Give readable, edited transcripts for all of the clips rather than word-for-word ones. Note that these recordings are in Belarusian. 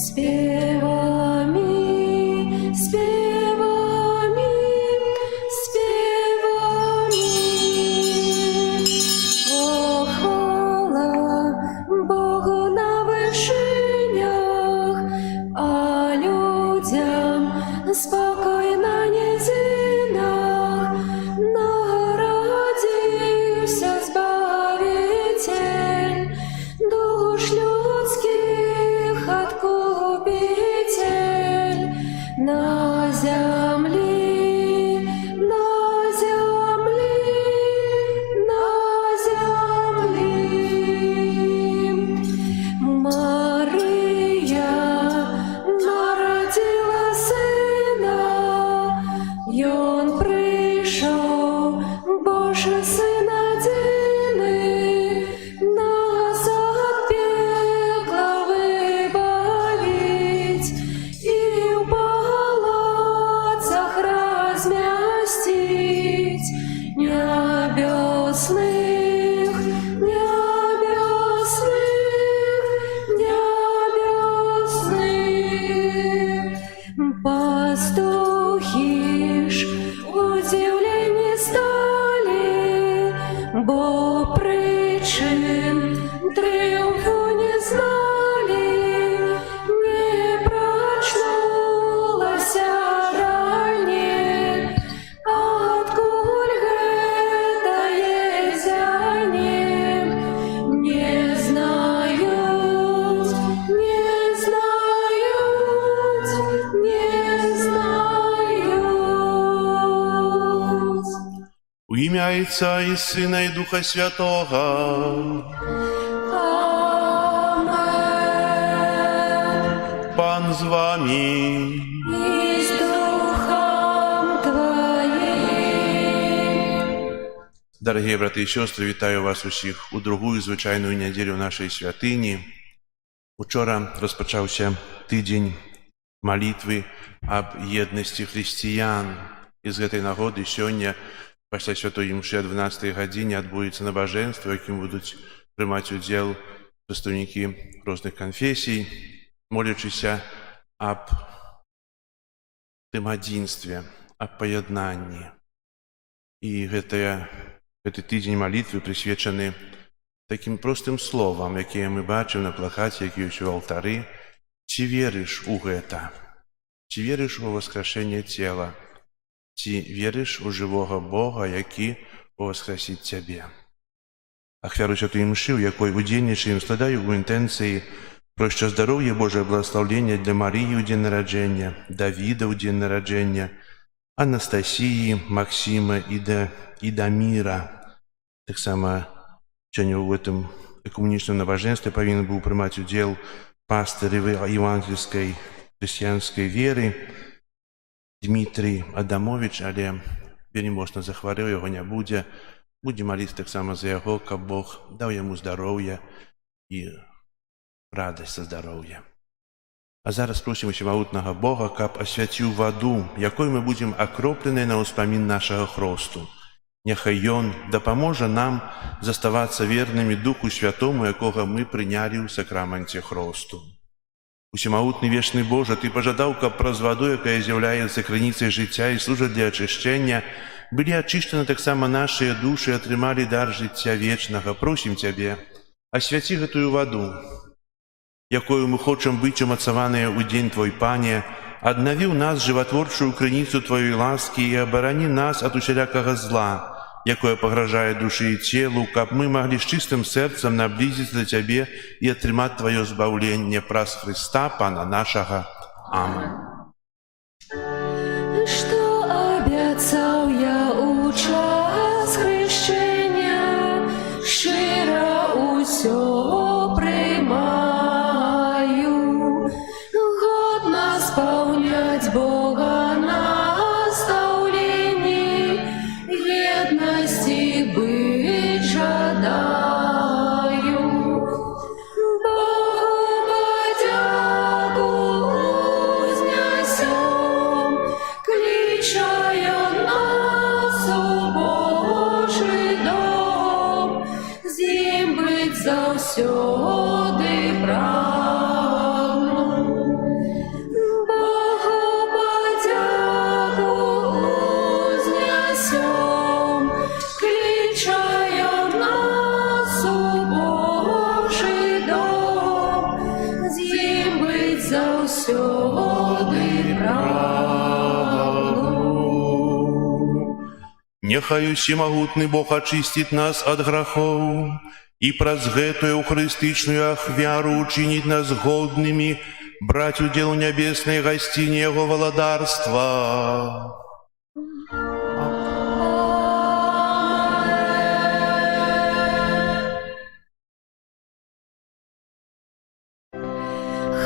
Співами, співами, співами. О, хвала Богу на вершинях, а людям спокій на низинах. Народився Збавитель душ людских, Откупитель на землі, на землі, на землі. Мария народила сина, і он прийшов, Божий Син одиний, нас от пекла выбавить и в палацах разместить небесных, небесных, небесных. Пастухи ж в удивлении стали, бо причин триумфу не знали. Не прочнулась ранее, откуль гэтае зяние. Не знают, не знают, не знают. У ім'я Отця і Сина і Духа Святого. Амен. Пан з вами. И с Духом Твоим. Дорогі брати і сестри, вітаю вас усіх у другу звичайну неділю нашої святині. Учора розпочався тиждень молитви об єдності християн. І з гэтай нагоди сьогодні, після святої мши о 12 годині, відбудеться набоженство, яким будуть приймати уділ представники різних конфесій, молячися об тим адзінстве, об поєднанні. І гэты тыдзень малітвы прысвечаны такім простым словам, якія мы бачым на плакаце, які ёсць у алтары. Ці верыш у гэта? Ці верыш у воскрешэнне цела? Ці верыш у жывога Бога, які воскресіць цябе? Ахвяру святой мшы, у якой удзельнічаем, складаю у інтэнцыі про шчасця, Божае благословення для Марыі ў дзень нараджэння, Давіда ў дзень нараджэння, Анастасіі, Максима і Даміра. Таксама сёння ў гэтым экуменічным набажэнстве павінен быў прымаць удзел пастыр евангельскай хрысціянскай веры Дмітрий Адамович, але вельмі моцна захварэў, яго не будзе. Будзем маліць таксама за яго, каб Бог даў яму здароўя і радасць са здароўя. А зараз просім усемагутнага Бога, каб асвяціў ваду, якой мы будзем акроплены на ўспамін нашага хросту. Няхай Ён дапаможа нам заставацца вернымі Духу Святому, якога мы прынялі ў сакраменце хросту. Усемагутны вечны Божа, Ты пажадаў, каб праз ваду, якая з'яўляецца крыніцай жыцця і служыць для ачышчэння, былі ачышчаны таксама нашыя душы і атрымалі дар жыцця вечнага. Просім Цябе, асвяці гэтую ваду, якою мы хочам быць умацаваныя ў дзень Твой, Пане, аднаві ў нас жыватворчую крыніцу Тваёй ласкі і абарані нас ад усялякага зла, якое пагражае душы і целу, каб мы маглі з чыстым сэрцам наблізіцца да Цябе і атрымаць Тваё збаўленне праз Хрыста, Пана нашага. Амен. Что обяцал я у час хрещения, щиро усё приймаю, годно сповнять Бога наставлені, єдності быть жадаю. Богу подяку вознесем, кличая нас у Божий дом, зим быть завсёды прагну. сьогодні правду. Нехай усемогутный Бог очистит нас от грехов и праз гэтую христичную ахвяру учинить нас годными брать удел небесной гостине Его владарства.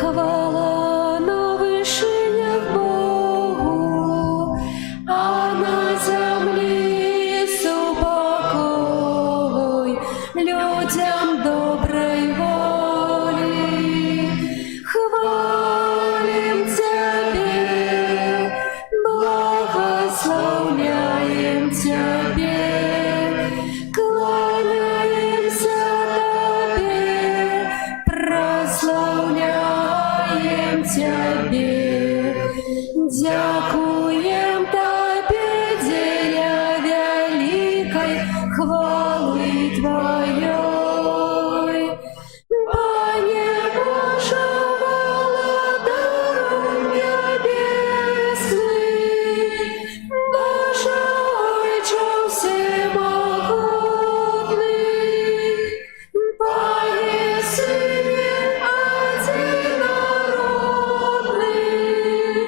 Хвала на вишинях Богу, а на землі супокой людям доброї волі. Хвалим Тебе, благословляем Тебе, кланяемся Тебе, прославляем Тебе, дякуем Тебе, деля великой хвалы Твоей. Пане Боже, владару небесный, Боже, Отче всемогутный, Пане Сыне одинородный,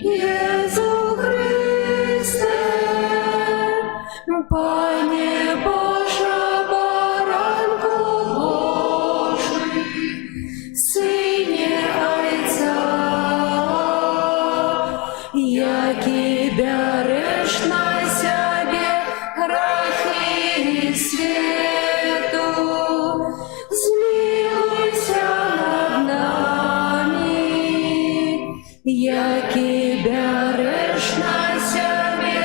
Иису Христе, Пане Боже, баранку Божий, Сыне Отца, які береш на себе грехи світу, змилуйся над нами, які береш на себе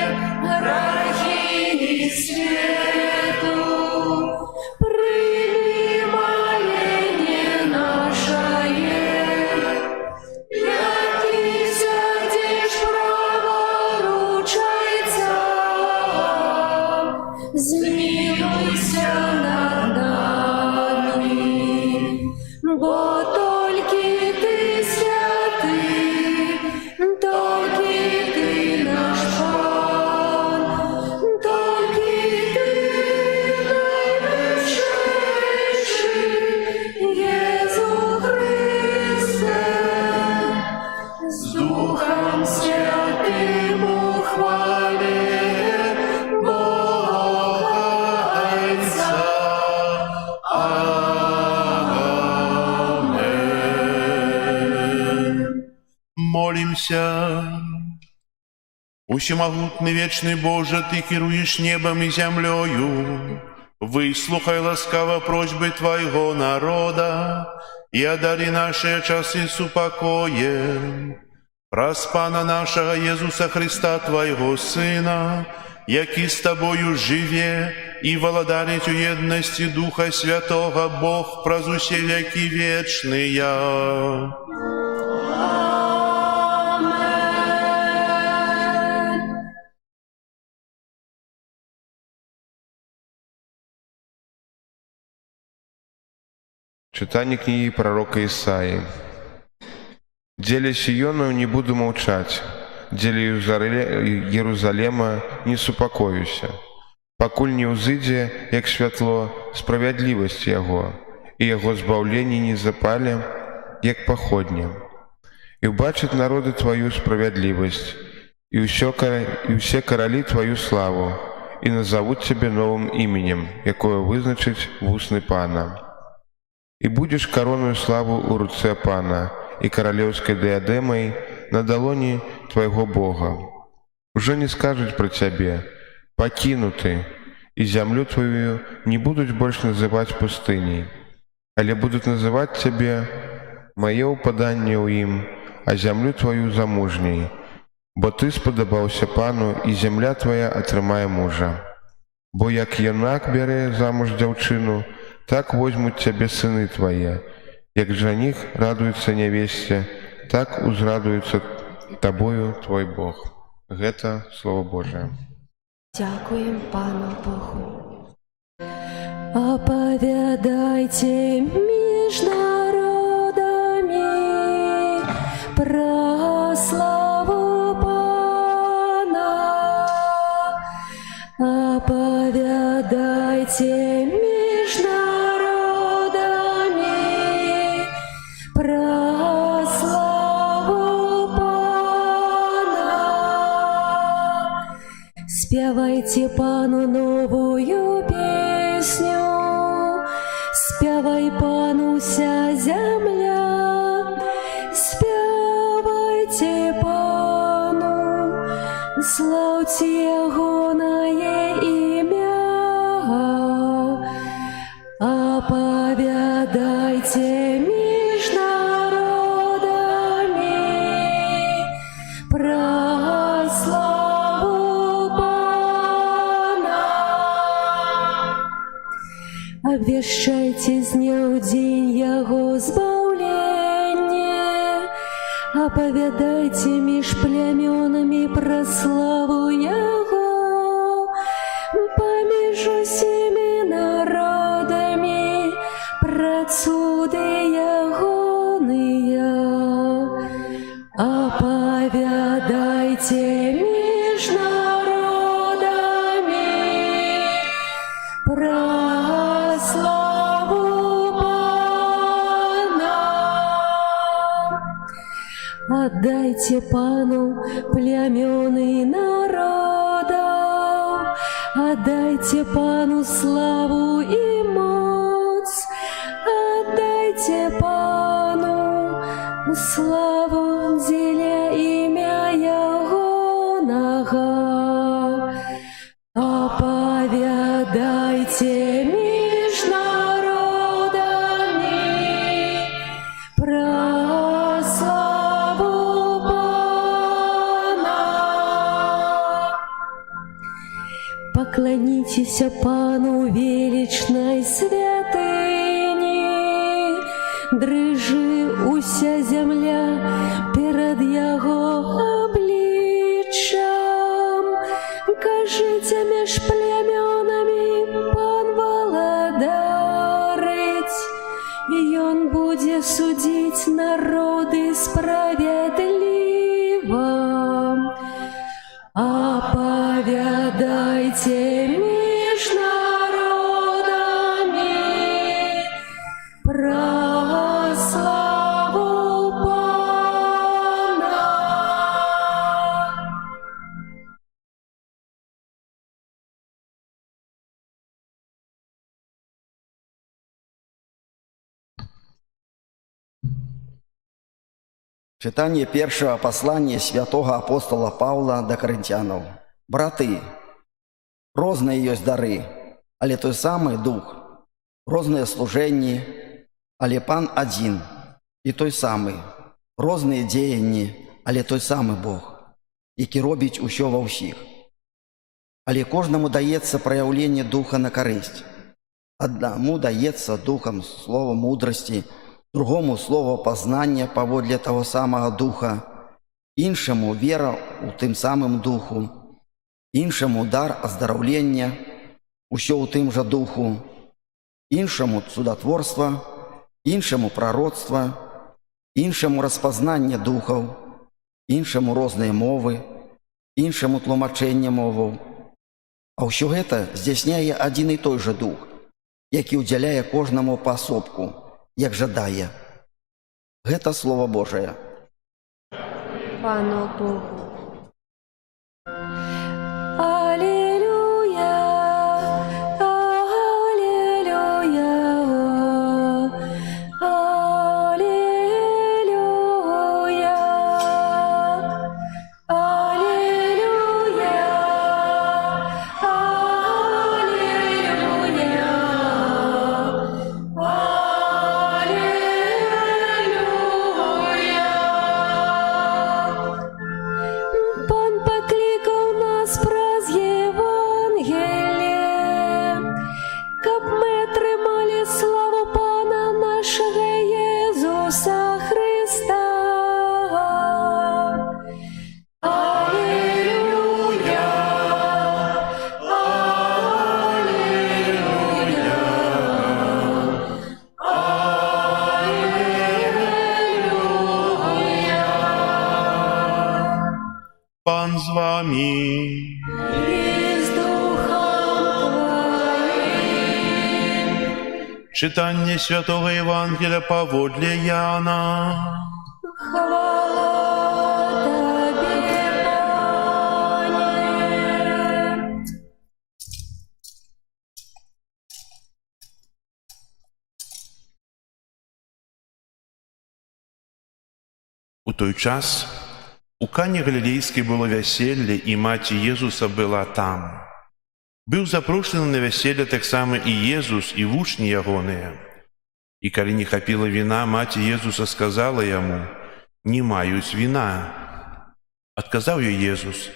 грехи світу, прийми моління наше, який сядеш праворуч Отця, змилуйся над нами, бо тільки Ти святий, тільки Ти наш Пан, тільки Ти найвищий, Єсу Христе, з Духом Святим у хвалі Бога Отця. Амен. Молимся. Усемогутный вечный Боже, Ты керуешь небом и землею. Выслухай ласкаво просьбы Твоего народа и одари наши часы с упокоем. Праз Пана нашего Иисуса Христа, Твоего Сына, який с Тобою живе и владарить у едности Духа Святого Бог праз усе веки вечные. Читание книги пророка Исаии. «Деле Сиону не буду молчать, деле Иерусалема не супокоюся, покуль не узыдзе, як святло, справедливость Яго, и Яго збавление не запали, як походня. И убачат народы Твою справедливость, и все короли Твою славу, и назовут Тебе новым именем, якое вызначить в устны Пана. И будешь коронную славу у руце Пана, и королевской диадемой на долоне Твоего Бога. Уже не скажут про Тебе, покинуты, и землю Твою не будут больше называть пустыней, але будут называть Тебе мое упадание у им, а землю Твою замужней, бо Ты сподобался Пану, и земля Твоя отрымая мужа. Бо як юнак бере замуж дзяўчыну, так возьмут Тебе сыны Твои, як жених радуется невесте, так узрадуется Тобою Твой Бог». Гэта Слово Божие. Дякуем Пану Богу. Оповядайте меж народами Спявайте Пану новую песню, спявай Пану вся земля, спявайте Пану, славьте Ягоное имя, оповядайте меж народами про славу Пана. Обвещайте з дня в день Яго збавление, оповядайте меж племенами про славу Яго, помежу всеми народами про цуды Ягоные, оповядайте меж народами про славу Пана. Отдайте Пану племены народов, отдайте Пану славу и моц, отдайте Пану славу, деля имя Ягоного, оповядайте меж народами про славу Пана. Поклонитесь Пану величной святыни, дрыжи уся земля перед Яго обличчям. Кажите меж племенами Пан володарить, и Он будет судить народы справедливо. Оповядайте меж народами про славу Пана. Читание первого послания святого апостола Павла до Коринтянов. Браты, розные есть дары, але той самый Дух, розное служение, але Пан один, и той самый, розные деяния, але той самый Бог, які робить усё во всіх. Але кожному дається проявление Духа на користь. Одному дається Духом слово мудрости, другому слово познання поводле того самого Духа, іншому вера у тим самим Духу, іншому дар оздоровлення, усё у тим же Духу, іншому чудотворство, іншому пророцтво, іншому розпознання духов, іншому розные мови, іншому тлумачення мовов. А ўсё гэта здзяйсняе адзін і той же Дух, які ўдзяляе кожнаму паасобку, як жадае. Гэта Слово Божие. Пану Богу. Аллилуйя, аллилуйя, аллилуйя, аллилуйя, Пан покликав нас праз Євангеліє, каб ми тримали славу Пана нашого Єсуса Христа. Аллилуйя, Пан з вами. і з Духом Твоїм. Читання Святого Євангелія поводле Яна. Хвала Тобі, Пане. У той час у Кані Галілейскай было вяселле, і маці Езуса была там. Быў запрошаны на вяселле таксама і Езус, і вучні ягоныя. І калі не хапіла віна, маці Езуса сказала яму: «Не маюць віна». Адказаў ёй Езус: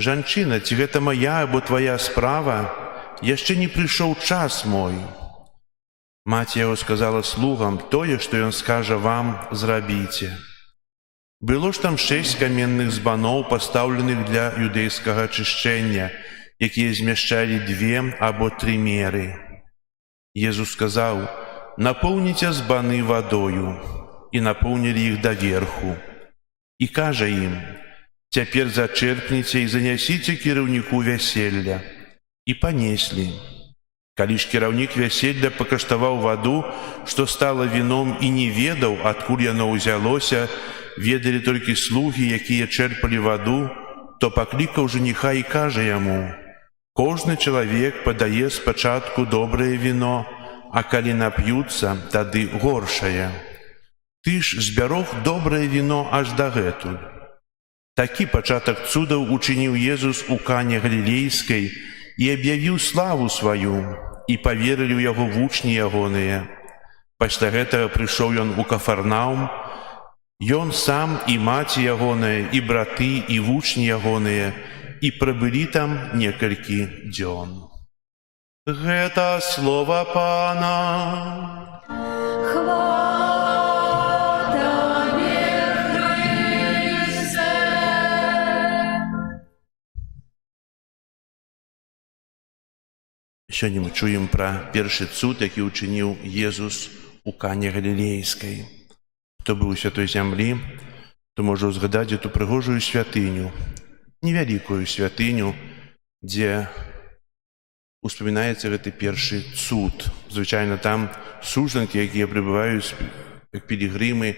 «Жанчына, ці гэта мая або твая справа? Яшчэ не прыйшоў час мой». Маці яго сказала слугам: «Тое, што ён скажа вам, зрабіце». Было ж там 6 каменных збаноў, пастаўленых для юдэйскага ачышчэння, якія змяшчалі 2 або 3 меры. Езус сказаў: «Напоўніце збаны вадою». І напоўнілі іх даверху. І кажа ім: «Цяпер зачэрпніце і занясіце кіраўніку вяселля». І панеслі. Калі ж кіраўнік вяселля пакаштаваў ваду, што стала віном, і не ведаў, адкуль яно ўзялося, ведалі толькі слугі, якія чэрпалі ваду, то паклікаў жаніха і кажа яму: «Кожны чалавек падае спачатку добрае віно, а калі нап'юцца, тады горшае. Ты ж збярог добрае віно аж дагэтуль». Такі пачатак цудаў учыніў Езус у Кане Галілейскай і аб'явіў славу сваю, і паверылі ў яго вучні ягоныя. Пасля гэтага прыйшоў ён у Кафарнаум, ён сам і маці ягоная, і браты, і вучні ягоныя, і прабылі там некалькі дзён. Гэта слова Пана. Сёння мы чуем пра першы цуд, які ўчыніў Езус у Кане Галілейскай. Хто быў у святой зямлі, то можа ўзгадаць эту прыгожую святыню, невялікую святыню, дзе успамінаецца гэты першы цуд. Звычайна там сужанкі, якія прыбываюць як пілігрымы,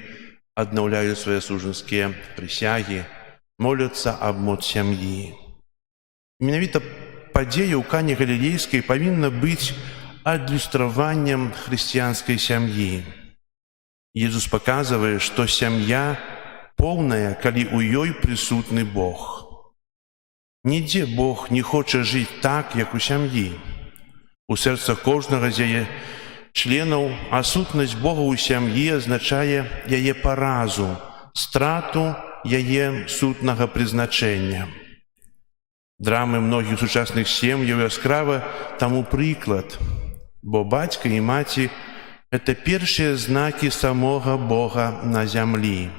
аднаўляюць свае сужанскія прысягі, моляцца аб моц сям'і. Менавіта падзея ў Кане Галілейскай павінна быць адлюстраваннем хрысціянскай сям'і. Езус паказвае, што сям'я поўная, калі ў ёй прысутны Бог. Нідзе Бог не хоча жыць так, як у сям'і. У сэрцах кожнага з яе членаў асутнасць Бога ў сям'і азначае яе паразу, страту яе сутнага прызначэння. Драмы многіх сучасных сем'яў яскрава таму прыклад, бо бацька і маці – гэта першыя знакі самога Бога на зямлі.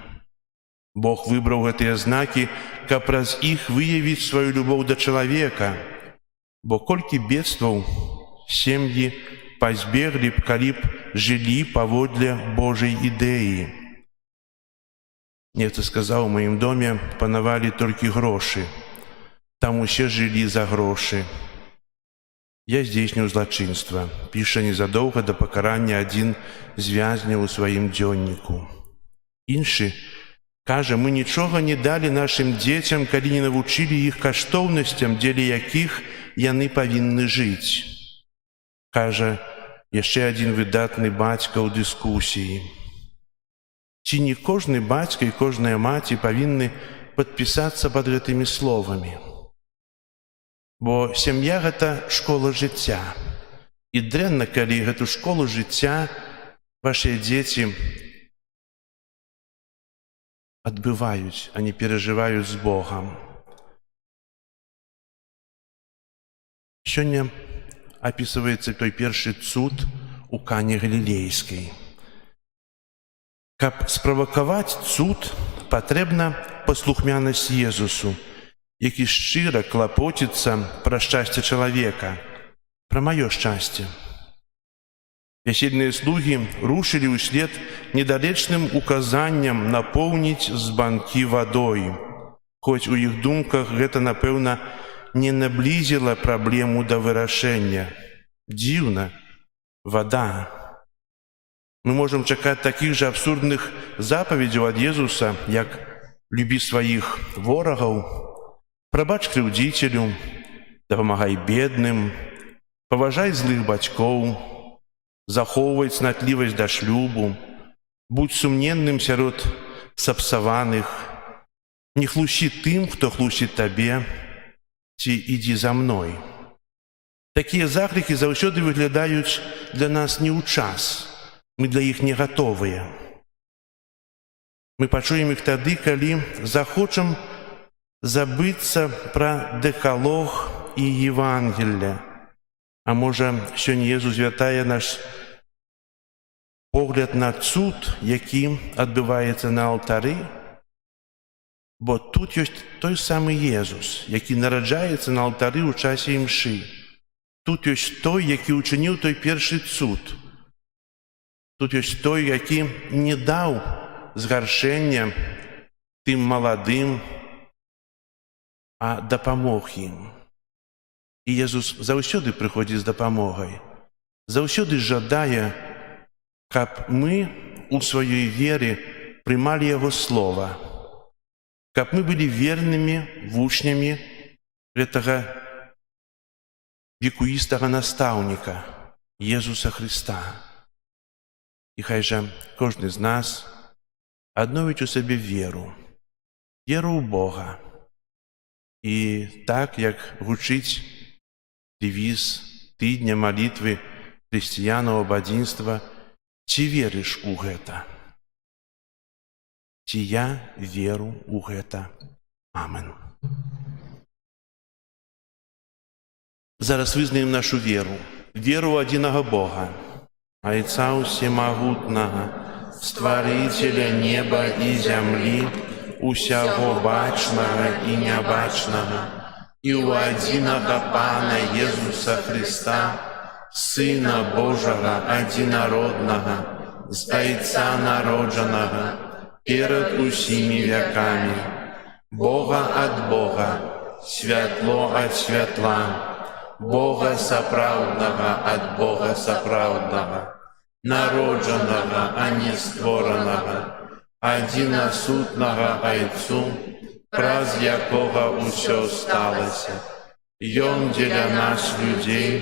Бог выбраў гэтыя знакі, каб праз іх выявіць сваю любоў да чалавека, бо колькі бедстваў сем'і пазбеглі б, калі б жылі паводле Божай ідэі. Нехта сказаў: «У маім доме панавалі толькі грошы. Там усе жылі за грошы. Я здзейсніў злачынства», піша незадоўга да пакарання адзін з вязняў у сваім дзённіку. Іншы кажа: «Мы нічога не далі нашым дзецям, калі не навучылі іх каштоўнасцям, дзеля якіх яны павінны жыць». Кажа яшчэ адзін выдатны бацька ў дыскусіі. Ці не кожны бацька і кожная маці павінны падпісацца пад гэтымі словамі? Бо сям'я – гэта школа жыцця. І дрэнна, калі гэту школу жыцця вашыя дзеці адбываюць, а не перажываюць з Богам. Сёння апісваецца той першы цуд у Кане Галілейскай. Каб справакаваць цуд, патрэбна паслухмянасць Езусу, які шчыра клапоціцца пра шчасце чалавека, пра маё шчасце. Вясельныя слугі рушылі ўслед недалечным указанням напоўніць збанкі вадой, хоць у іх думках гэта, напэўна, не наблізіла праблему да вырашэння. Дзіўна, вада. Мы можам чакаць такіх жа абсурдных запаведзяў ад Езуса, як «любі сваіх ворагаў», «прабач крыўдзіцелю», «дапамагай бедным», «паважай злых бацькоў», «захоўвай цнатлівасць да шлюбу», «будь сумненным сярод сапсаваных, не хлусі тым, хто хлусіць табе, ці ідзі за мной. Такія заклікі заўсёды выглядаюць для нас не ў час, мы для іх не гатовыя. Мы пачуем іх тады, калі захочам забыцца пра дэкалог і Евангелле. А можа, сёння Езус звяртае наш погляд на цуд, які адбываецца на алтары, бо тут ёсць той самы Езус, які нараджаецца на алтары ў часе імшы. Тут ёсць той, які ўчыніў той першы цуд. Тут ёсць той, які не даў згаршэння тым маладым, а дапамог ім. І Езус заўсёды прыходзіць з дапамогай, заўсёды жадае, каб мы у сваёй вере прымалі Яго слова, каб мы былі вернымі вучнямі гэтага векуістага настаўніка Езуса Хрыста. І хай жа кожны з нас адновіць у сабе веру ў Бога. І так, як гучыць дэвіз тыдня малітвы хрысціянаў адзінства, ці верыш у гэта? Ці я веру ў гэта? Амен. Зараз вызнаем нашу веру ў адзінага Бога, Айца Усемагутнага, Стварыцеля неба і зямлі, усяго бачнага і нябачнага, і ў адзінага Пана Езуса Хрыста, Сына Божага адзінароднага, з Айца народжанага, перад усімі вякамі, Бога ад Бога, святло ад святла, Бога сапраўднага ад Бога сапраўднага, народжанага, а не створанага, адзінасутнага Айцу, праз якога ўсё сталася. Ён дзеля нас, людзей,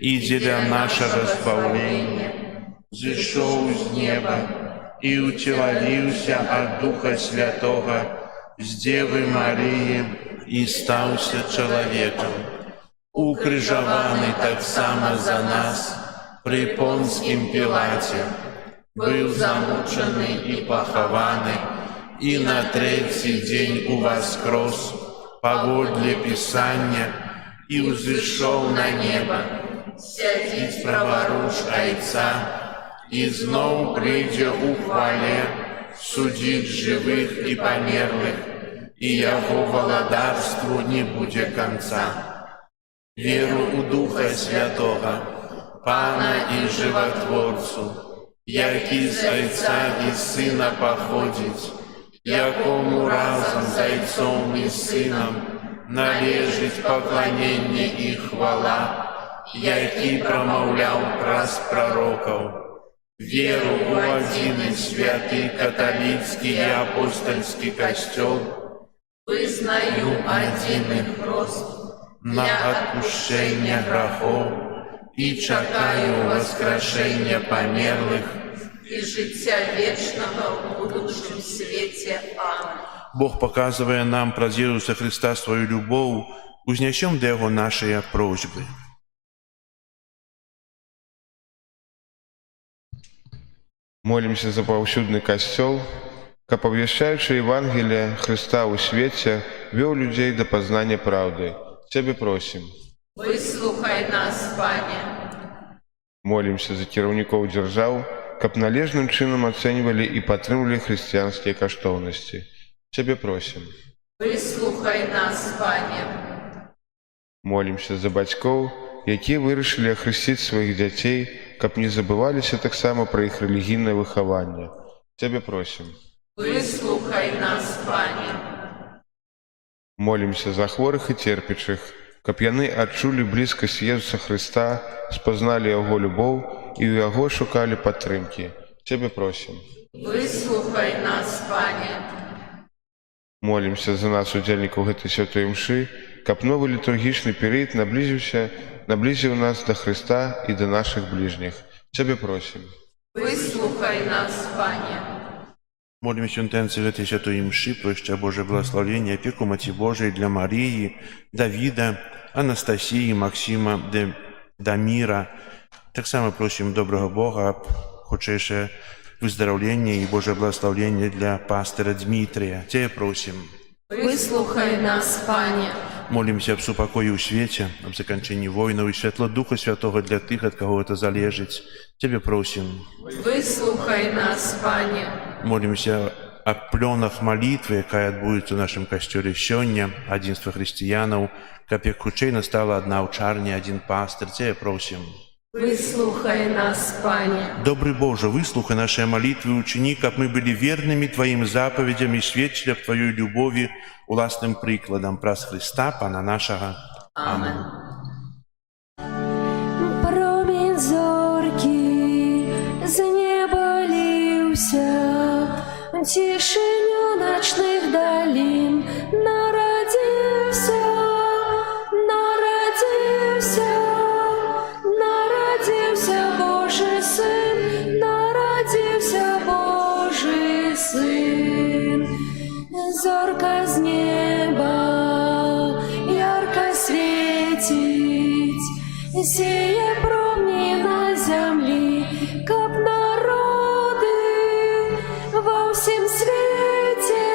і дзеля нашага збаўлення зышоў з неба і ўцелавіўся ад Духа Святога з Дзевы Марыі і стаўся чалавекам. Укрыжаваны таксама за нас пры Понскім Пілаце, быў замучаны і пахаваны, і на трэці дзень уваскрос паводле Пісання і ўзышоў на неба, сядзіць праваруч Айца, і зноў прыйдзе ў хвале судзіць жывых і памерлых, і Яго валадарству не будзе канца. Веру ў Духа Святога, Пана і Жыватворцу, які з Айца і Сына паходзіць, якому разам з Айцом і Сынам належыць пакланенне і хвала, які прамаўляў праз прарокаў. Веру ў адзіны святы каталіцкі і апостальскі касцёл, вызнаю адзіны хрост на адпушчэнне грахоў і чакаю васкрашэння памерлых і жыцця вечнага ў будучым свеце. Амен. Бог паказвае нам праз Езуса Хрыста сваю любоў, узнясём да Яго нашыя просьбы. Молімся за паўсюдны касцёл, каб абвяшчаючы Евангелие Христа ў свеце, вёў людзей да пазнання праўды. Цябе просім. Выслухай нас, Пане. Молімся за кіраўнікоў дзяржаў, каб належным чынам ацэньвалі і падтрымлівалі хрысціянскія каштоўнасці. Цябе просім. Выслухай нас, Пане. Молімся за бацькоў, якія вырашылі ахрысціць сваіх дзяцей, каб не забываліся таксама пра іх рэлігійнае выхаванне. Цябе просім. Выслухай нас, Пане. Молімся за хворых і церпячых, каб яны адчулі блізкасць Езуса Хрыста, спазналі Яго любоў і ў Яго шукалі падтрымкі. Цябе просім. Выслухай нас, Пане. Молімся за нас, удзельнікаў гэтай святой імшы, каб новы літургічны перыяд наблізіў нас да Хрыста і да нашых бліжніх. Цябе просім. Выслухай нас, Пане. Молимся в танце этой святой мши, проща Божие благословение, опеку Мати Божией для Марии, Давида, Анастасии, Максима, Дамира. Так само просим доброго Бога, хочеше выздоровление и Божие благословение для пастора Дмитрия. Тебя просим. Выслухай нас, Пане. Молимся об супокоі у свете, об закончении войнов и светло Духа Святого для тых, от кого это залежит. Тебе просим. Выслухай нас, Пане. Молимся о пленах молитвы, якая отбудется в нашем костеле сегодня, единство християнов, как як хутчей настала одна учарня, один пастор. Тебя просим. Выслухай нас, Пане. Добрый Боже, выслухай наши молитвы и учини, как мы были верными Твоим заповедям и свідчили в Твоей любови уластным прикладом праз Христа, Пана нашего. Амен. Промінь зоркий з неба лився, тишиню ночных долин народился, народился Божий Сын, народился Божий Сын. Зорко з неба ярко светить, сея промни на земли, как народы во всем свете.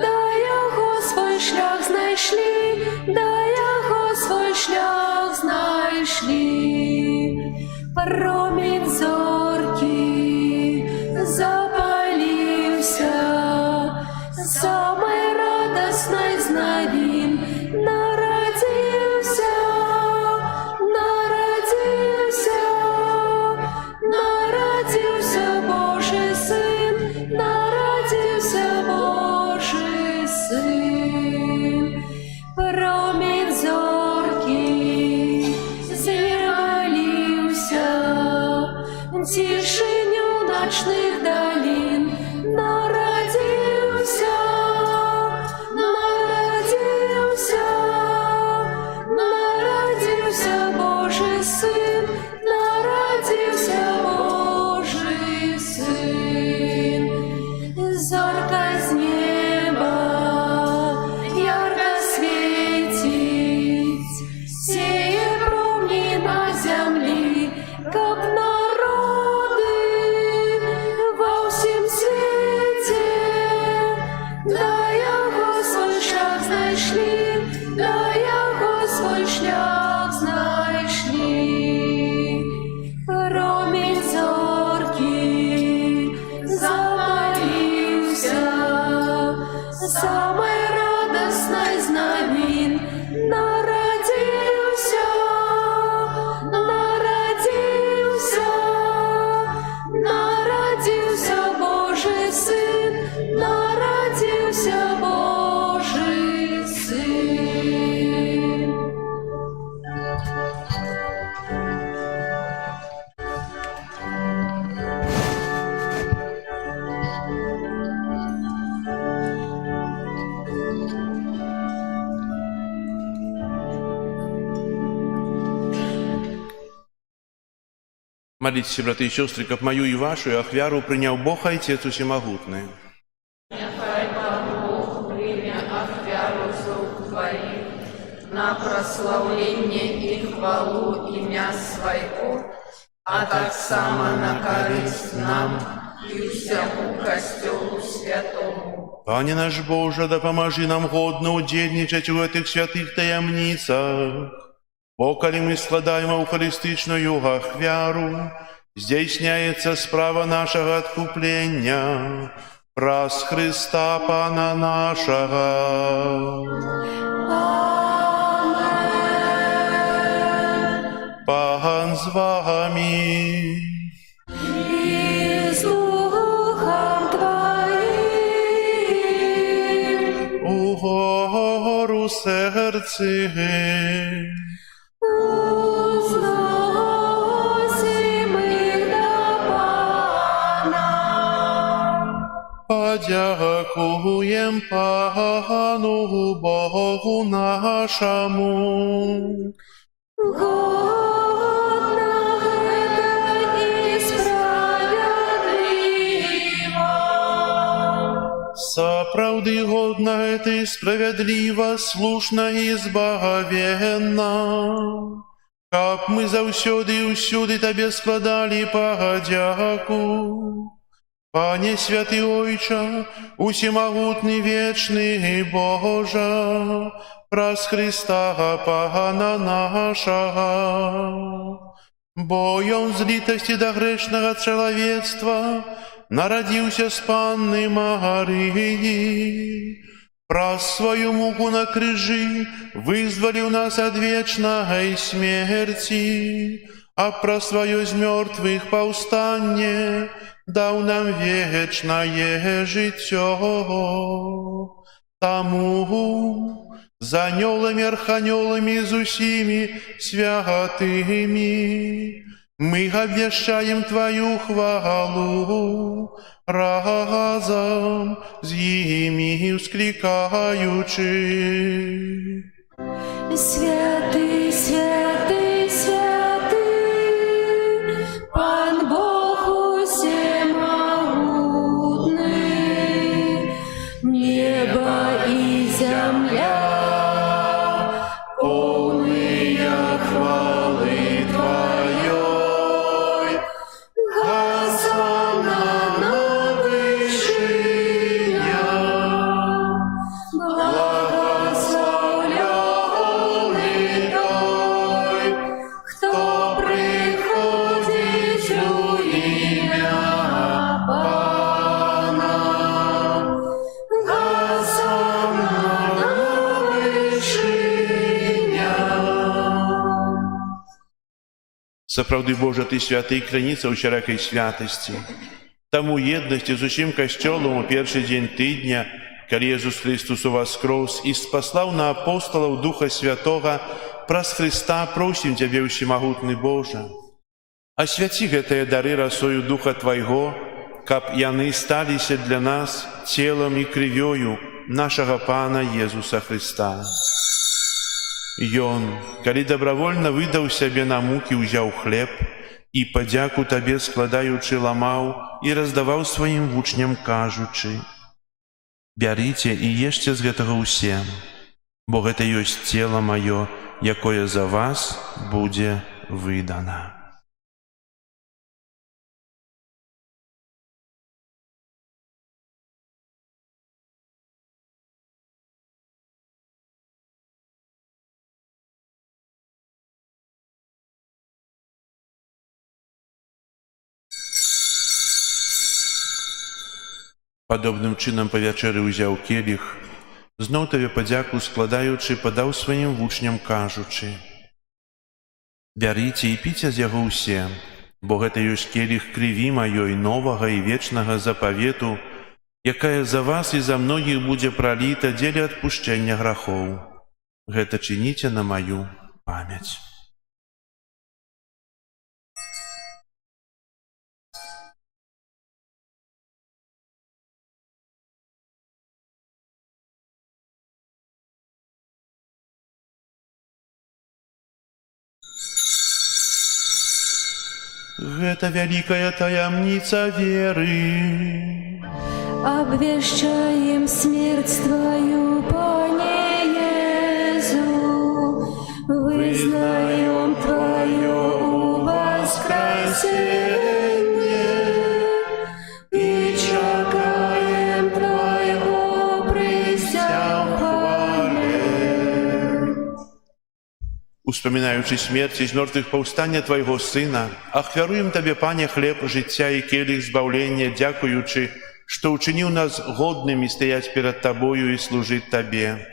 Да яго свой шлях знайшли, да яго свой шлях знайшли. Промінь зоркий запалився, самой радостной з новин народился, народился Божий Сын, народился Божий Сын. Промінь зоркий з неба лився, тишиню ночных долин народился, Божий Сын, народился Божий Сын. Зорко з неба ярко светить, сея промни на земли, как народы во всем свете. Да яго свой шлях знайшли, да яго свой шлях знайшли. Промінь зоркий запалився, самой радостной з новин народился, народился Божий Сын, народился Божий Сын. Молитесь, братья и сестры, как мою и вашу, и ахвяру принял Бог Отец Всемогутный. Нехай Пан Бог прийме ахвяру з рук Твоих на прославление и хвалу имя Своего, а так само на користь нам и всему костелу святому. Пане наш Боже, да поможи нам годно удельничать в этих святых таямницах. Поколи мы складаем евхаристичную ахвяру, здійсняється справа нашого откуплення, праз Христа Пана нашого. Пан з вами. И с Духом Твоим Угору серці. узносим их до Пана. Подякуєм Пану Богу нашому. Годно это и справедливо. Сапраўды годна гэта і справядліва, слушна і збагавенна, каб мы заўсёды і ўсюды Табе складалі падзяку. Пане святы Ойча, усемагутны вечны Божа, праз Христа Пана нашага. Бо Ён з літасці да грэшнага чалавецтва нарадзіўся з Панны Марыі, праз сваю муку на крыжы вызваліў нас ад вечнай смерці, а праз сваё з мёртвых паўстанне даў нам вечнае жыццё. Таму з анёламі, арханёламі, з усімі святымі мы абвяшчаем Тваю хвалу, разом з імі усклікаючы. Святый, святый, святый, Пан Бог усемогутный, небо и земля полные хвалы Твоей. Хосанна на вышинях, благословленный Той, кто приходит в имя Пана. Хосанна на вышинях. Сапраўды, Божа, Ты святы і крыніца ўсяракай святасці. Таму еднасці з усім касцёлам у першы дзень тыдня, калі Езус Христус уваскрос і спаслаў на апосталаў Духа Святога, праз Христа просім Цябе, усемагутны Божа. Асвяці гэтыя дары расою Духа Твайго, каб яны сталіся для нас целам і крывёю нашага Пана Езуса Христа. Ён, калі дабравольна выдаў сябе на мукі, узяў хлеб і падзяку Табе складаючы ламаў і раздаваў сваім вучням, кажучы: «Бярыце і ешце з гэтага ўсе, бо гэта ёсць цела маё, якое за вас будзе выдана». Падобным чынам па вячэры ўзяў келіх, зноў Табе падзяку складаючы, падаў сваім вучням, кажучы: «Бярыце і піце з яго ўсе, бо гэта ёсць келіх крыві маёй новага і вечнага запавету, якая за вас і за многіх будзе праліта дзеля адпушчэння грахоў. Гэта чыніце на маю памяць». Гэта вялікая таямніца веры. Обвещаем смерть Твою, Пане Иисус, вызнаем Твое воскресение и чекаем Твоего присяг хвале. Успамінаючы смерць і з мёртвых паўстання Твайго Сына, ахвяруем Табе, Пане, хлеб жыцця і келіх збаўлення, дзякуючы, што ўчыніў нас годнымі стаяць перад Табою і служыць Табе.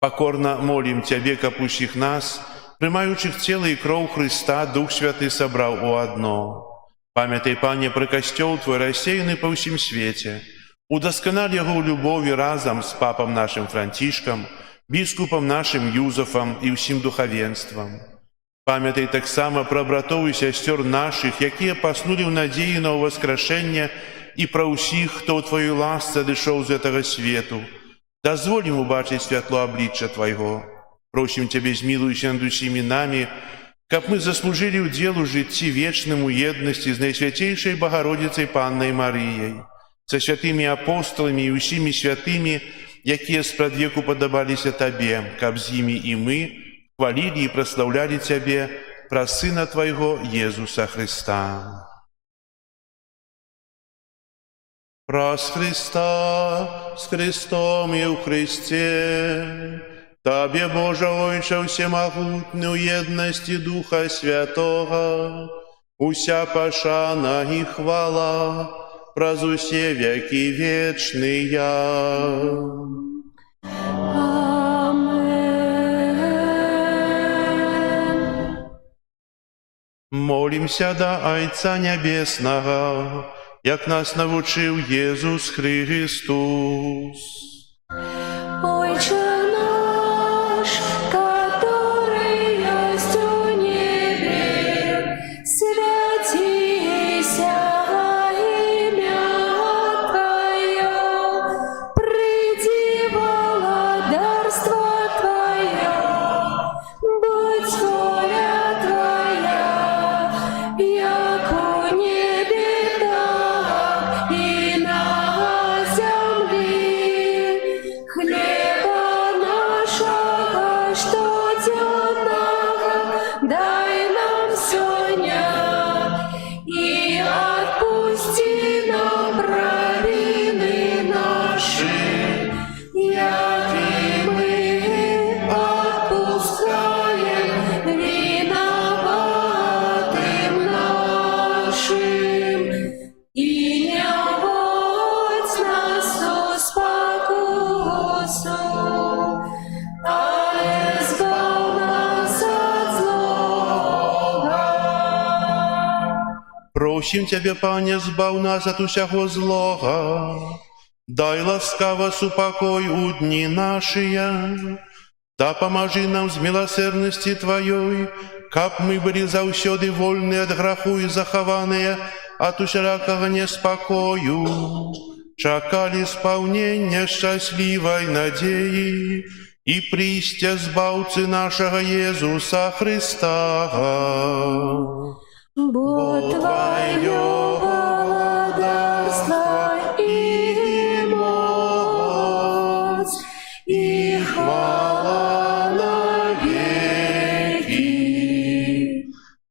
Пакорна молім Цябе, каб усіх нас, прымаючых цела і кроў Хрыста, Дух Святы сабраў у адно. Памятай, Пане, пра касцёл Твой рассеяны па ўсім свеце. Удасканаль яго ў любові разам з папам нашым Францішкам, біскупам нашым Юзафам і ўсім духавенствам. Памятай таксама пра братоў і сясцёр нашых, якія паснулі ў надзеі на ўваскрашэнне, і пра ўсіх, хто ў Тваёй ласцы адышоў з гэтага свету. Дазволь ім убачыць святло аблічча Твайго. Просім Цябе, змілуйся над усімі намі, каб мы заслужылі ўдзел у жыцці вечным у еднасці з Найсвяцейшай Багародзіцай Паннай Марыяй. со святыми апостолами и усими святыми, якія спрадвеку падабаліся Табе, каб з імі і мы хвалілі і праслаўлялі Цябе праз Сына Твайго Езуса Христа. Праз Христа, с Христом и в Христе, Табе, Боже Ойче всемогутный, у едности Духа Святого, уся пошана и хвала, праз усе веки вечные. Молимся до Отца Небесного, як нас навучив Єсус Христос. Отче наш, который есть у небе, святися имя Твое, приди владарство Твое, будь воля Твоя, як у небе, так и на земле. Хлеба нашего штоденного дай нам сегодня, и отпусти нам провины наши, як и мы отпускаем виноватым нашим. И не вводь нас в спокусу, а избавь нас от злого. Просим Тебе, Пане, збав нас от усякого злога, дай ласкаво супокой у дни наши, да поможи нам з милосердности Твоей, каб мы были заўсёды вольны от граху и захованные от усякого неспокою, чакали исполнения счастливой надеи и пристя збавцы нашего Иисуса Христа. Бо Твое владарство и моц, и хвала навеки.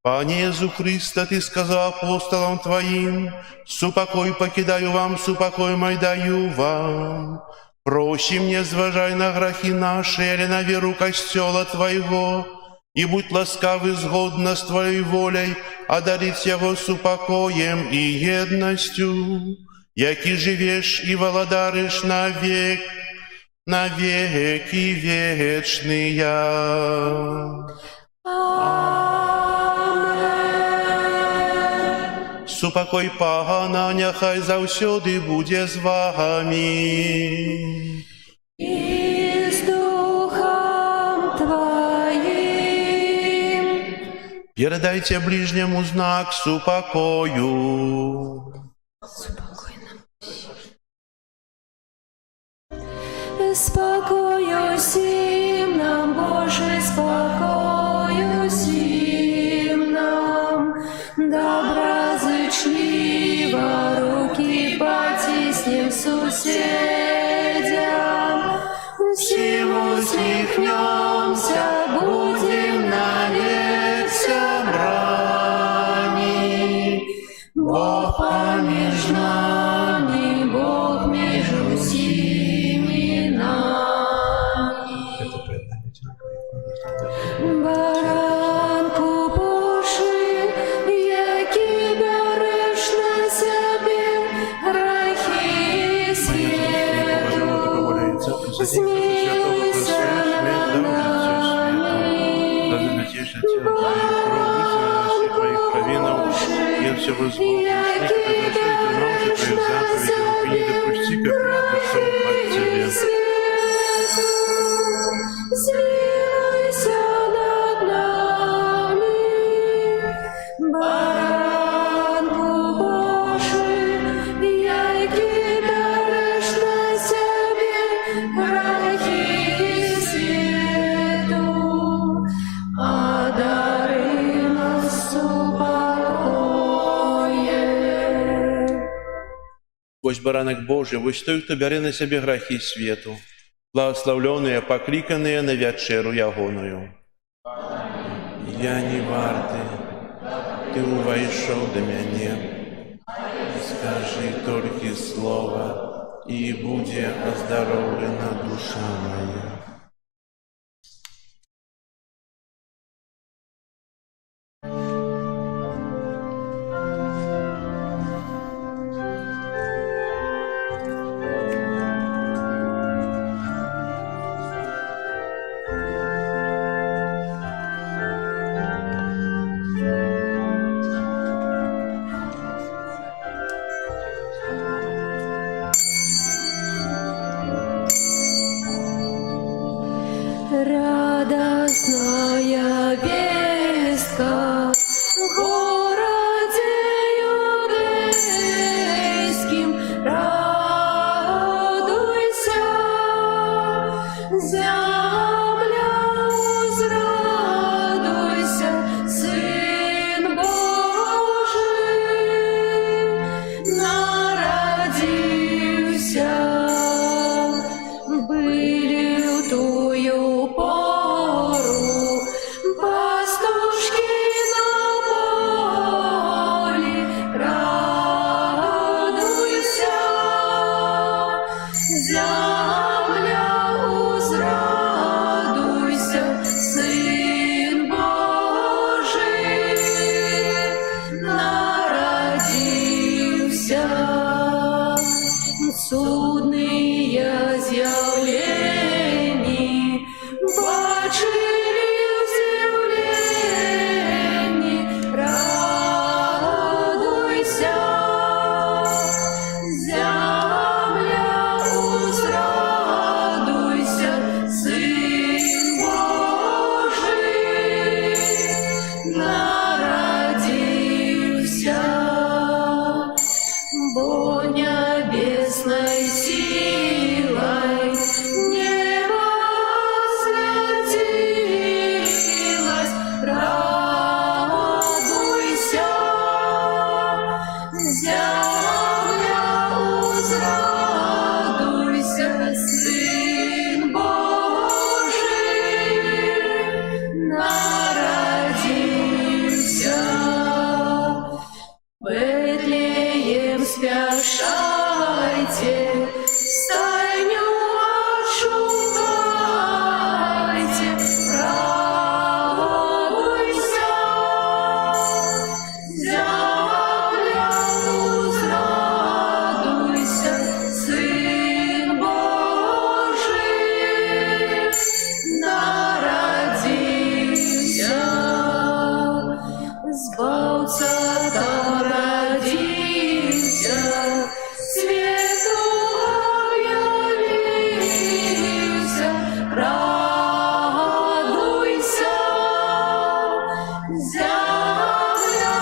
Пане Иисус Христе, Ты сказал апостолам Твоим: «Супокой покидаю вам, супокой мой даю вам». Просим, не зважай на грехи наши, или на веру костела Твоего, и будь ласкавый згодно с Твоей волей одарить его супокоем и едностью, яки живешь и володаришь на веки вечные. Супокой Пана, няхай заўсёды будзе з вами. И с Духом Твоим. Передайте ближнему знак супокою. Спокою сим нам, Боже, спокою сим нам, доброзычливо руки потиснем соседям, всем усмехнемся, будем навек собрани. Бог помеж нами, Бог между сими нами. Баранку Божий, які береш на себе грехи світу, змилуйся над нами. Які береш на себе грехи світу, змилуйся над нами. Баранку Божий, який береш на себе грехи світу, одари нас супокоєм. Вось баранак Божий, вось той, хто бярэ на сябе грахі свету, благословленыя, пакліканыя на вячэру ягоную. Я не варты, ты увайшоў да мяне, скажы толькі слова, і будзе аздароўлена душа моя. Радостная вестка в городе Иудейским, радуйся, земля, возрадуйся, Сын Божий народился. Были в тую пору пастушки на поле, радуйся, земля, узрадуйся, Сын Божий народился. Судные з'явлення бачили в з'явленні, радуйся, земля, узрадуйся, Сын Божий народился. Бо небесной силой небо осветилось, радуйся, земля, узрадуйся, Сын Божий народился. Бетлеем спяшайте, стайню отшукайте, радуйся, земля, узрадуйся, Сын Божий народился. Збавца родился, свету объявился, радуйся, земля,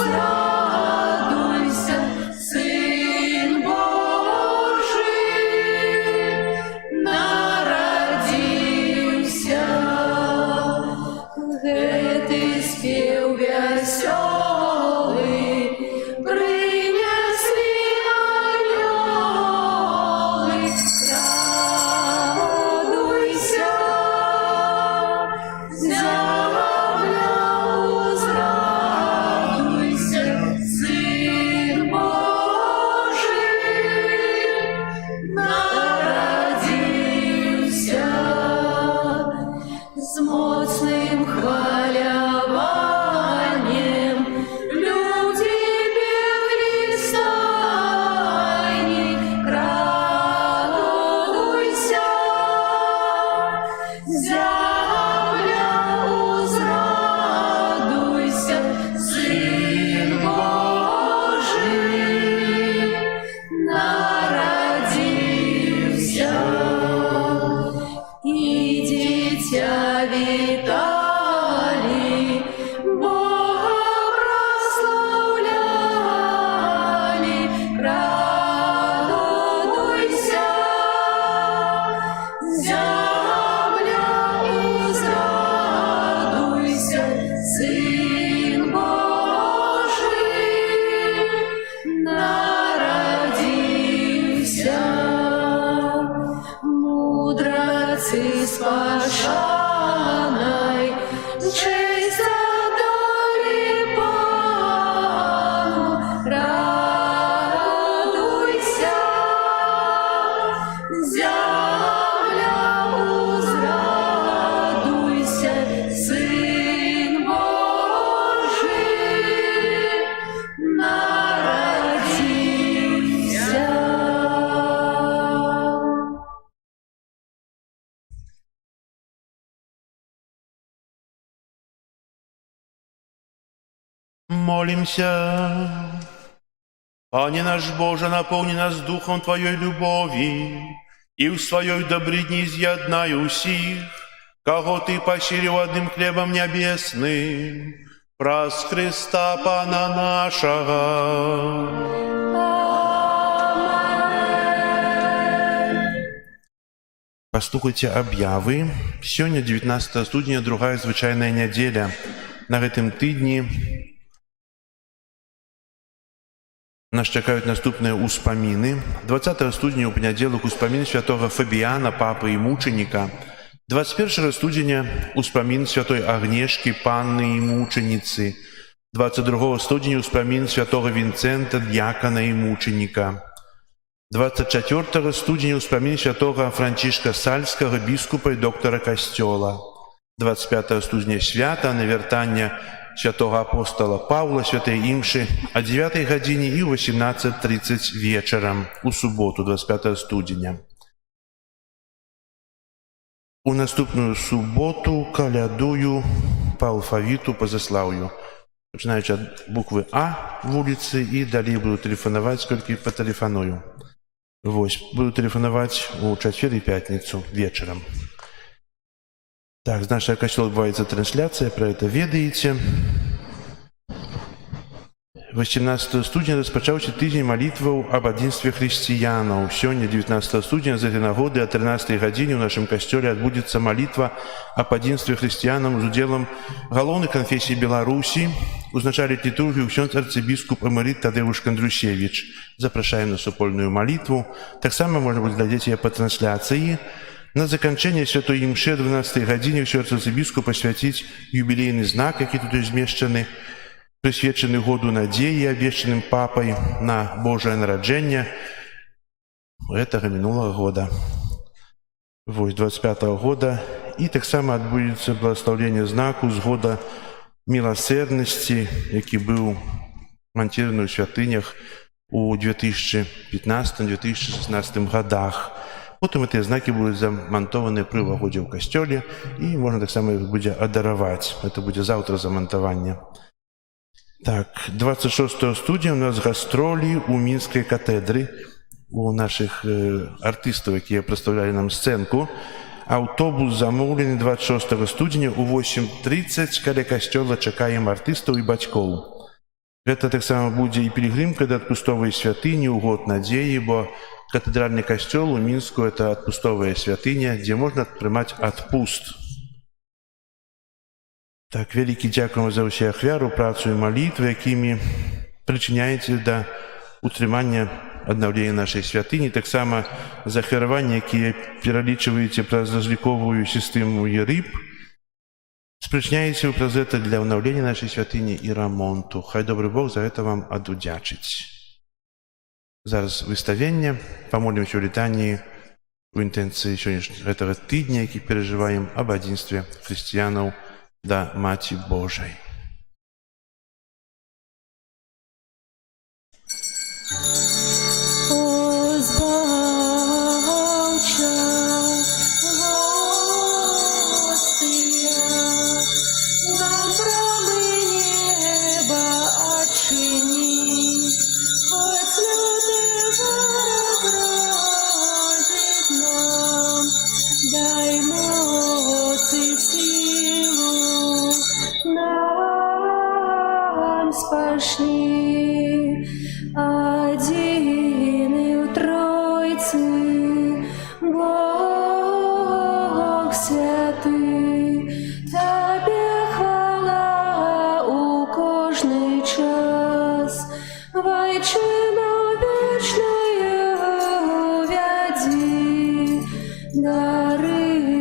узрадуйся, Сын Божий народился. Гэты спеў вясёлы прынеслі анёлы, радуйся, земля, узрадуйся, Сын Божий народился. З моцним хваляваннем люди бегли в стайні, радуйся, земля, узрадуйся, Сын Божий народился. И дитя витали, Бога прославляли, радуйся, земля, узрадуйся, Сын Божий народился. Троицы спашаной, честь отдали Пану, радуйся, земля узрадуйся, Сын Божий народился. Молимся. Пане наш Боже, наполни нас духом Твоей любови, и в Своей добрыне изъяднай усих, кого Ты пощирил одним хлебом небесным, праз Христа Пана нашего. Паслухайте аб'явы. Сёння 19 студня, другая звычайная нядзеля. На гэтым тыдні нас чакаюць наступныя ўспаміны. 20 студня ў панядзелак успамін святога Фабіяна, папы і мучаніка. 21 студзеня успамін святой Агнешкі, панны і мучаніцы. 22 студзеня успамін святога Вінцэнта, д'якана і мучаніка. 24 студзеня успамін святога Францішка Сальскага, біскупа і доктара касцёла. 25 студзеня свята навяртання святого апостола Павла, святой імшы о 9 гадзіне і 18:30 вечарам у суботу, 25 студзеня. У наступную суботу калядую по алфавиту, по заслаўю. Пачынаючы ад буквы А вуліцы і далей буду тэлефанаваць, колькі патэлефаную. Вось, буду тэлефанаваць у чацвер і пятніцу вечарам. Так, з нашага касцёла адбываецца трансляцыя, пра гэта ведаеце. 18 студня распачаўся тыдзень малітваў аб адзінстве хрысціянаў. Сёння, 19 студня, з гэтай нагоды о 13 гадзіне ў нашым касцёле адбудзецца малітва аб адзінстве хрысціянам з удзелам галоўнай канфесіі Беларусі. Узначаліць літургію ксёндз арцыбіскуп эмэрыт Тадеуш Кандрусевіч. Запрашаем на супольную малітву. Таксама можна будзе глядзець яе па трансляцыі. На заканчэнне святой імшы о 12 гадзіне ксёндз арцыбіскуп пасвяціць юбілейны знак, які тут змешчаны, прысвечаны году надзеі, абвешчаным папай на Божае нараджэнне гэтага мінулага года. Вось, 25 года. І таксама адбудзецца благаслаўленне знаку з года міласэрнасці, які быў манціраваны ў святынях у 2015-2016 годах. Потым гэтыя знакі будуць замантованыя пры ўваходзе ў касцёле і можна таксама іх будзе адараваць. Гэта будзе заўтра замантаванне. Так, 26 студня у нас гастролі ў мінскай катедры у нашых артыстаў, якія прадстаўлялі нам сцэнку. Аўтобус замоўлены 26 студня у 8:30 каля касцёла, чакаем артыстаў і бацькоў. Гэта таксама будзе і пілігрымка да адпустовай святыні ў год надзеі, бо катэдральны касцёл у Мінску – это адпустовая святыня, дзе можна атрымаць адпуст. Так, вялікі дзякуем за ўсе ахвяру, працу і малітвы, якімі прычыняеце да утрымання аднаўлення нашай святыні, таксама за ахвяраванні, якія пералічваеце праз разліковую сістэму ЕРИП, спрычняеце праз гэта для ўнаўлення нашай святыні і рамонту. Хай добры Бог за гэта вам адудзячыць. Зараз выставленне, памолімся ў літаніі у інтэнцыі гэтага тыдня, які перажываем аб адзінстве хрысціянаў да Маці Божай. Дай моцы силу нам спашни, один в Тройцы, Бог святый, Тебе хвала у кожный час, Вайчину вечную вяди, дары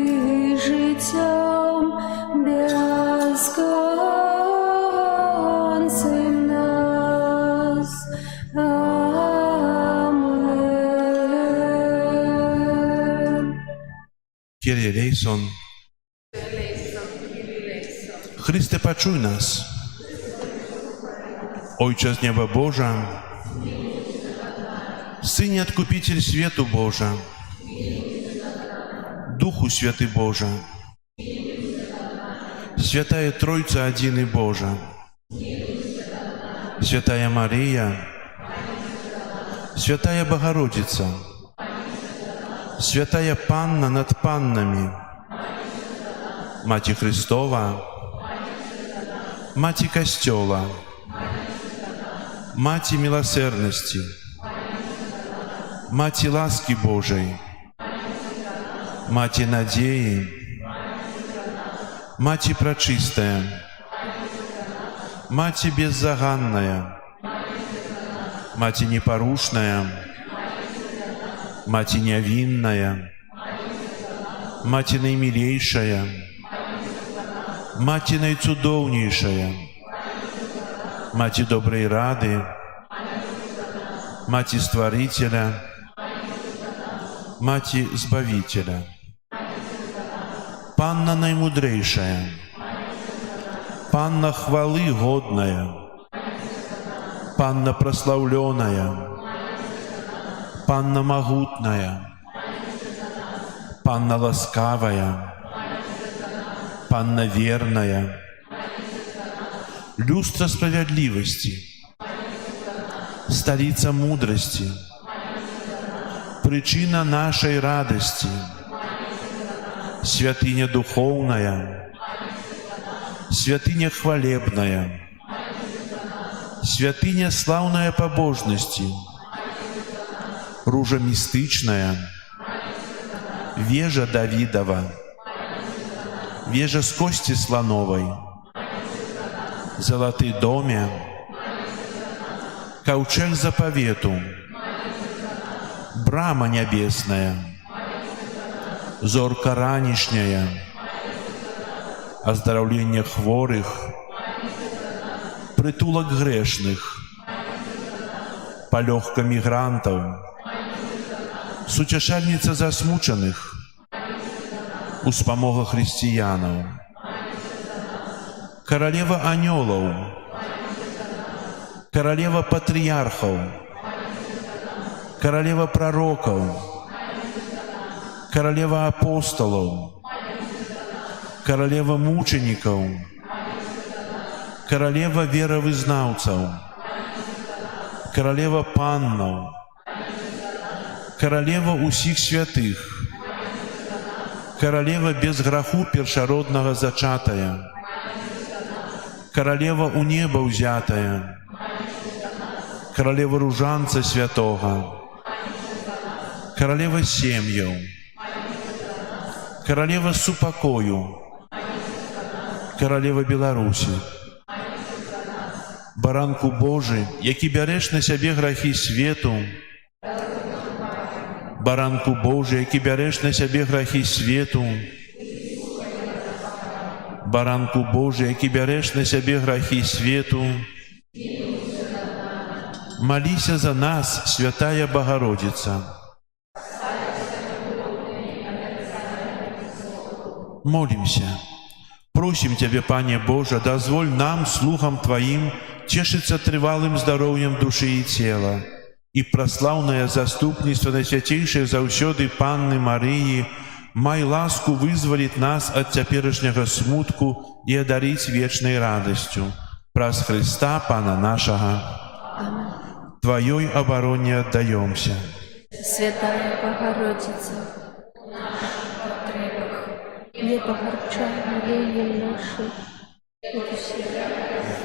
Kyrie eleison. Chryste, poczuj nas. Ojcze z nieba Boża, Synie Odkupiciel światu Boża, Duchu Święty Boża, Świętая Trójca Jedyny Boża, Świętая Maryja, Świętая Bogorodica, Świętая Panna nad Pannami, Macie Chrystowa, Macie Kościoła, Macie Miłosierności, Macie łaski Bożej, Macie nadziei, Macie Пречистая, Macie Беззаганная, Macie Непорушная, Macie Невинная, Macie Najmilejsza, Macie Najcudowniejsza, Macie Dobrej Rady, Macie Stworителя, Macie Zbawiciela, Panna Najmудрейшая, Panna Chwały Godная, Panna Прославленная, Panna Могутная, Panna Ласкавая, Panna Верная, Люстра Справедливости, Столица Мудрости, Причина нашей радости, Святыня Духовная, Святыня Хвалебная, Святыня Славная Побожности, Ружа Мистычная, Вежа Давидова, Вежа с кости слоновой, Золотый доме, Ковчег заповету, Брама небесная, Зорка ранішняя, Оздоровление хворых, Притулок грешных, Полегка мигрантов, Сутешальница засмученных, Успомога християнов, Королева анgelов, Королева патриархов, Королева пророков, Королева апостолов, Королева мучеников, Королева веровызнавцев, Королева паннов, Королева усіх святых, Королева без граху першародного зачатая, Королева у неба узятая, Королева ружанца святого, Королева сем'яў, Королева супакою, Королева Беларусі, Баранку Божий, які бярэш на сябе грахі свету, Баранку Божий, які бярэш на сябе грахі свету, Баранку Божий, які бярэш на сябе грахі свету, молися за нас, Святая Богородица. Молимся. Просим Тебя, Пане Боже, дозволь нам, слугам Твоим, тешиться трывалым здоровьем души и тела, и прославное заступництво Найсвятейшей заўсёды Панны Марии май ласку вызволить нас от цяперашняга смутку и одарить вечной радостью. Праз Христа, Пана нашего, Твоей обороне отдаемся. Святая Богородица, не погорчай молением нашим, и всегда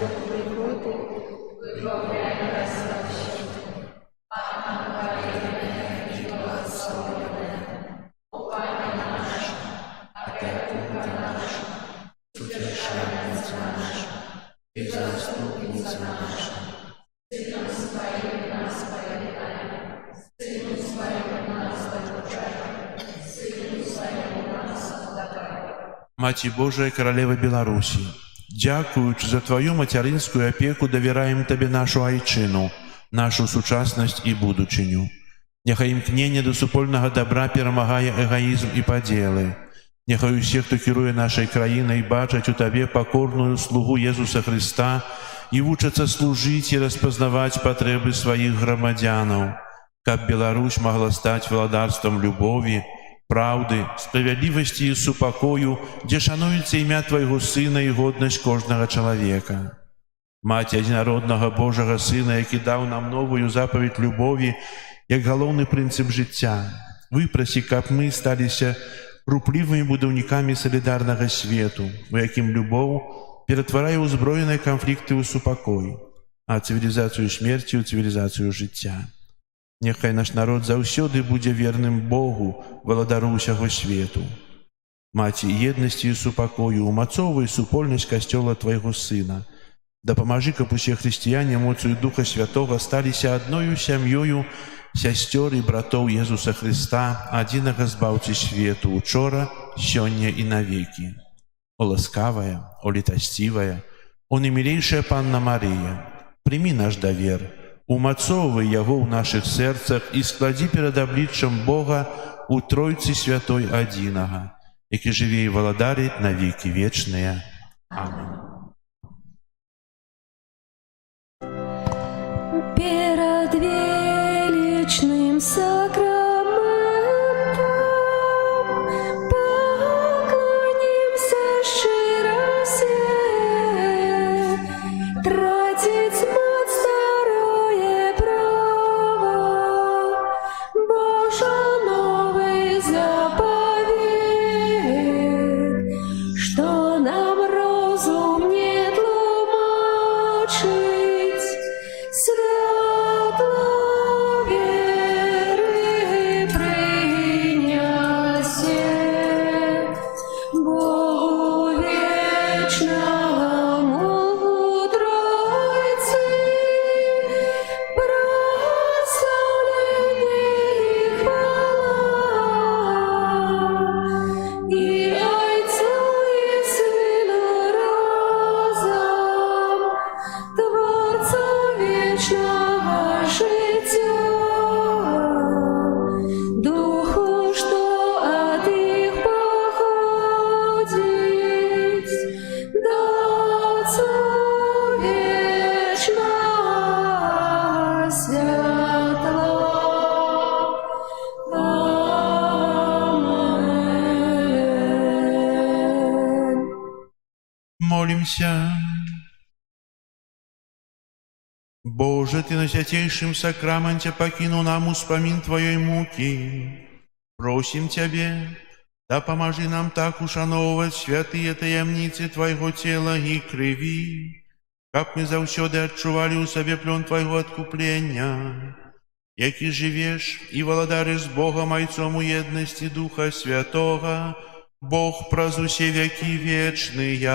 от природы, Маці Божая, Королева Беларуси, дякуючи за Твою материнскую опеку, доверяем Тебе нашу айчину, нашу сучасность и будучиню. Няхай імкнення до супольнага добра перамагае эгоізм і падзелы. Няхай усе, хто кіруе нашай краінай, бачаць у Табе пакорную слугу Езуса Хрыста і вучацца служыць і распазнаваць патрэбы сваіх грамадзянаў, каб Беларусь магла стаць валадарствам любові, праўды, справядлівасці і супакою, дзе шануецца імя Твайго Сына і годнасць кожнага чалавека. Маці адзінароднага Божага Сына, які даў нам новую запаведь любові, як галоўны прынцып жыцця, выпрасі, каб мы сталіся руплівымі будаўнікамі салідарнага свету, у якім любоў ператварае ўзброеныя канфлікты ў супакой, а цывілізацыю смерці ў цывілізацыю жыцця. Няхай наш народ заўсёды будзе верным Богу, валадару ўсяго свету. Маці еднасці і супакою, умацоўвай супольнасць касцёла Твайго Сына. Дапамажы, каб усе хрысціяне моцаю Духа Святога сталіся адною сям'ёю сясцёр і братоў Езуса Хрыста, адзінага збаўцы свету, учора, сёння і навекі. О ласкавая, о літасцівая, о немілейшая Панна Марыя, прымі наш давер, умацоўвай яго ў нашых сэрцах і складзі перад абліччам Бога у Тройцы Святой адзінага, які жыве і валадарыць на векі вечныя. Амінь. Перед вечным сакраментом поклонимся щиро все, тратить мать старое право, Божа новый заповедь, что нам розум не тлумачить, святло веры принясе, Богу вечному Тройцы, прославление и хвала, и Отцу и Сыну разом, Творцу вечного життя, Духу, что от их походить, до Отцу вечного святла. Амен. Молимся. Боже, Ты на святейшем сакраменте покинул нам успомин Твоей муки. Просим Тебе, да поможи нам так ушановывать святые таямницы Твоего тела и крови, как мы завсёды отчували у себе плен Твоего откупления, які живешь и владаришь с Богом Отцом у едности Духа Святого, Бог праз усе веки вечные.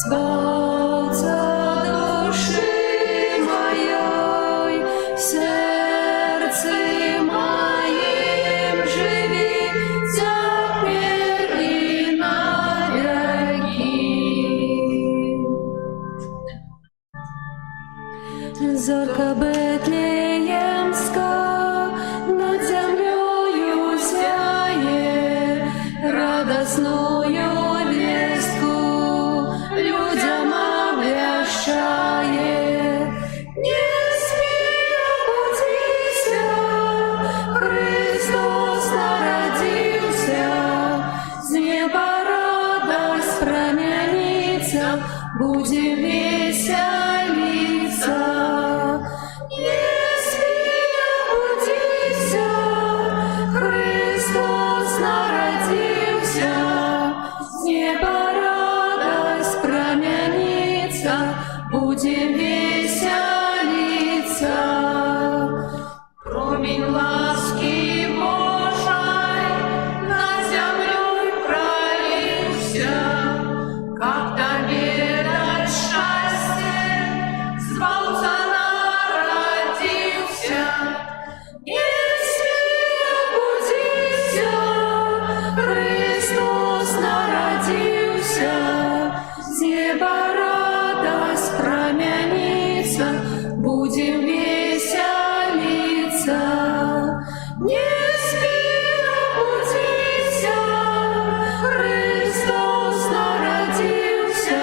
Збавца души моей, в сердце моим живи, теперь и навеки. Зорка Бетлеемска над землею зяє, радостную вестку людям обвещает. Не спи, обудися, Христос народился, с неба радость променится, будем веселиться. Не спи, обудися, Христос народился, с неба радость променится, будем веселиться. Промень ласки Божией над землей пролился, как тебе дать счастье, звался народился. Не спи, обудися, Христос народился, с неба радость променится, будем веселиться. Не спи, обудися, Христос народился,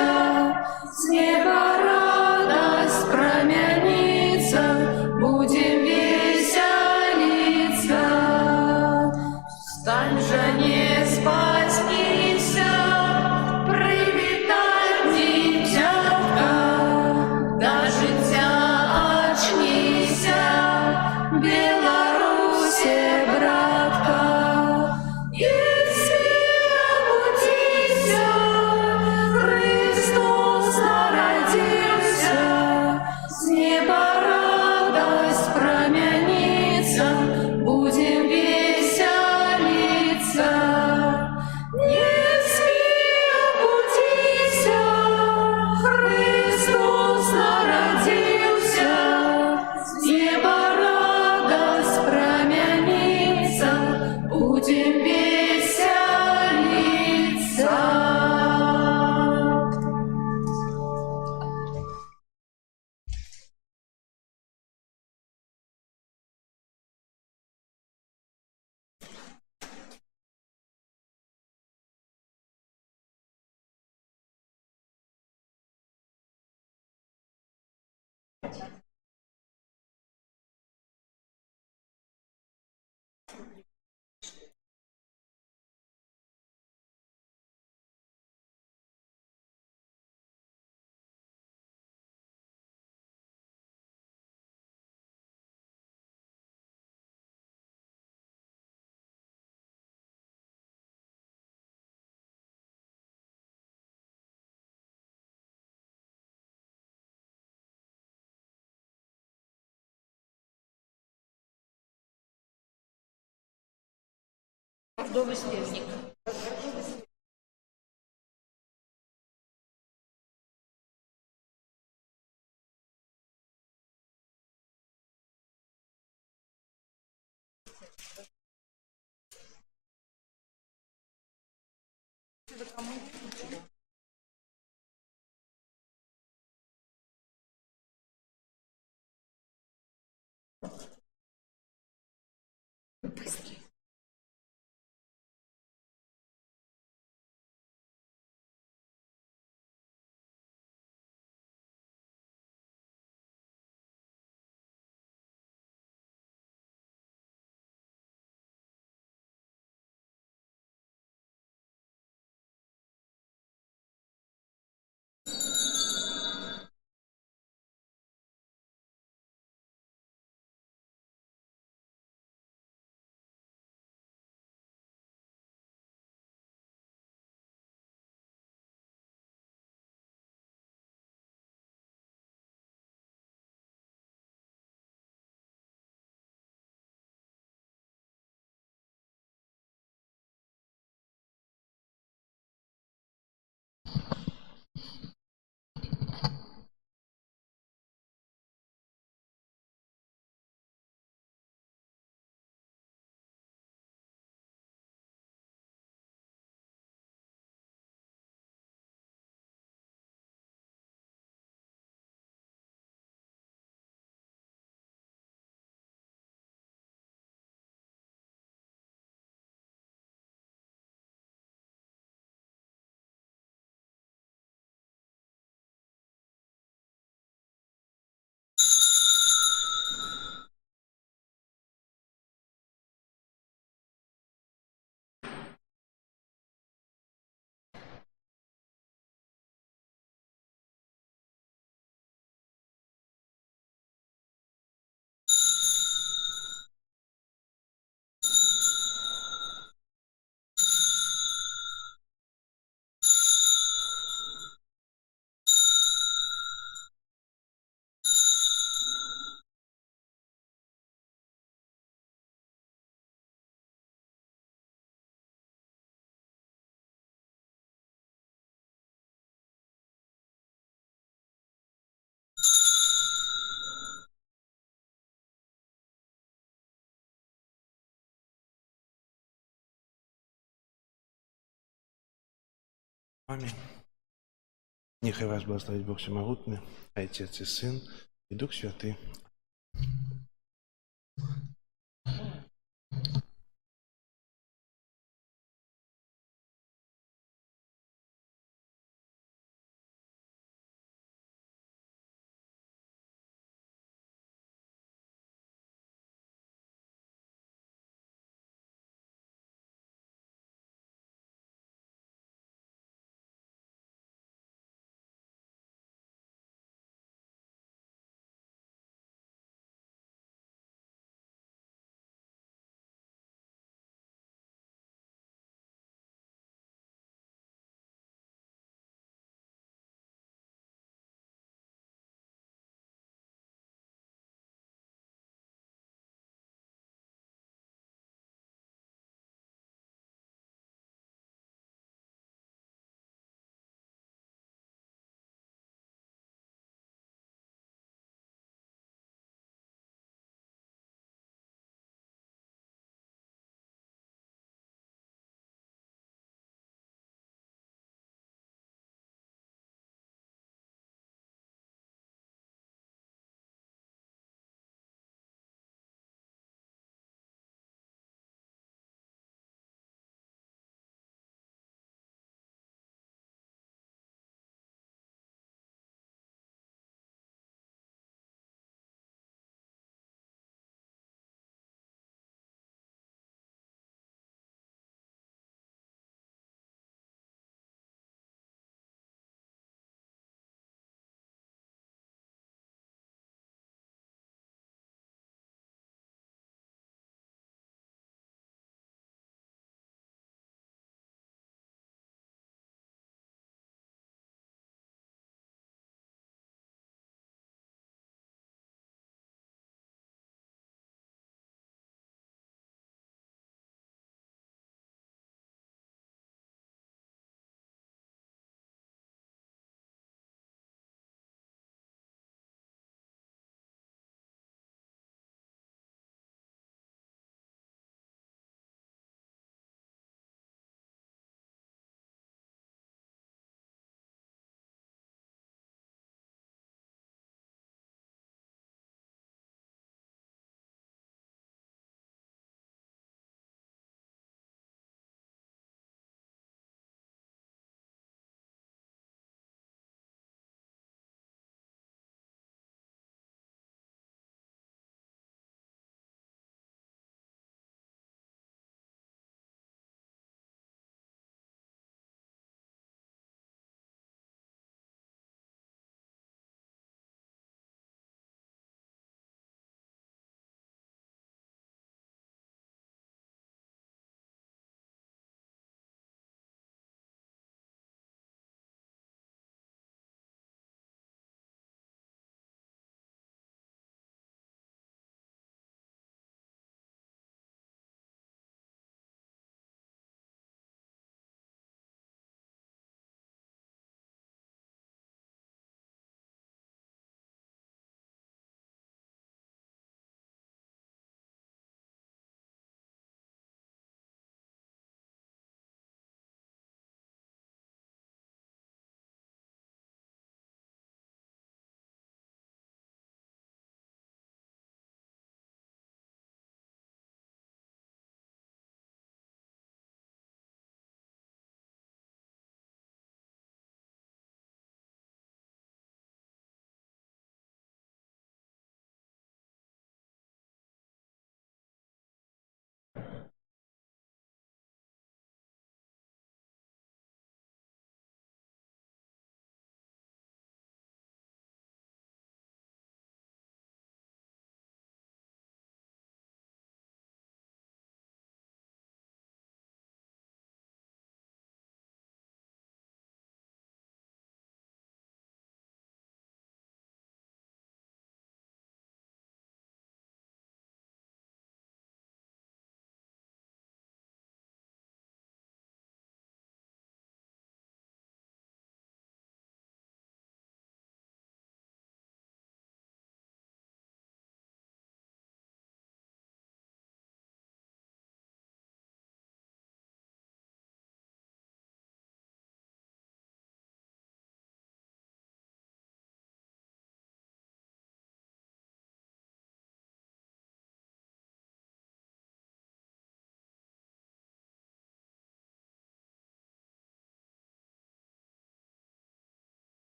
с неба радость променится, будем веселиться. Встань же, не спать, мирися, привитай дитятка, до життя очнися, Беларуси, братка. Не спи, обудися, Христос народился, с неба радость променится, будем веселиться. Не спи, обудися, Христос народился, с неба радость променится, будем веселиться. Добрый спевник. Амінь. Нехай вас благословить Бог Всемогутний, Отець і Син, і Дух Святий.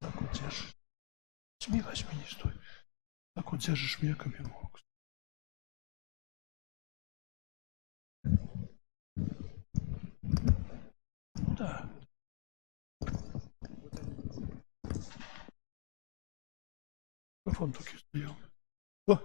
Так вот держишь. Возьми, не стой. Так вот держишь меня, как я мог. Ну да. Микрофон таки стоял. О,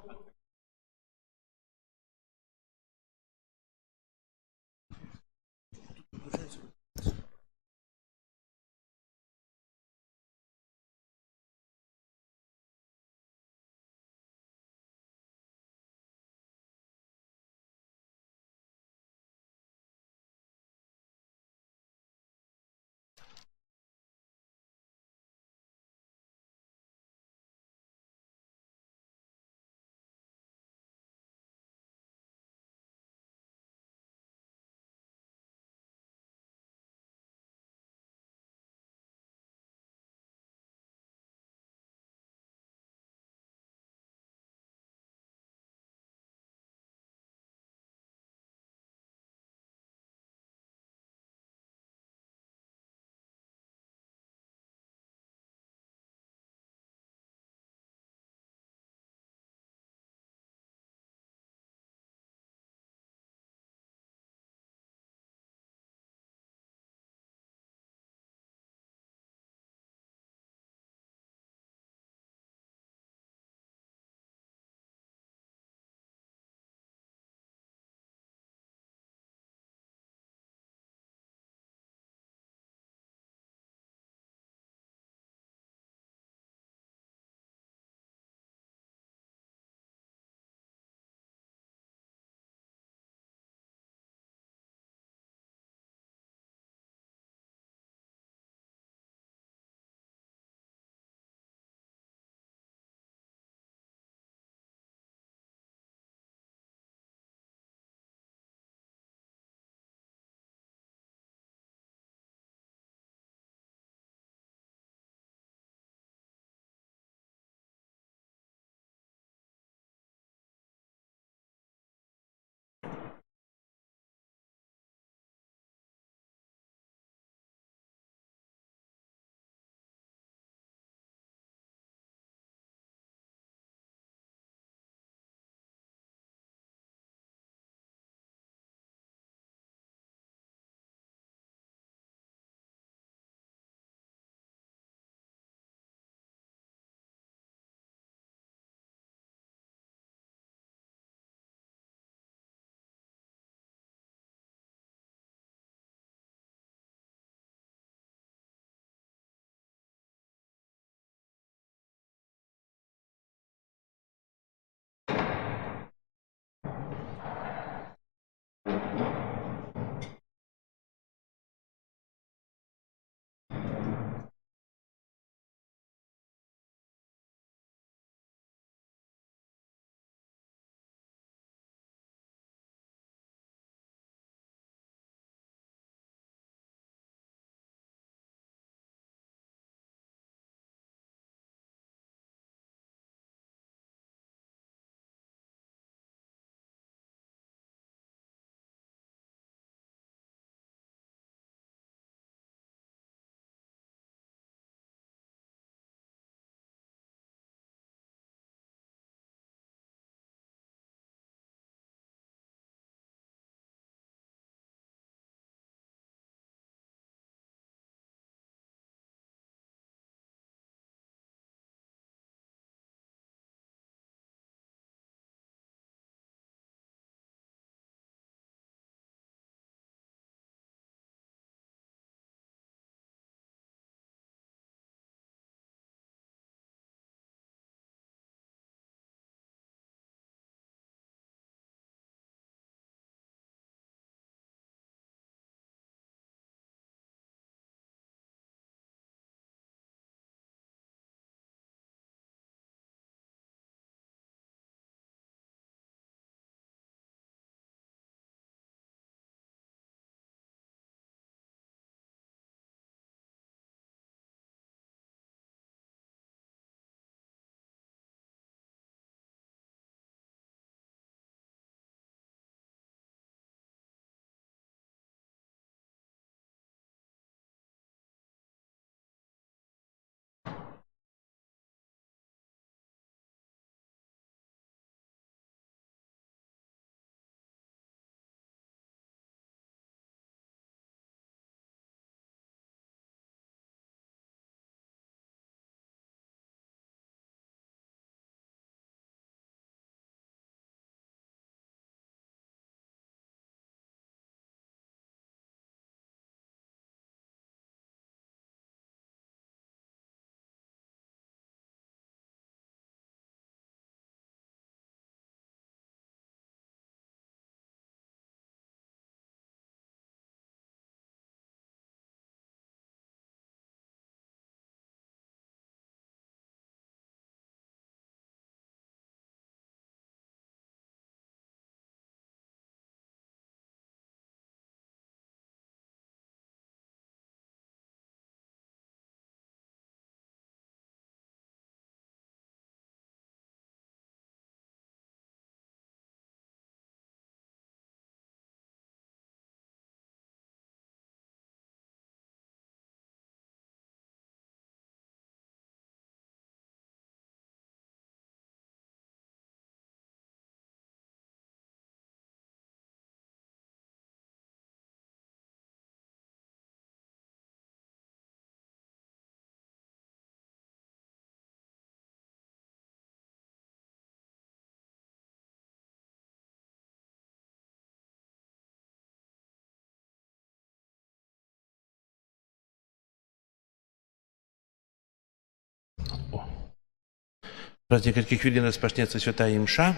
Праз некалькі хвілін распачнецца святая імша,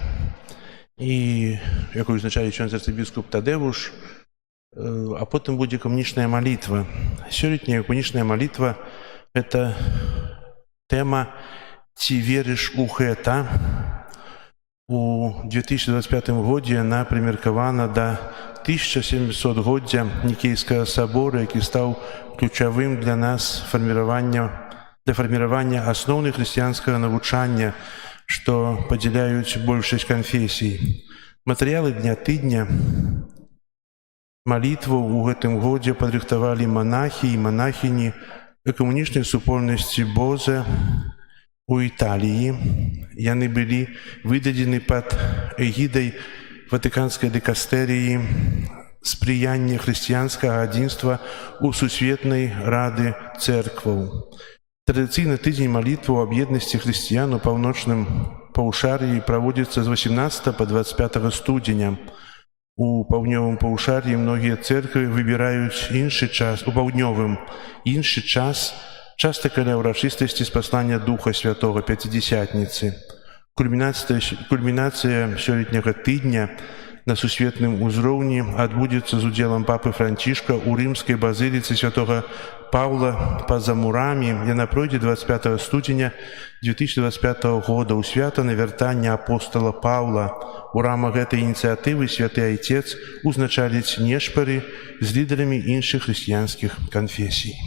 і якую узначалі ksiądz арцыбіскуп Тадеуш, а потым будзе камунічная малітва. Сёлетняя камунічная малітва – гэта тэма «Ці верыш у гэта?». У 2025 годзе яна прымеркавана да 1700-годдзя Нікейскага сабора, які стаў ключавым для нас для фарміравання асноўных хрысціянскага навучання, што падзяляюць большасць канфесій. Матэрыялы дня тыдня малітву ў гэтым годзе падрыхтавалі манахі і манахіні экумэнічнай супольнасці Бозе у Італіі. Яны былі выдадзены пад эгідай Ватыканскай дыкастэрыі спрыяння хрысціянскага адзінства ў Сусветнай рады цэркваў. Традыцыйна тыдзень малітвы ў аб'еднасці хрысціян у паўночным паўшар'і праводзіцца з 18 па 25 студзеня. У паўднёвым паўшар'і многія цэрквы выбіраюць іншы час, у паўднёвым іншы час, часта каля ўрачыстасці спаслання Духа Святога Пяцідзясятніцы. Кульмінацыя сёлетняга тыдня на сусветным узроўні адбудзецца з удзелам папы Францішка ў рымскай базыліцы святога Паўла па-за мурамі. Яна пройдзе 25 студзеня 2025 года ў свята навяртання апостола Паўла. У рамах гэтай ініцыятывы святы Айцец узначаліць нешпары з лідарамі іншых хрысціянскіх канфесій.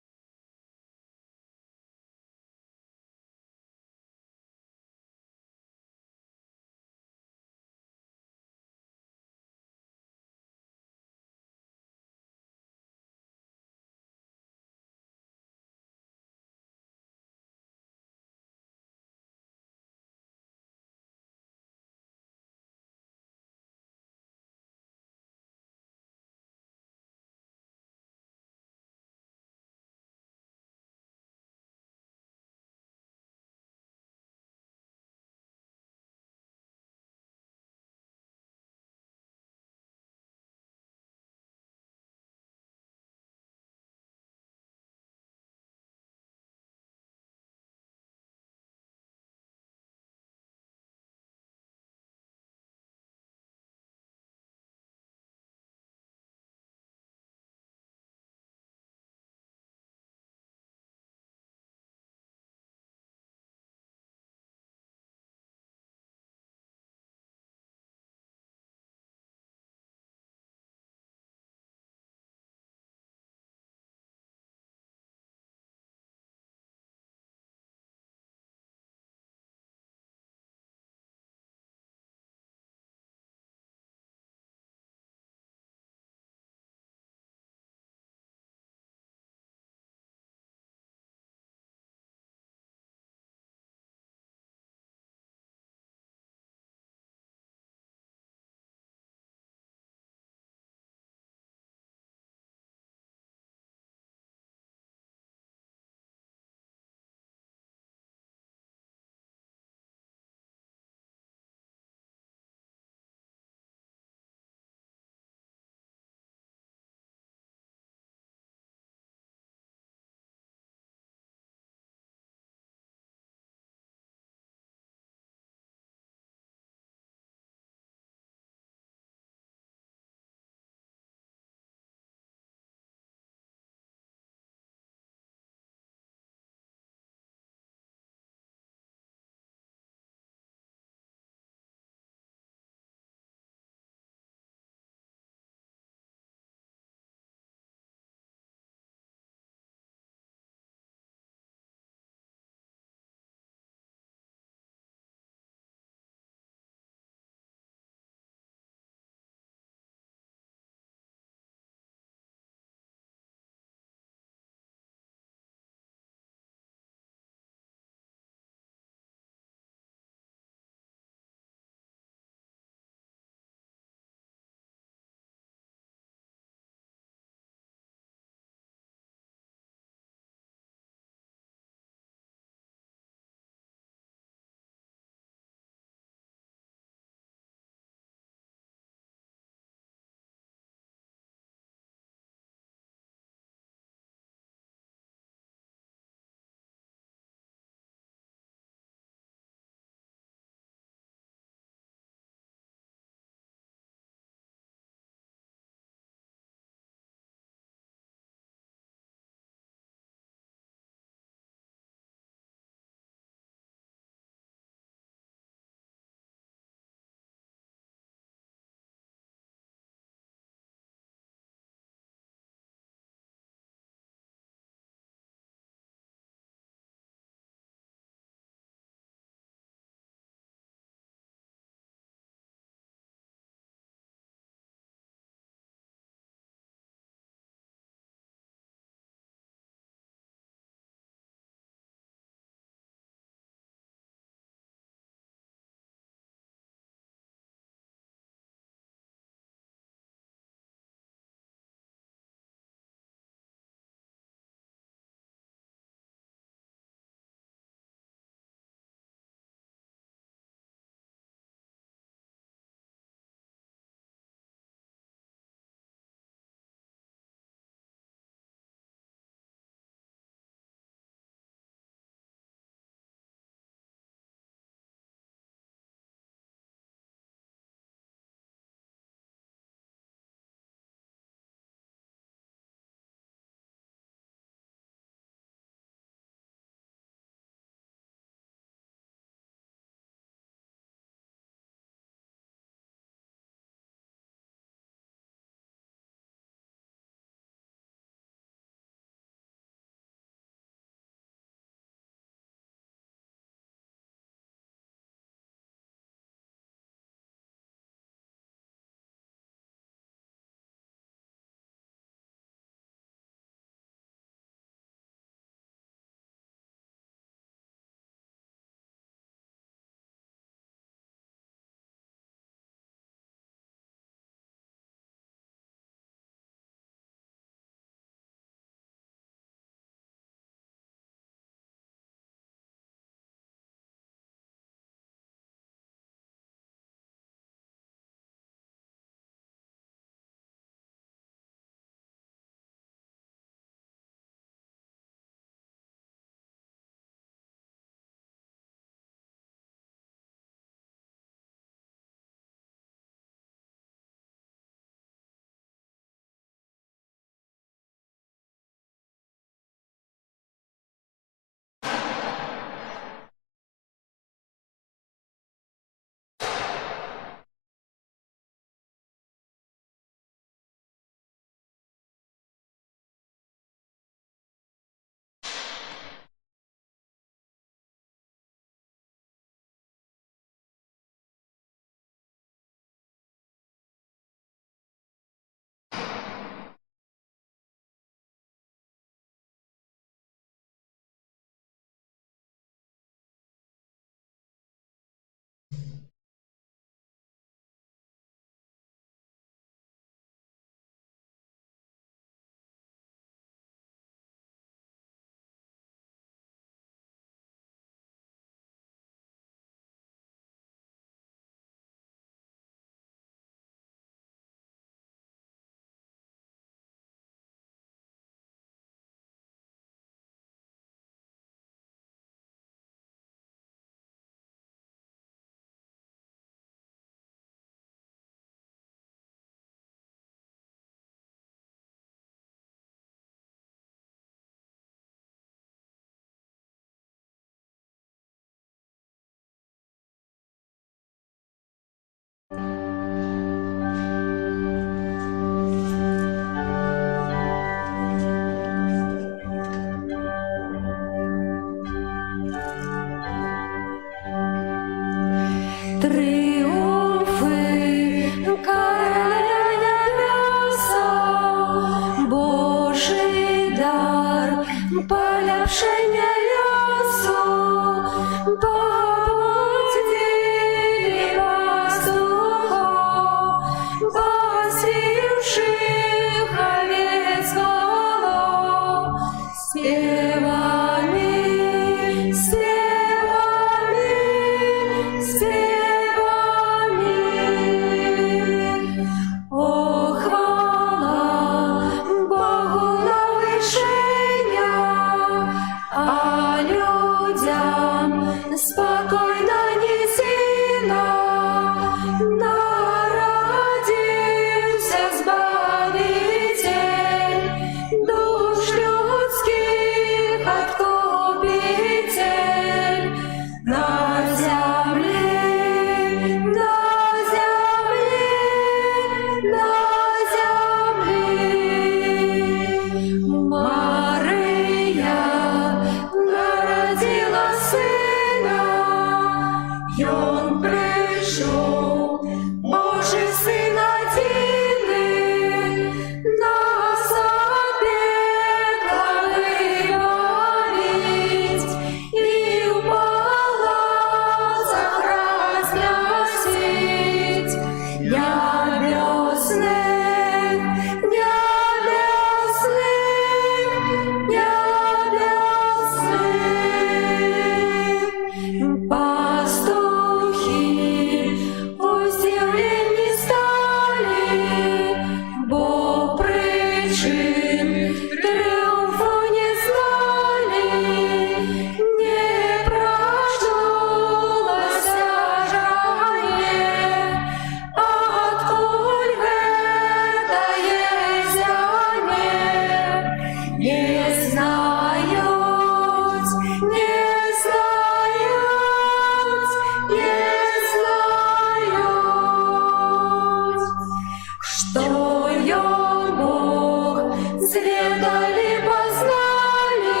изведали, познали,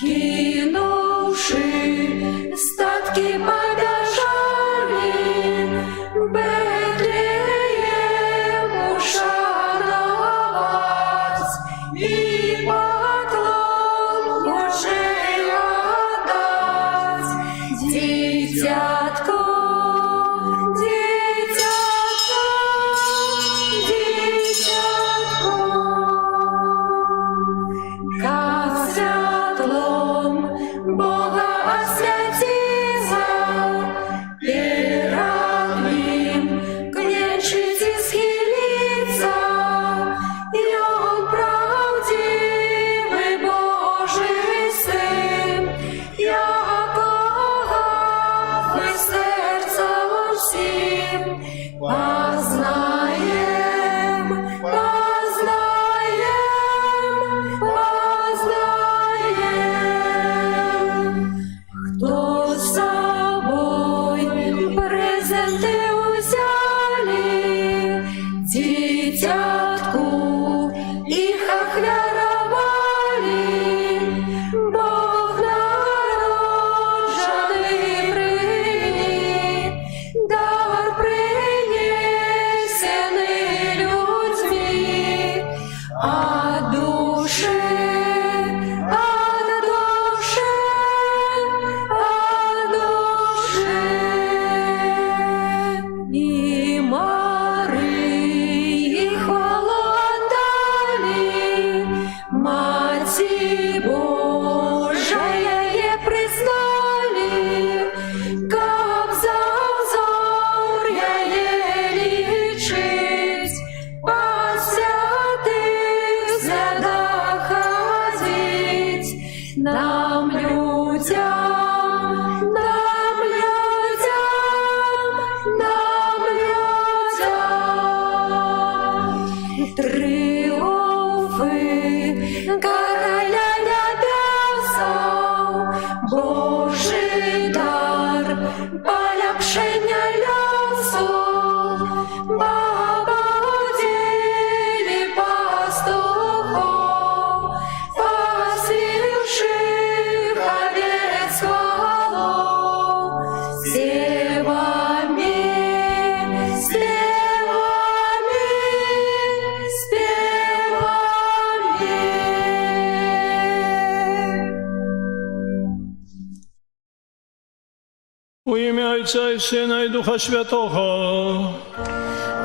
кинувши статки побежали, в Бетлеему шановать и поклон Божий отдать. Дитятко, дитятко, дитятко, как святлом Бога освятила, перед ним клянчить и схилиться, и он правдивый Божий Сын, якого мы сердцем всім познаем, познаем, познаем. Хто з собой презенти узяли, дитятку їх охлярували, Бог народжений приніс, дар принесений людьми, от души, от души, от души. И Марии хвалу отдали, Матерь Божия е признали, как за взорья лечить, по святых святах ходить, нам людям, нам людям, нам людям. Триумфы короля небесов, Божий дар, полегшення лесов, побудили пастухов, пасивших овец хвалу, спевами, спевами, спевами. У ім'я Отця і Сина і Духа Святого.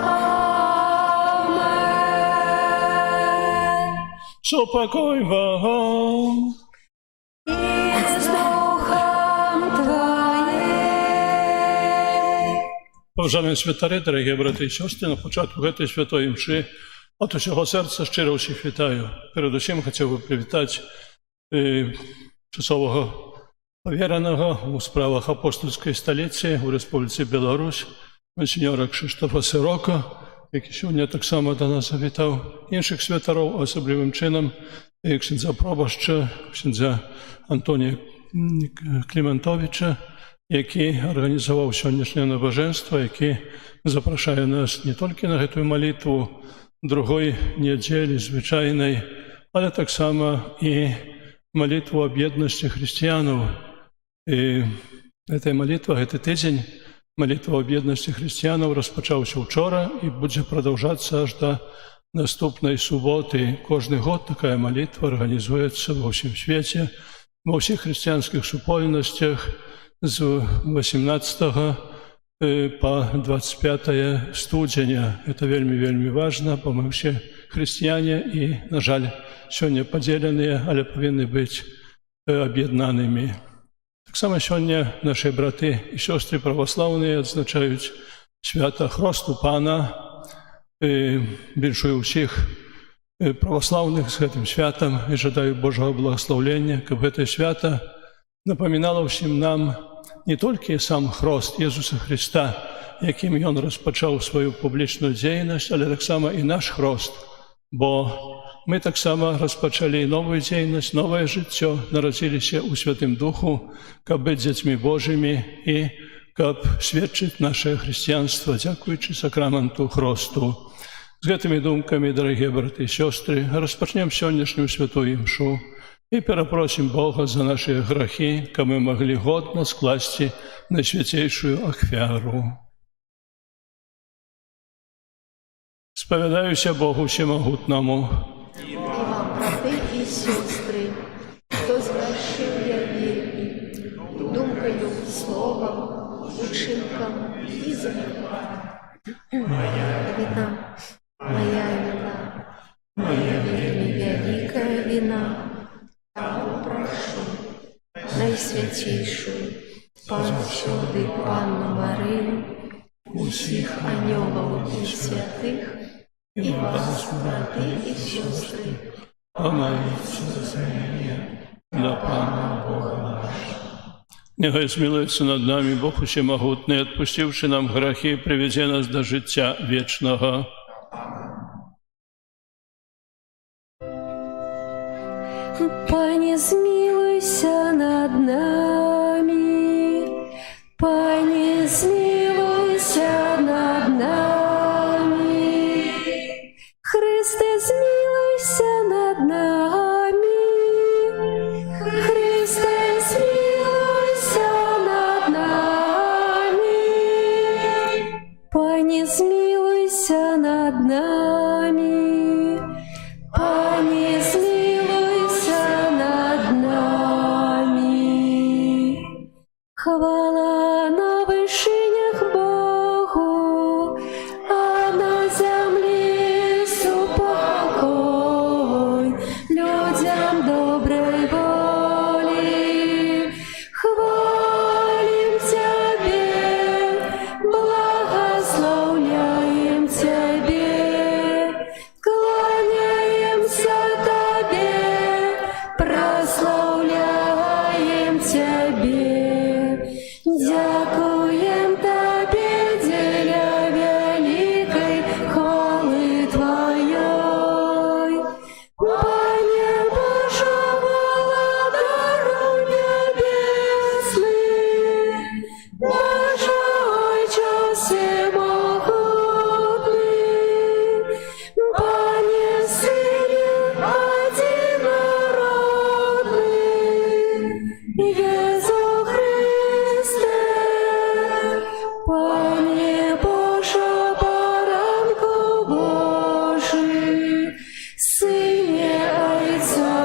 Амен. Супокой вам. И с Духом Твоим. Поважаємо святари, дорогі брати і сестри, на початку цієї святої мши от усього серця щиро всіх вітаю. Передусім хотів би привітати часового повіреного у справах апостольської столиці у Республіці Білорусь, монсеньора Кшиштофа Сирока, який сьогодні так само до нас завітав, інших святарів, особливим чином, ксендза Пробашча, ксендза Антонія Кліментовича, який організував сьогоднішнє набоженство, який запрошує нас не тільки на цю молитву другої неділі, звичайної, але так само і молитву об єдності християнів. І ця молитва, цей тиждень, молитва об єдності християнів розпочався вчора і буде продовжатися аж до наступної суботи. Кожен год така молитва організується во всім світі, во всіх християнських супольностях з 18 по 25 студня. Це вельми важливо, бо ми всі християни і, на жаль, сьогодні поділені, але повинні бути об'єднаними. Так само сьогодні наші брати і сестри православні відзначають свято Хресту Пана. Віншую всіх православних з цим святом і жадаю Божого благословення, щоб це свято напоминало всім нам не тільки сам Хрест Ісуса Христа, яким Він розпочав свою публічну діяльність, але так само і наш Хрест. Бо ми так само розпочали нову діяльність, нове життя, народилися у Святому Духу, щоб бути дітьми Божими і щоб свідчити наше християнство, дякуючи сакраменту Хресту. З гэтымі думкамі, дарагія браты і сёстры, распачнем сённяшнюю святую імшу і перапросім Бога за нашыя грахі, каб мы маглі годна скласці найсвяцейшую ахвяру. Спавядаюся Богу Всемогутному. І вам, брати і сестри, хто згрішив я вірні, думкою, словом, учинком і загибом. Моя вина, моя вельми великая вина, тому прошу найсвятейшую, повсюди Панну Марию, усіх аньолов і святих, і вас, брати і сестри, Помоліться за мене до Пана Бога нашого. Нехай змилується над нами Бог Усемогутний, відпустивши нам грехи, приведе нас до життя вічного. Пане, змилуйся над нами, Пане, змилуйся над нами, Христе, змилуйся над нами, Христе, змилуйся над нами, Пане, змилуйся над нами, Пане, змилуйся над нами. Хвала на вишинях Богу, а на землі супокой людям доброй волі. Хвалим Тебе, благословляем Тебе, кланяемся Тебе, прославляем Тебе. Дякуем Тебе, деля великой хвалы Твоей. Пане Боже, владару небесный, Боже, Отче всемогутный, Пане Сыне одинородный, Иисус Христе, Пане Боже, Баранку Божий, Сыне Отца,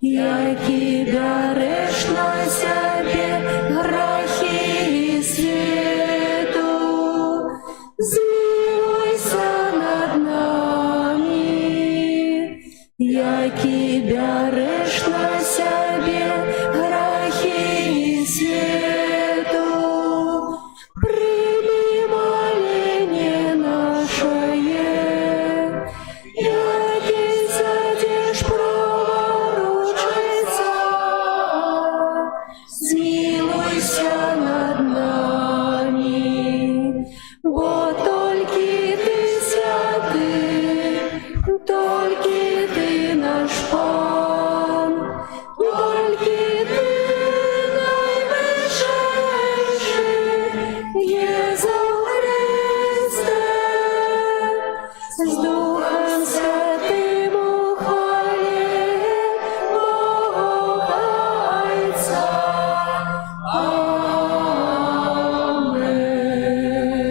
які береш на себе грехи світу, змилуйся над нами, які береш на себе грехи світу, прийми моління наше, який задіш проворочиться, змилуйся над нами, бо тільки ти святий, тільки ти наш Пан, тільки ти найвищий, Єсус Христе, з Духом Святим у хвалі Бога Отця.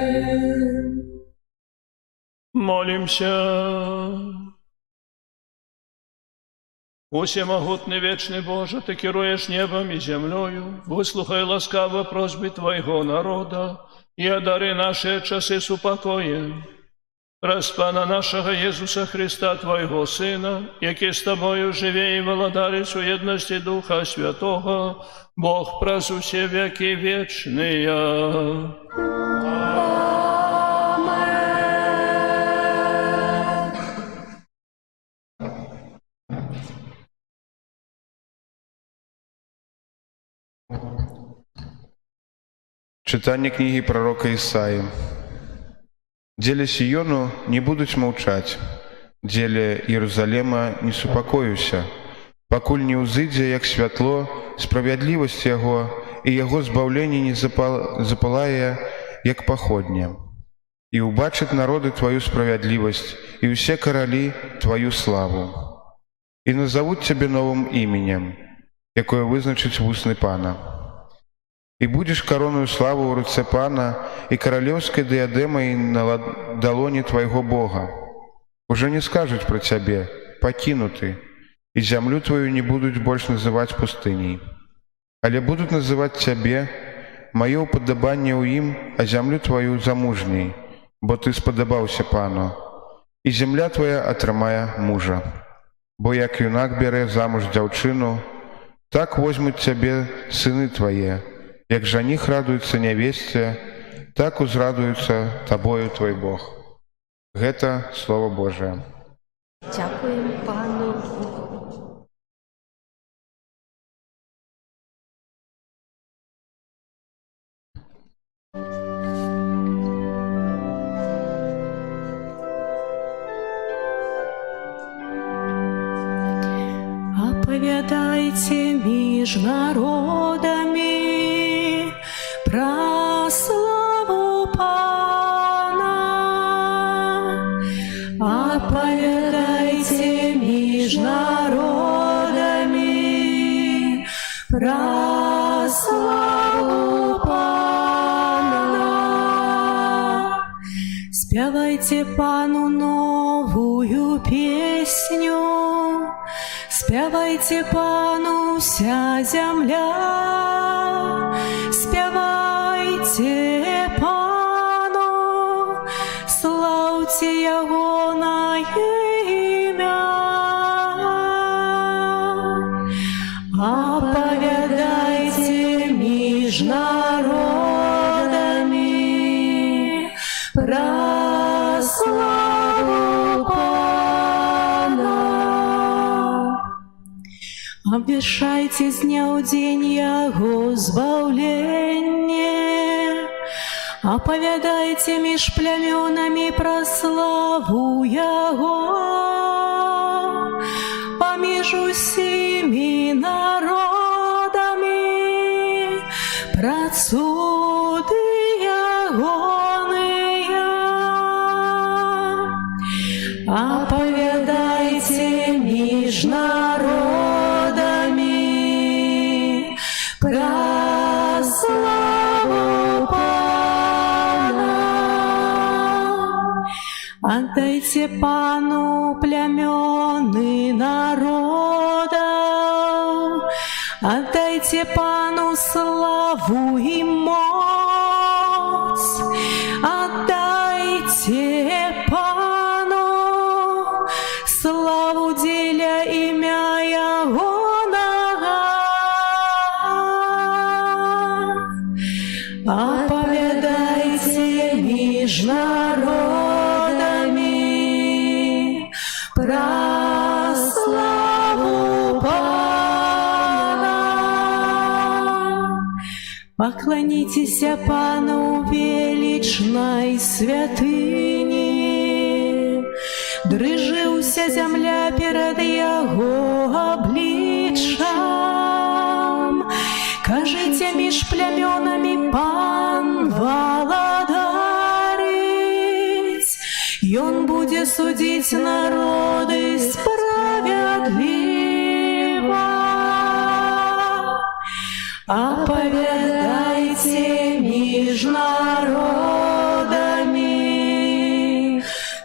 Амен. Молимся. Усемогутний вечний Боже, Ти керуєш небом і землею, вислухай ласкаво просьби Твоего народа і одари наші часи з упокоєм. Раз Пана нашого Єсуса Христа, Твоего Сина, який з Тобою живе і володарить у єдності Духа Святого, Бог праз усі веки вечные. Читание книги пророка Исаии. Дзеля Сиону не будуць маўчаць, дзеля Иерусалема не супакоюся, пакуль не ўзыдзе, як святло, справядлівасць яго, і яго збаўленне не запалае, як паходня. и убачат народы Твою справедливость, и все короли Твою славу. И назовут Тебе новым именем, якое вызначить в устны Пана. И будешь короную славу у руце Пана и королевской диадемой на долоне Твоего Бога. Уже не скажут про Тебе, покинуты, и землю Твою не будут больше называть пустыней. Але будут называть Тебе, мое уподобание у им, а землю Твою замужней, бо Ты сподобался Пану, и земля Твоя атрымая мужа. Бо як юнак бере замуж дзяўчыну, так возьмут Тебе сыны Твои, як жаних радуется невесте, так узрадуется Тобою Твой Бог. Гэта Слово Божие. Дякуємо Пану. Оповедайте меж народами про славу Пана. Оповедайте меж народами про славу Пана. Спявайте Пану новую песню, спявайте Пану вся земля, спявайте Пану, славьте Его на имя. Оповедайте меж народами про славу Пана. Обвешайте с дня в день Его збавление, оповедайте меж племенами про славу Его, помеж усими народами про цуды Ягоные. Оповедайте меж народами про славу Пана. Отдайте Пану племены народов, отдайте Пану славу и моц, отдайте Пану славу деля имя Ягонага. Оповедайте меж народами про славу Пана. Поклонитесь Пану в величной святыне, дрыжи уся земля перед Его обличьем. Кажите меж племенами Пан владарить, и Он будет судить народы справедливо. Оповедайте меж народами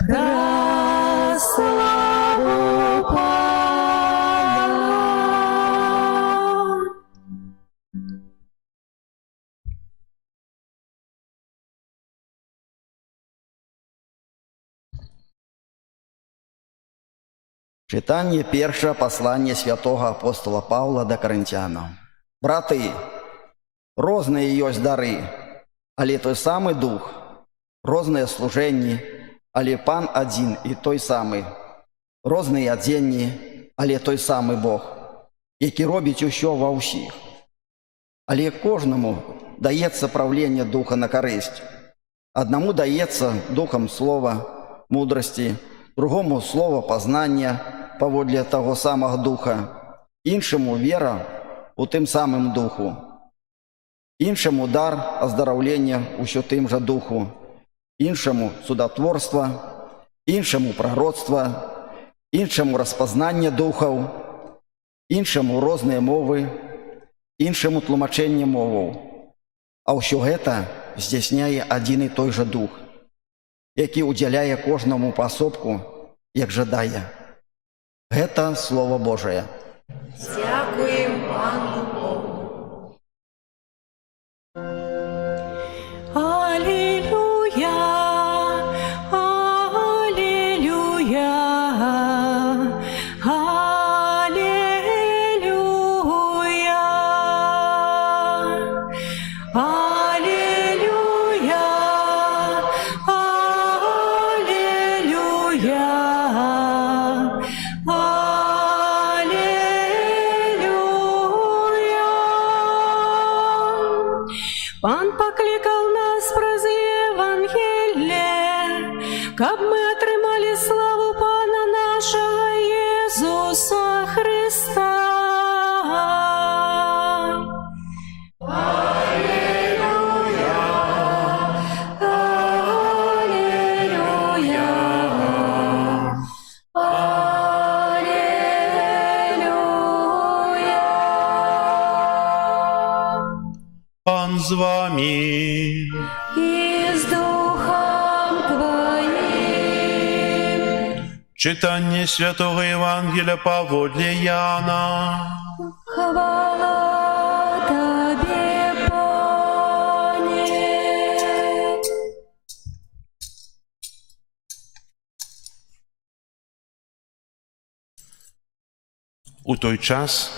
про славу Пана. Читание першего послания святого апостола Павла до Коринтянам. Браты, розные ёсць дары, але той самый Дух, розные служенні, але Пан один и той самый, розные адзенні, але той самый Бог, які робіць усё ва ўсіх. Але кожному даецца правленне Духа на карысць. Одному даецца Духом слова мудрости, другому слово познания паводле того самого Духа, іншому вера у тым самым Духу, іншаму дар аздараўлення ўсё тым жа Духу, іншаму судотворства, іншаму пророцтва, іншаму распазнання духаў, іншаму розныя мовы, іншаму тлумачэнне моваў. А ўсё гэта здзяйсняе адзін і той жа дух, які ўдзяляе кожнаму паасобку, як жадае. Гэта Слово Божае. Дякуємо пану Богу. Аллилуйя, аллилуйя, аллилуйя, аллилуйя, аллилуйя, аллилуйя. Пан покликал нас праз Евангелие, каб мы атрымалі славу Пана нашего Иисуса Христа. Аллилуйя, аллилуйя, аллилуйя. Пан з вами. И с Духом Твоим. Читання Святого Євангелія паводле Яна. Хвала Тебе, Пане. У той час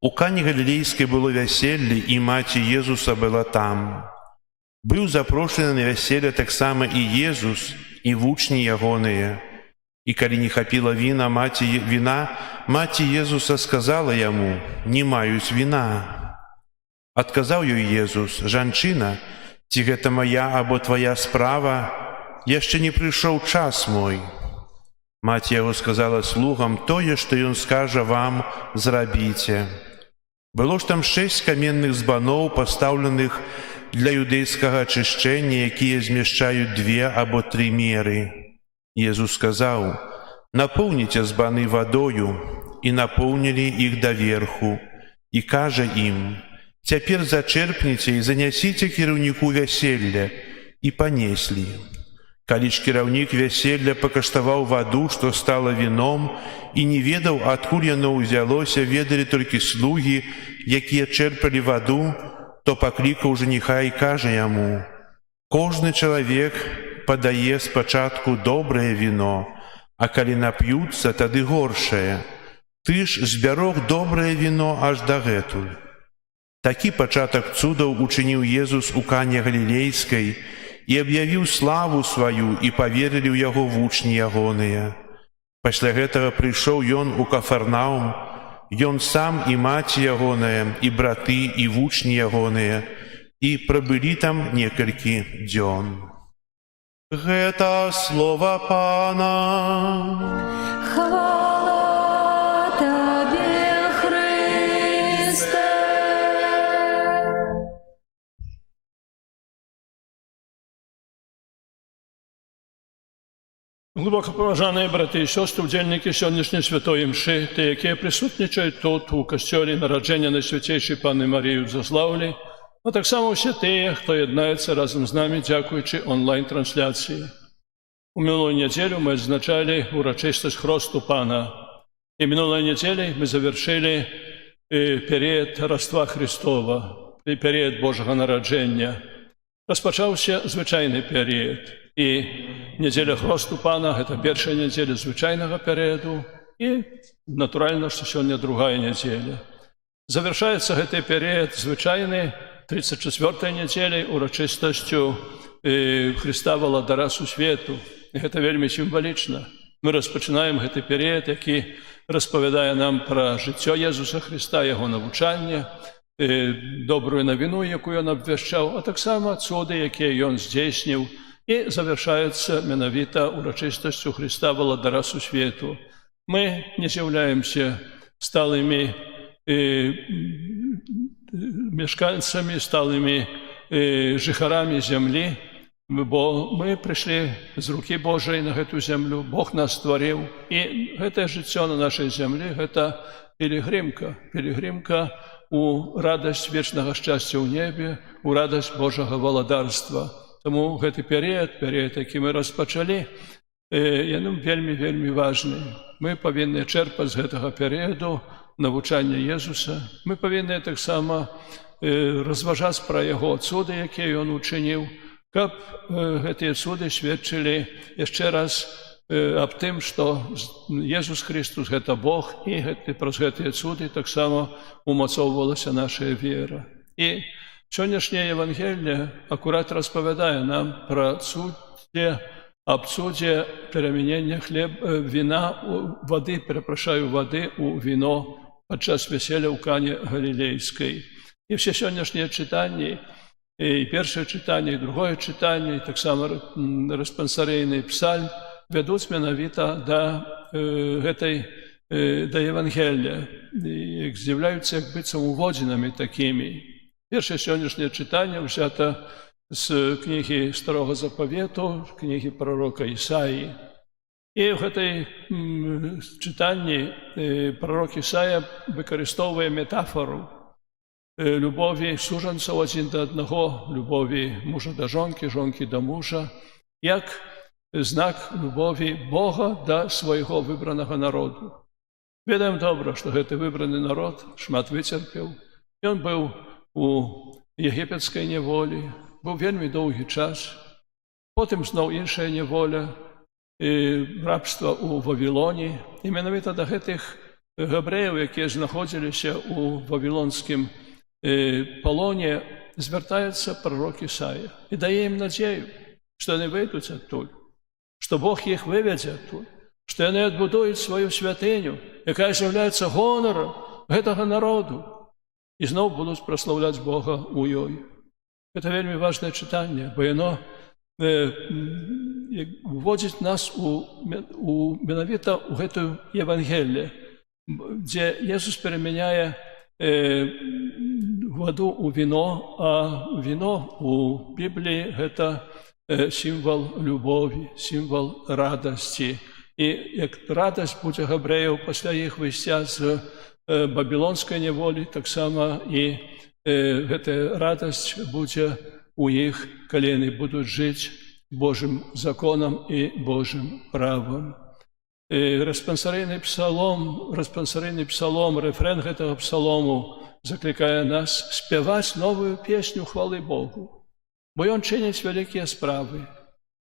у Кані Галілейській було весілля, і маті Єзуса була там. Быў запрошены на вяселле таксама і Езус, і вучні ягоныя. І калі не хапіла віна, маці Езуса сказала яму: «Не маюць віна». Адказаў ёй Езус: «Жанчына, ці гэта моя або твоя справа? Яшчэ не прыйшоў час мой». Маці яго сказала слугам: «Тое, што ён скажа вам, зрабіце». Было ж там 6 каменных збаноў, пастаўленых для юдэйскага ачышчэння, якія змяшчаюць 2 або 3 меры. Езус сказаў: «Напоўніце збаны вадою», і напоўнілі іх даверху. І кажа ім: «Цяпер зачэрпніце і занясіце кіраўніку вяселля». І панеслі. Калі ж кіраўнік вяселля пакаштаваў ваду, што стала віном, і не ведаў, адкуль яно ўзялося, ведалі толькі слугі, якія чэрпалі ваду, то паклікаў жаніха і кажа яму: «Кожны чалавек падае спачатку добрае віно, а калі нап'юцца, тады горшае. Ты ж збярог добрае віно аж дагэтуль». Такі пачатак цудаў учыніў Езус у Кане Галілейскай і аб'явіў славу сваю, і паверылі ў яго вучні ягоныя. Пасля гэтага прыйшоў ён у Кафарнаум, ён сам і маці ягоная, і браты, і вучні ягоныя, і прабылі там некалькі дзён. Гэта слова Пана. Хвала Тебе, Христе. Глибоко поважані брати і сестри, удільники сьогоднішньої святої мши, ті, які присутнічають тут, у костьолі народження Найсвятейшої Панни Марії в Заславлі, а так само всі ті, хто єднається разом з нами, дякуючи онлайн-трансляції. У минулої неділі ми відзначали урочистість Хресту Пана. І минулої неділі ми завершили період Рождества Христова, період Божого народження. Розпочався звичайний період. І неділя Хресту Пана – це перша неділя звичайного періоду, і натурально, що сьогодні друга неділя. Завершається цей період звичайний 34-й неділі урочистостю Христа Володаря Сусвету. І це вельми символічно. Ми розпочинаємо цей період, який розповідає нам про життя Єсуса Христа, його навчання, добру новину, яку він обвіщав, а так само чуди, які він здійснив. І завершається менавіта урочистостю Христа Володаря Сусвету. Ми не з'являємося сталими мешканцями, сталими жихарами землі. бо мы прыйшлі з рукі Божай на гэту зямлю, Бог нас стварыў, і гэтае жыццё на нашай зямлі – гэта пілігрымка у радасць вечнага шчасця ў небе, у радасць Божага валадарства. Таму гэты перыяд, які мы распачалі, ён вельмі важны. Мы павінны чэрпаць з гэтага перыяду навучання Езуса. Мы павінны таксама разважаць пра Яго цуды, якія Ён учыніў, каб гэтыя цуды сведчылі яшчэ раз аб тым, што Езус Христус – гэта Бог, і праз гэтыя цуды таксама умацоўвалася наша вера. І сённяшняе Евангелие акурат распавядае нам пра аб цудзе перамянення вады ў віно падчас вяселля ў Кане Галілейскай. І все сённяшнія чытанні, і першае чытанне, і другое чытанне, і таксама рэспансарыйны псальм вядуць менавіта да Евангелія, з'яўляюцца як быццам уводзінамі такімі. Першае сённяшняе чытанне ўзята з кнігі Старога Запавету, кнігі прарока Ісаі. І ў гэтай чытанні прарок Ісая выкарыстоўвае метафору любові сужанцаў адзін да аднаго, любові мужа да жонкі, жонкі да мужа, як знак любові Бога да свайго выбранага народу. Ведаем добра, што гэты выбраны народ шмат выцерпеў. Ён быў у егіпецкай няволі, быў вельмі доўгі час. Потым зноў іншая няволя, рабства ў Вавілоне. І менавіта да гэтых габрэяў, якія знаходзіліся ў вавілонскім палоне, звяртаецца прарок Ісая і дае ім надзею, што яны выйдуць адтуль, што Бог іх выведзе адтуль, што яны адбудуюць сваю святыню, якая з'яўляецца гонарам гэтага народу, і зноў будуць праслаўляць Бога ў ёй. Гэта вельмі важнае чытанне, бо яно уводзіць нас менавіта ў гэтую Евангелие, дзе Езус перамяняе ваду ў віно, а віно у Бібліі – гэта сімвал любові, сімвал радасці. І як радасць будзе габрэяў пасля іх выйсця з бабілонскай няволі, таксама і гэтая радасць будзе у іх, калі яны будуць жыць Божым законам і Божым правам. Рэспансарыйны псалом, рэфрэн гэтага псалому заклікае нас спяваць новую песню хвалы Богу, бо Ён чыніць вялікія справы.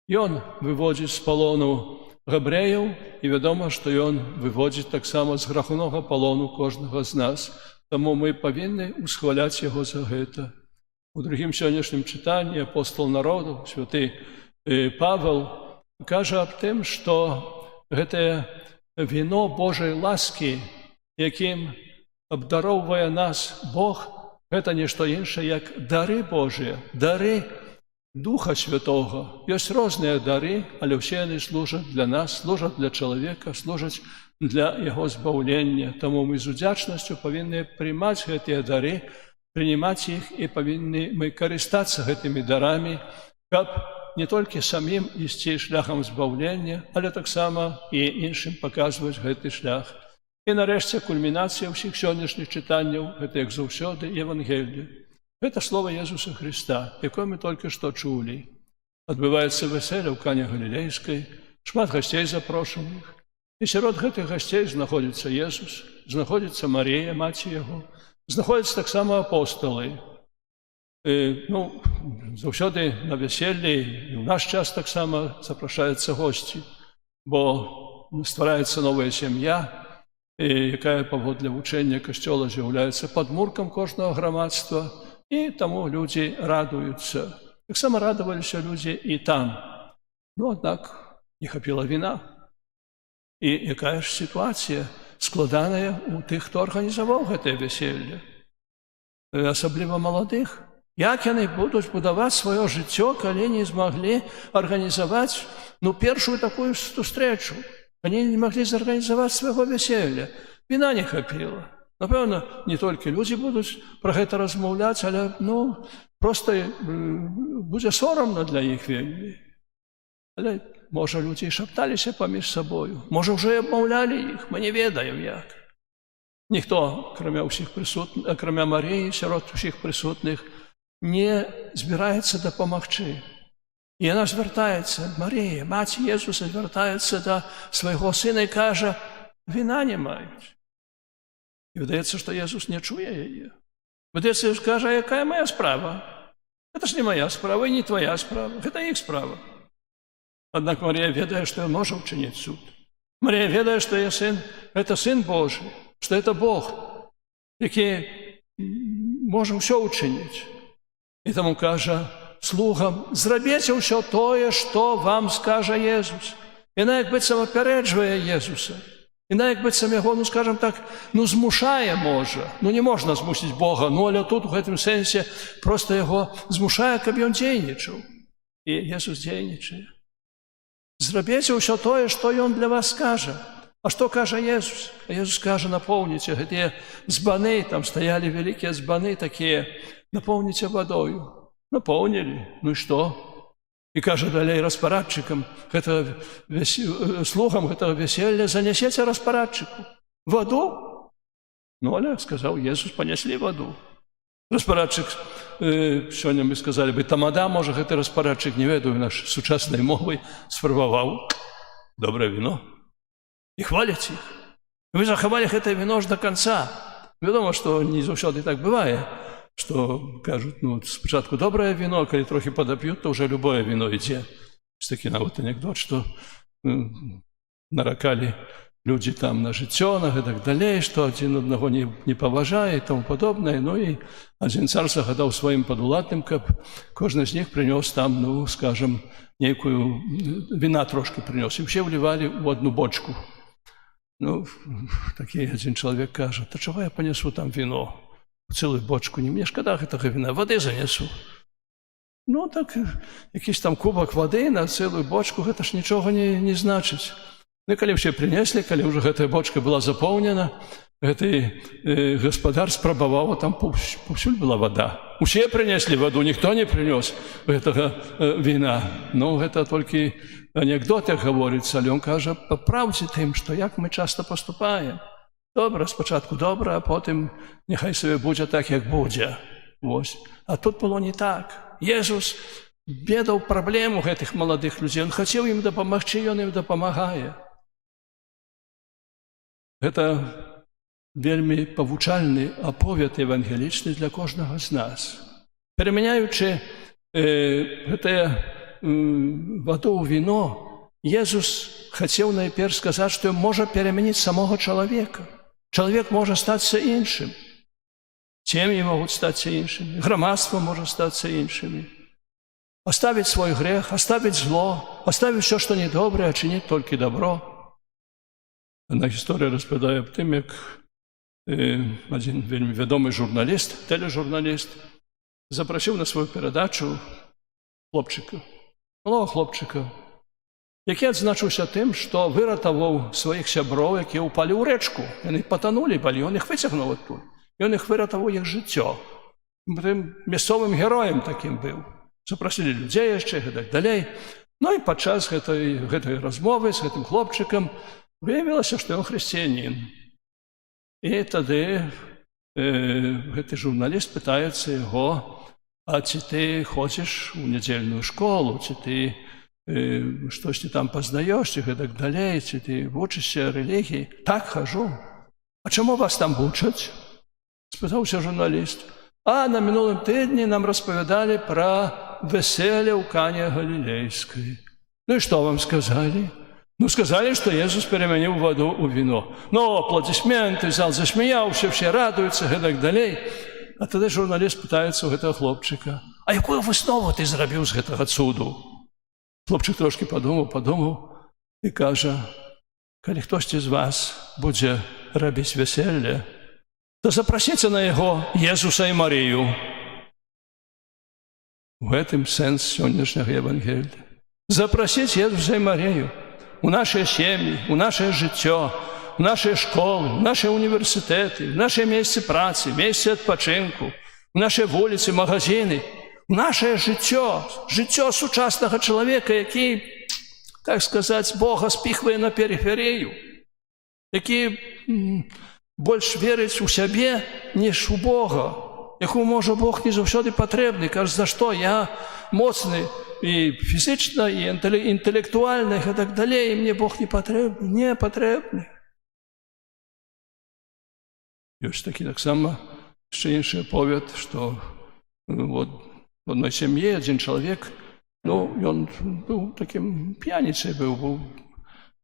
Ён выводзіць з палону габрэяў, і вядома, што Ён выводзіць таксама з граховнага палону кожнага з нас. Таму мы павінны усхваляць Яго за гэта. У другім сённяшнім чытанні апостол народу, святы Павел, кажа аб тым, што гэтае віно Божай ласкі, якім абдароўвае нас Бог, гэта не што іншае, як дары Божыя, дары Духа Святога. Ёсць розныя дары, але ўсе яны служаць для нас, служаць для чалавека, служаць для яго збаўлення. Таму мы з удзячнасцю павінны прымаць гэтыя дары, прынимаць іх, і павінны мы карыстацца гэтымі дарамі, каб не толькі самім ісці шляхам збаўлення, але таксама і іншым паказваць гэты шлях. І нарэшце кульмінацыя ўсіх сённяшніх чытанняў – гэта, як заўсёды, Евангелие. Гэта слова Езуса Христа, якое мы толькі што чулі. Адбываецца вяселле ў Кане Галілейскай, шмат гасцей запрошаных. І сярод гэтых гасцей знаходзіцца Езус, знаходзіцца Марія, маці Яго, знаходзяцца таксама апосталы. Заўсёды на вяселлі, і ў наш час таксама запрашаюцца госці, бо ствараецца новая сям'я, якая паводле вучэння Касцёла з'яўляецца падмуркам кожнага грамадства, і таму людзі радуюцца. Таксама радаваліся людзі і там. Аднак не хапіла віна. І якая ж сітуацыя складаная у тых, хто арганізаваў гэтае вяселле, асабліва маладых. Як яны будуць будаваць сваё жыццё, калі не змаглі арганізаваць першую такую сустрэчу? Они не маглі зарганізаваць свайго вяселля. Віна не хапіла. Напэўна, не толькі людзі будуць пра гэта размаўляць, але проста будзе сорамна для іх вельмі. Але, можа, людзі і шапталіся паміж сабою, можа, ўжо і абмаўлялі іх, мы не ведаем як. Ніхто, акрамя Марыі, сярод усіх прысутных, не збіраецца дапамагчы. І яна звяртаецца, Марыя, маці Jesуса, звяртаецца да свайго сына і кажа, віна не маюць. І выдаецца, што Jesús не чуе яе. Выдаецца, Jesús кажа, якая моя справа? Гэта ж не моя справа і не твоя справа, гэта іх справа. Аднак Марія ведае, што ён можа ўчыніць суд. Марія ведае, што яе сын – гэта сын Божий, што гэта Бог, які можа ўсё ўчыніць. І таму кажа слугам, зрабіце ўсё тое, што вам скажа Jesús. Яна як быццам апярэджвае Jesúса. Яна як быццам яго, скажам так, змушае можа. Не можна змусіць Бога, але тут у гэтым сэнсе проста яго змушае, каб ён дзейнічаў. І Jesús дзейнічае. Зрабіце ўсё тое, што ён для вас скажа. А што кажа Jesús? Jesús кажа, напоўніце гэтыя збаны, там стаялі вялікія збаны такія, напоўніце вадою. Напоўнілі, і што? І кажа далей распарадчыкам, слугам гэтага вяселля, занясеце распарадчыку ваду. Але, сказаў Jesús, панеслі ваду. Распарадчык, сёння мы сказалі бы, тамада, можа, гэты распарадчык, не ведаю, наш сучаснай мовай, сфарбаваў добрае віно і хваляць іх. Вы захавалі гэтае віно ж до канца. Вядома, што не заўсёды так бывае, што кажуць, спачатку добрае віно, а калі трохі падап'ють, то ўжо любое віно ідзе. Ёсць такі нават анекдот, што наракалі людзі там на жыццё, на гэтак далей, што адзін аднаго не паважае і таму падобнае. І адзін цар загадаў сваім падуладным, каб кожны з них прынёс там, скажам, нейкую віна трошки прынёс. І ўсе влівалі ў одну бочку. Такі адзін чалавек кажа, та чаго я панесу там віно? Цэлую бочку, не мне шкада гэтага віна, вады занесу. Так, якийсь там кубак вады на цэлую бочку, гэта ж нічога не значыць. Калі ўсе прынеслі, калі ўжо гэтая бочка была запоўнена, гэты гаспадар спрабаваў, а там паўсюль была вада. Усе прынеслі ваду, ніхто не прынёс гэтага віна. Гэта толькі анекдот, як гаворыцца, але ён кажа, па праўдзе тым, што як мы часта паступаем. Добра, спачатку добра, а потым няхай сабе будзе так, як будзе. А тут было не так. Jesús ведаў праблему гэтых маладых людзей. Ён хацеў ім дапамагчы, ён ім дапамагае. Гэта вельмі павучальны аповед евангелічны для кожнага з нас. Перамяняючы гэтае ваду ў віно, Jesús хацеў найперш сказаць, што ён можа перамяніць самога чалавека. Чалавек можа стацца іншым. Сем'і могуць стацца іншымі. Грамадства можа стацца іншымі. Оставіць свой грэх, оставіць зло, оставіць все, што недобрае, а чыніць толькі добро. Адна гісторыя распавядае аб тым, як адзін вельмі вядомы журналіст, тележурналіст, запрасіў на сваю перадачу хлопчыка, малого хлопчыка, які адзначыўся тым, што выратаваў сваіх сяброў, якія ўпалі ў рэчку. Яны патанулі, ён іх выцягнуў адтуль. Ён іх выратаваў іх жыццё. Мясцовым героем такім быў. Запрасілі людзей яшчэ, гэтак далей. І падчас гэтай размовы з гэтым хлопчыкам выявілася, што ён хрысціянін. І тады гэты журналіст пытаецца яго, а ці ты ходзіш у нядзельную школу, ці ты штосьці там пазнаеш, ці гэтак далей, ці ты вучышся рэлігіі? Так, хожу. А чаму вас там вучаць? Спытаўся журналіст. А на мінулым тыдні нам распавядалі пра веселье ў Кане Галілейскай. І што вам сказалі? Сказалі, што Jesús перамяніў ваду ў віно. Апладысменты, зал засмяяўся, все радуюцца, гэтак далей. А тады журналіст пытаецца ў гэтага хлопчыка, а якую выснову ты зрабіў з гэтага цуду? Хлопчык трошки падумаў і кажа, калі хтосьці з вас будзе рабіць вяселле, то запрасіце на яго Jesúsa і Марыю. У гэтым сэнс сённяшняга Евангелія. Запрасіць Jesúsa і Марыю у нашыя сем'і, у нашае жыццё, в наші школи, в наші університети, в наші місця праці, місця відпочинку, в наші вулиці, магазини, в наше життя сучасного чоловіка, який, так сказати, Бога спіхує на периферію, який більш вірить у себе, ніж у Бога, якому, може, Бог не завжди потрібний. Каже, за що я моцний і фізично, і інтелектуально, і так далі, і мені Бог не потрібний. Не потрібний. І ось таки так само ще інший оповідь, що от в одній сім'ї один чоловік, він був таким п'яницею, був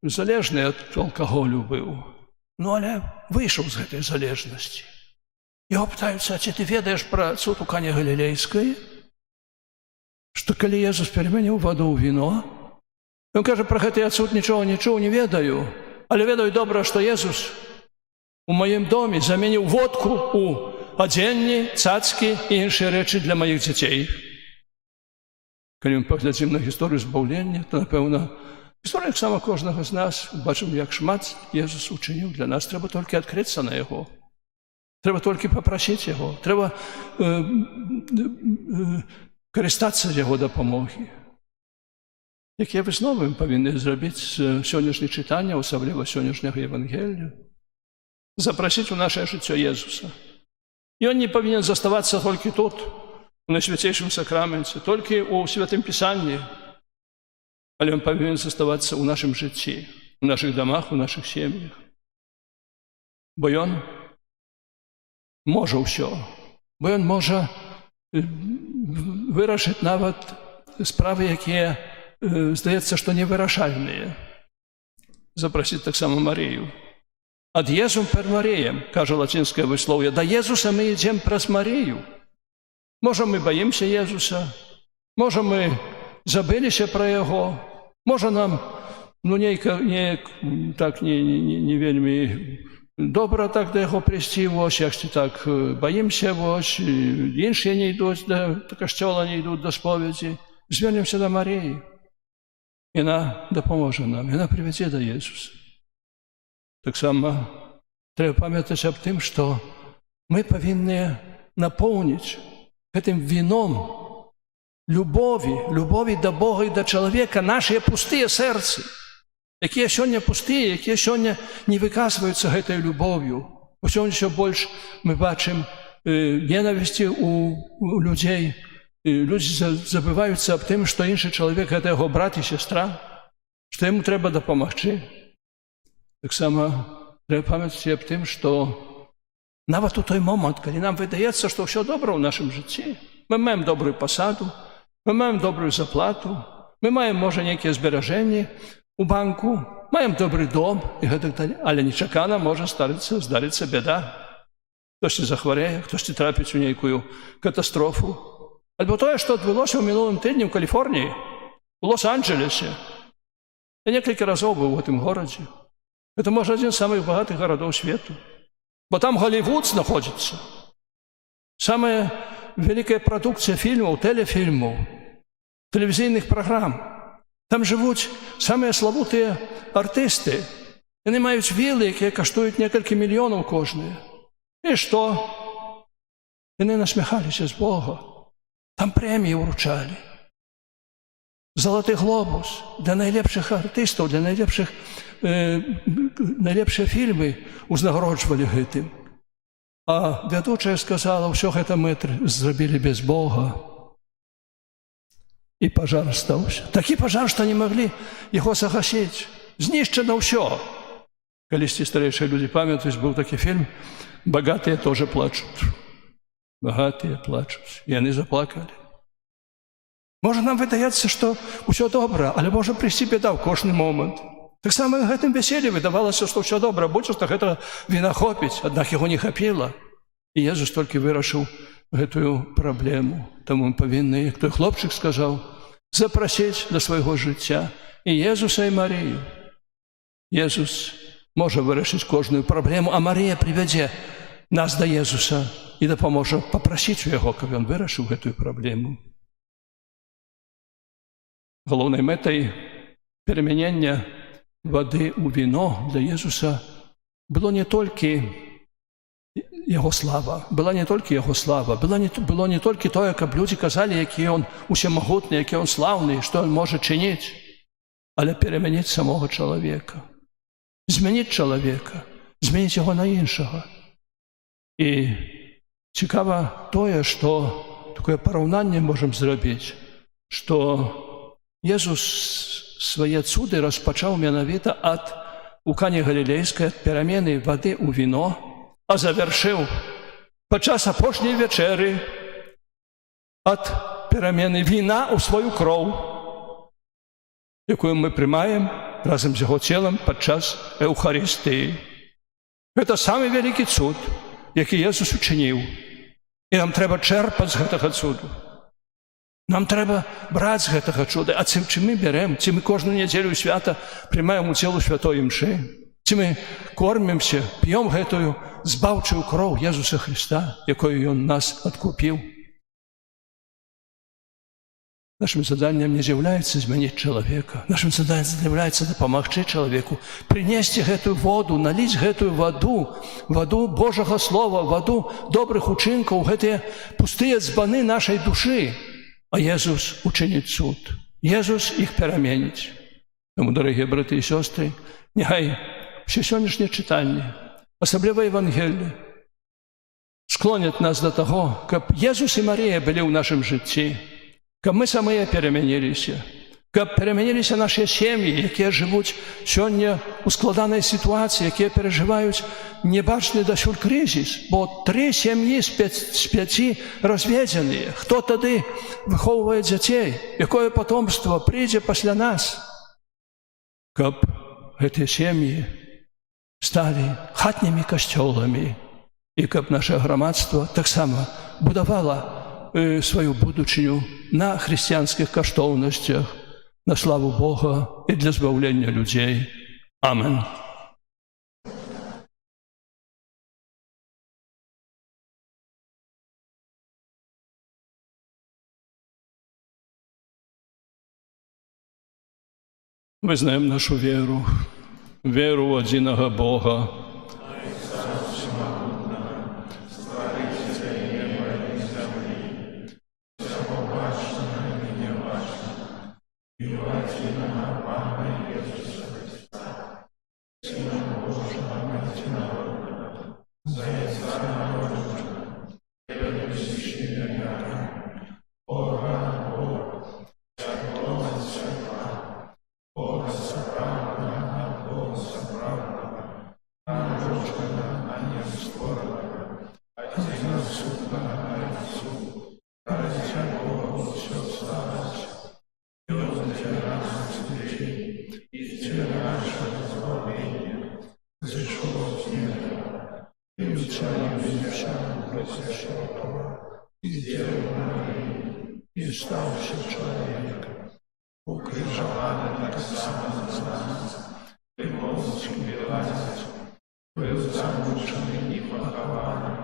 залежний від алкоголю був. Але вийшов з цієї залежності. Його питаються, чи ти ведаєш про суд у Кані Галілейської? Що коли Ісус перемінив воду у вино, він каже, про цей суд нічого не ведаю, але ведаю добре, що Ісус у моєму домі замінив водку у одягні, цацки і інші речі для моїх дітей. Коли ми поглядимо на історію збавлення, то, напевно, історія саме кожного з нас, бачимо, як шмат Ісус учинив для нас. Треба тільки відкритися на Його. Треба тільки попросити Його. Треба користатися Його допомоги. Яке висновки ми повинні зробити з сьогоднішнього читання, особливо сьогоднішнього Євангелія? Запросити у наше життя Ісуса. І Він не повинен залишатися тільки тут, на Святейшем Сакраменті, тільки у Святому Писанні, але Він повинен залишатися у нашому житті, у наших домах, у наших сім'ях. Бо Він може все. Бо Він може вирішити навіть справи, які, здається, що невирішальні. Запросити так само Марію. Ad Jezum per Marię, каже латинське вислов'я. До Єзуса ми йдемо през Марію. Може, ми боїмося Єзуса, може, ми забилися про Його, може, нам не вельми добре так до Його прийти, якщо так боїмося, інші не йдуть до костюла, не йдуть до сповіді. Звернемося до Марії. І вона допоможе нам, і вона приведе до Єсуса. Так само треба пам'ятати об тим, що ми повинні наповнити цим вином любові до Бога і до чоловіка наші пусті серця, які сьогодні пусті, які сьогодні не виказуються цією любов'ю. Бо сьогодні ще більше ми бачимо ненависті у людей. Люди забиваються об тим, що інший чоловік – це його брат і сестра, що йому треба допомогти. Так само треба пам'ятати об тим, що навіть у той момент, коли нам видається, що все добре в нашому житті, ми маємо добру посаду, ми маємо добру зарплату, ми маємо, може, які збереження у банку, маємо добрий дом і так далі, але нечекано може здаритися біда. Хтось захворіє, хтось трапить у ніяку катастрофу. Або те, що відбулося в минулому тижні в Каліфорнії, в Лос-Анджелесі. Я кілька разів був в цьому місті. Це, може, один з самих багатих городів світу. Бо там Голлівуд знаходиться. Саме велика продукція фільмів, телефільмів, телевізійних програм. Там живуть самі славуті артисти. Вони мають вілли, які коштують кілька мільйонів кожної. І що? Вони насміхалися з Бога. Там премії вручали. Золотий глобус для найлепших артистів, для найлепші фільми узнагороджували гэтым. А ведучая сказала, все це ми зробили без Бога. І пожар стався. Такий пожар, що не могли його загасити. Знищено все. Колись старіші люди пам'ятають, був такий фільм «Богатые тоже плачуть». Богатые плачуть. І вони заплакали. Може нам видається, що все добре, але може прийти біда в кожний момент. Так само на гэтым весіллі видавалося, що все добре, будь-що гэта вина хопить, однак його не хопило. І Єсус тільки вирішив гэтую проблему. Тому ми повинні, як той хлопчик сказав, запросити до свого життя і Єсуса, і Марію. Єсус може вирішити кожну проблему, а Марія приведе нас до Єсуса і допоможе попросити його, щоб він вирішив гэтую проблему. Головною метою перемінення води у вино для Єсуса было не толькі Яго слава, была не толькі Яго слава, было не толькі тое, каб людзі казалі, які Ён усемагутны, які Ён слаўны, што Ён можа чыніць, але перамяніць самога чалавека, змяніць чалавека, змяніць яго на іншага. І цікава тое, што такое параўнанне можам зрабіць, што Езус свае цуды распачаў менавіта у Кане Галілейскай ад перамены вады ў віно, а завяршыў падчас апошняй вячэры ад перамены віна ў сваю кроў, якую мы прымаем разам з Яго целам падчас Еўхарыстыі. Гэта самы вялікі цуд, які Езус учыніў. І нам трэба чэрпаць з гэтага цуду. Нам трэба браць з гэтага цуда. А ці мы бярем, ці мы кожную нядзелю свята прымаем удзел у святой імшы, ці мы кормімся, п'ём гэтую збаўчую кроў Езуса Христа, якою Ён нас адкупіў. Нашим заданнем не з'яўляецца змяніць чалавека. Нашим заданнем з'яўляецца дапамагчы чалавеку, прынесці гэтую воду, наліць гэтую ваду, ваду Божага Слова, ваду добрых учынкаў, гэтыя пустыя збаны нашай душы. А Езус учыніць цуд. Езус іх пераменіць. Таму, дарагія браты і сёстры, няхай усе сённяшнія чытанні, асабліва Евангелле, склоняць нас да таго, каб Езус і Марія былі ў нашым жыцці, каб мы самыя перамяніліся, каб перамяніліся нашыя сем'і, якія жывуць сёння ў складанай сітуацыі, якія перажываюць небачны дасюль крызіс, бо 3 сям'і з 5 разведзеныя. Хто тады выхоўвае дзяцей? Якое патомства прыйдзе пасля нас? Каб гэтыя сем'і сталі хатнімі касцёламі і каб наша грамадства таксама будавала сваю будучыню на хрысціянскіх каштоўнасцях, на славу Бога і для збаўлення людзей. Амен. Вызнаем нашу веру, веру ў адзінага Бога, і стався чоловіком, укрижований так само з нас, і волоски білазить, був замучений і похований,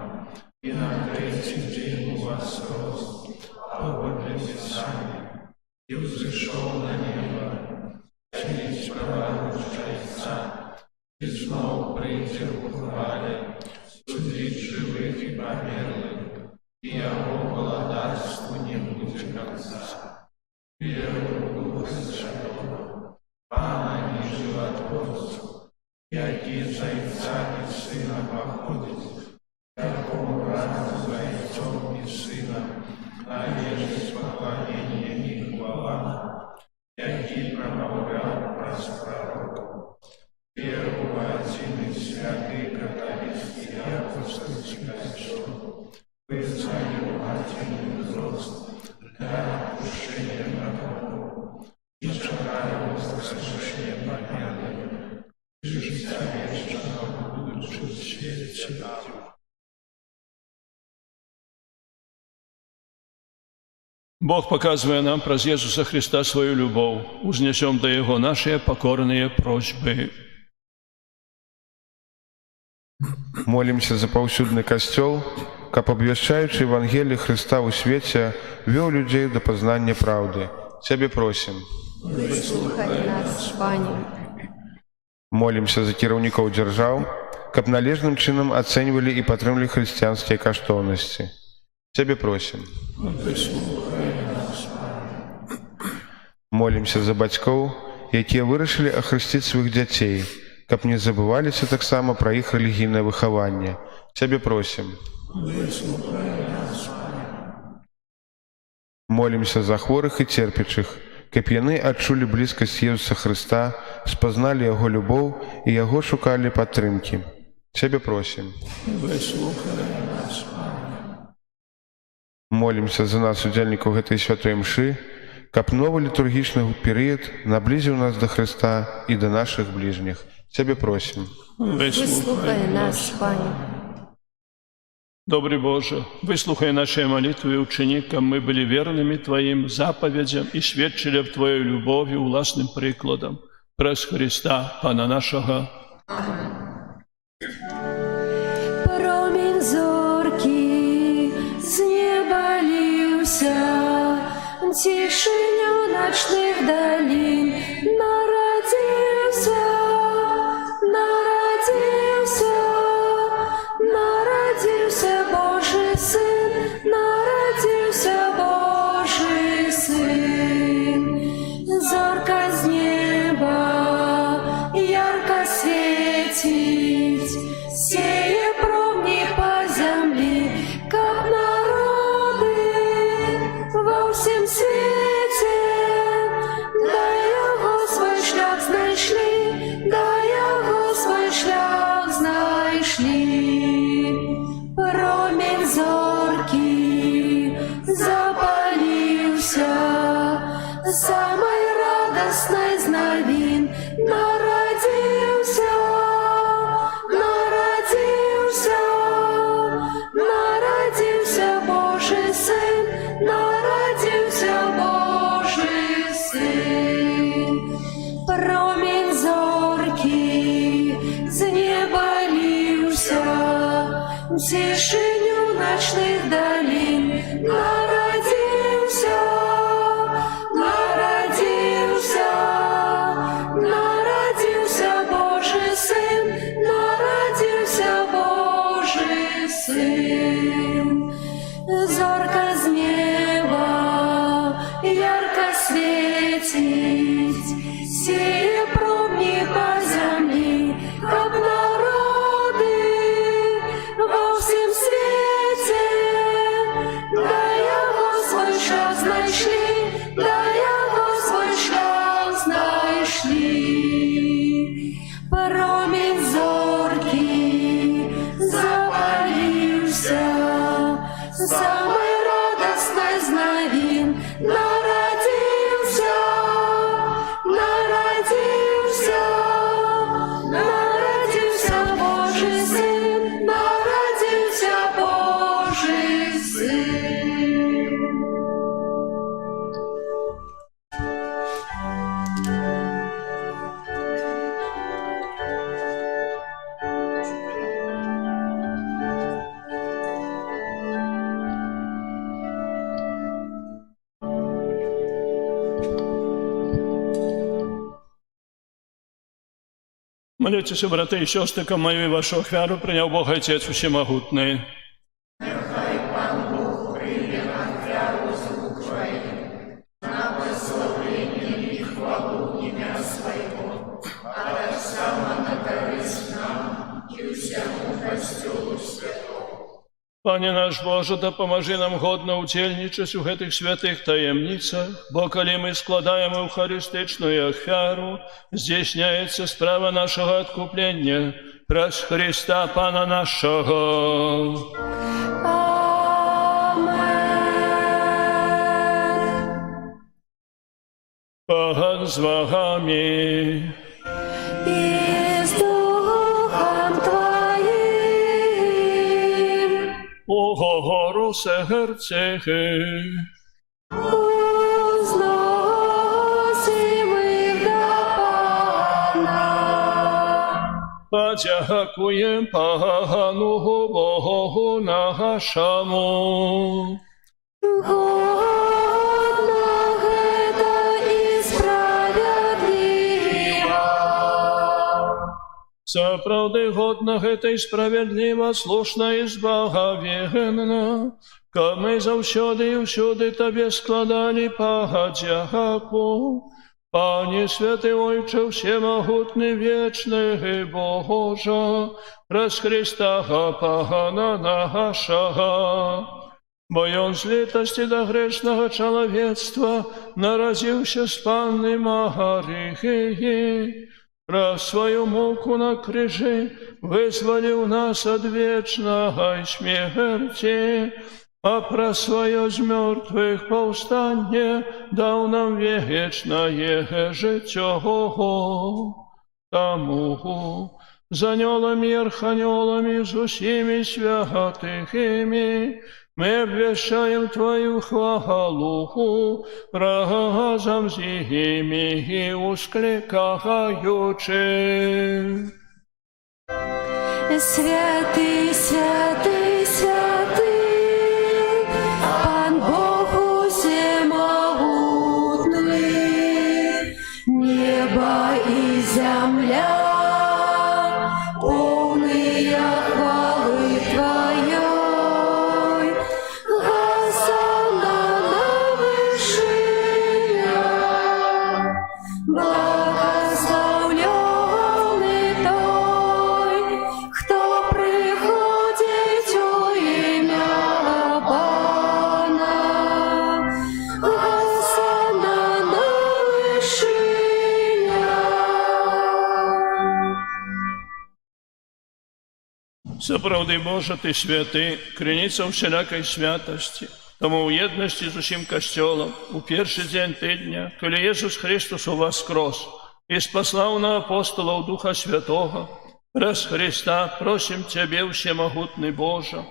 і на третій день воскрес, поводився самі, і взійшов на небо, через правого Отця, і знов прийде в хвалі, судить живих і померлих, и Его владарству не будет конца. Верую в Духа Святого, Пана и Животворца, який за Отця и Сына походит, якому разом за Отцом и Сыном належит поклонение и хвала, який промовлял про пророков. Верую в один и святый католический апостольский престол, вызываю один взрост для отпущения грехов и чекаю воскрешения помилования и життя вечного будучи в свете. Бог показывая нам праз Иисуса Христа свою любовь, узнесем до Его наши покорные просьбы. Молимся за паўсюдны касцёл, каб абвяшчаючы Евангелие Христа ў свеце, вёў людзей да пазнання праўды. Цябе просім. Выслухай нас, Пане. Молимся за кіраўнікоў дзяржаў, каб належным чынам ацэньвалі і падтрымлівалі хрысціянскія каштоўнасці. Цябе просім. Молімся за бацькоў, якія вырашылі ахрысціць сваіх дзяцей, каб не забываліся таксама пра іх рэлігійнае выхаванне. Цябе просім. Молімся за хворых і церпячых, каб яны адчулі блізкасць Езуса Хрыста, спазналі Яго любоў і Яго шукалі падтрымкі. Цябе просім. Молімся за нас, удзельнікаў гэтай святой мшы, каб новы літургічны перыяд наблізіў нас да Хрыста і да нашых бліжніх. Цябе просім. Выслухай нас, Пане. Добрый Боже, выслухай наши молитвы и учини, каб мы были верными Твоим заповедям и свідчили в Твоей любові власним прикладом. През Христа, Пана нашого. Промінь зоркий з неба лівся, тишиню ночних долин народився, народився, народився Божий Син, народився Божий Син. Зорка з неба ярко світить, сіє промні по землі, как народи во всім світі. Да Його свій шлях знайшли, да Його свій шлях знайшли. Промінь зоркий запалився, самой радостной з новин народився, народився, народився Божий Син, народився Божий Син. Промінь зоркий з неба лівся, тишиню ночних долин народився, народився, народився Божий Син, народився Божий Син. Зорка з неба ярко світить, сіє промні по землі, как народи во всім світі. Да Його свій шлях знайшли, да Його свій шлях знайшли. Промінь зоркий запалився, самой радостной з новин народився, народився, народився Божий Син, народився Божий Син. Молитесь, браты и сестры, ко мою и вашу ахвяру, приняв Бог Отец Всемогутный. Пане наш Боже, да поможи нам годно удзельнічаць у гэтых святых таемницах, бо калі мы складаем эўхарыстычную ахвяру, здзейсняецца справа нашага адкуплення праз Христа Пана нашого. Пан з вами. І з Духом Твоїм. Угору серцехи. Узносимо їх до Пана. Подякуєм Пану Богу нашому. Годно гэта і справедливо. Сапраўды годна гэта і справядліва, слушна і збагавенна, каб мы заўсёды і ўсюды Табе складалі падзяку. Пане святы Ойче всемогутный, вечный и Божа, праз Христа Пана нашага. Бо Ён з літасці да грэшнага чалавецтва нарадзіўся з Панны Марыі, праз сваю муку на крыжы вызваліў нас ад вечнага смерці, а праз сваё з мёртвых паўстанне даў нам вечнае жыццё. Таму з анёламі і арханёламі, з усімі святымі мы абвяшчаем Твою хвалу, разам з імі усклікаючы. Святый, святый, святый, Пан Бог всемогутный, небо и земля полные хвалы Твоей. Госанна на вышинах, благословленный Той, кто приходит у имя Пана. Госанна на вышинах. Сапраўды Божа, Ты святы, крыніца ўсялякай святасці. Таму ў єднасці з усім касцёлам у першы дзень тыдня, калі Jesús Христос уваскрос і спаслаў на апостолаў Духа Святога, праз Христа просім Цябе, всемогутны Божа,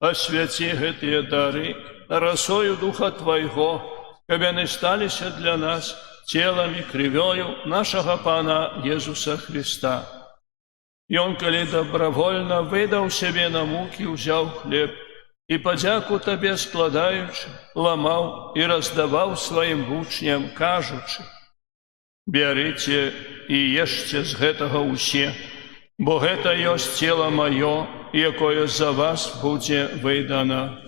асвяці гэтыя дары расою Духа Твайго, каб яны сталіся для нас целам і крывёю нашага Пана Jesúsa Христа. Ён, калі добровольна выдаў сябе на мукі, узяў хлеб і падзяку Табе складаючы, ламаў і раздаваў сваім вучням, кажучы: «Бярыце і ешце з гэтага ўсе, бо гэта ёсць цела маё, якое за вас будзе выдана».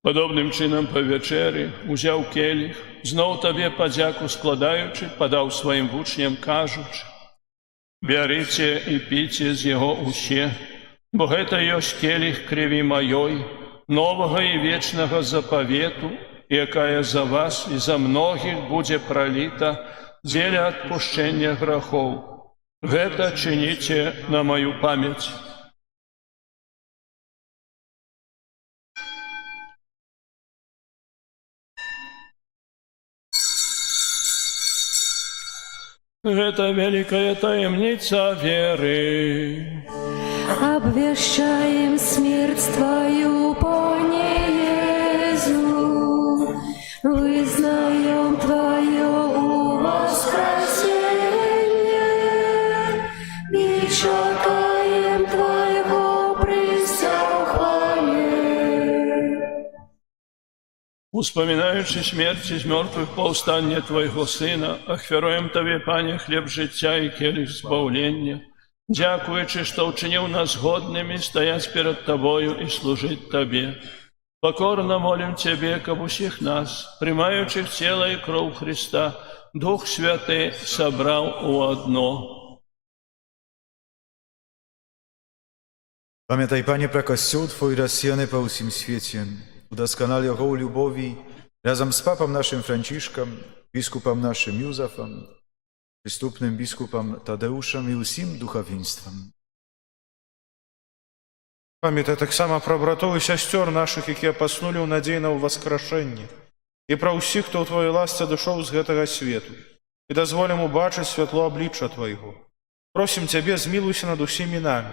Падобным чынам па вячэры узяў келіх, зноў Табе падзяку складаючы, падаў сваім вучням, кажучы: «Бярыце і піце з яго ўсе, бо гэта ёсць келіх крыві маёй, новага і вечнага запавету, якая за вас і за многіх будзе праліта дзеля адпушчэння грахоў. Гэта чыніце на маю памяць». Гэта вялікая таямніца веры. Обвещаем смерть Твою, Пане Иисус, вызнаем Твое воскресение и чекаем Твоего престолхваления. Успамінаючы смерці з мёртвых паўстання Твайго Сына, ахвяруем Табе, Пане, хлеб жыцця і келіх збаўлення, дзякуючы, што ўчыніў нас годнымі стаяць перад Табою і служыць Табе. Пакорна молім Цябе, каб усіх нас, прымаючых цела і кроў Христа, Дух Святы сабраў у адно. Pamiętaj, Panie, про Kościół Twój rozsiany po усім świecie. Udoskonali go lubowi razem z papą naszym Franciszkiem, biskupem naszym Józefem, przystupnym biskupem Tadeuszem i усім duchowieństwem. Памятай таксама пра братоў і сясцёр нашых, якія паснулі ў надзей на ўваскрашэнне, і пра ўсіх, хто ў Тваёй ласцы адышоў з гэтага свету, і дазволім убачыць святло аблічча Твайго. Просім Цябе, змілуйся над усімі намі,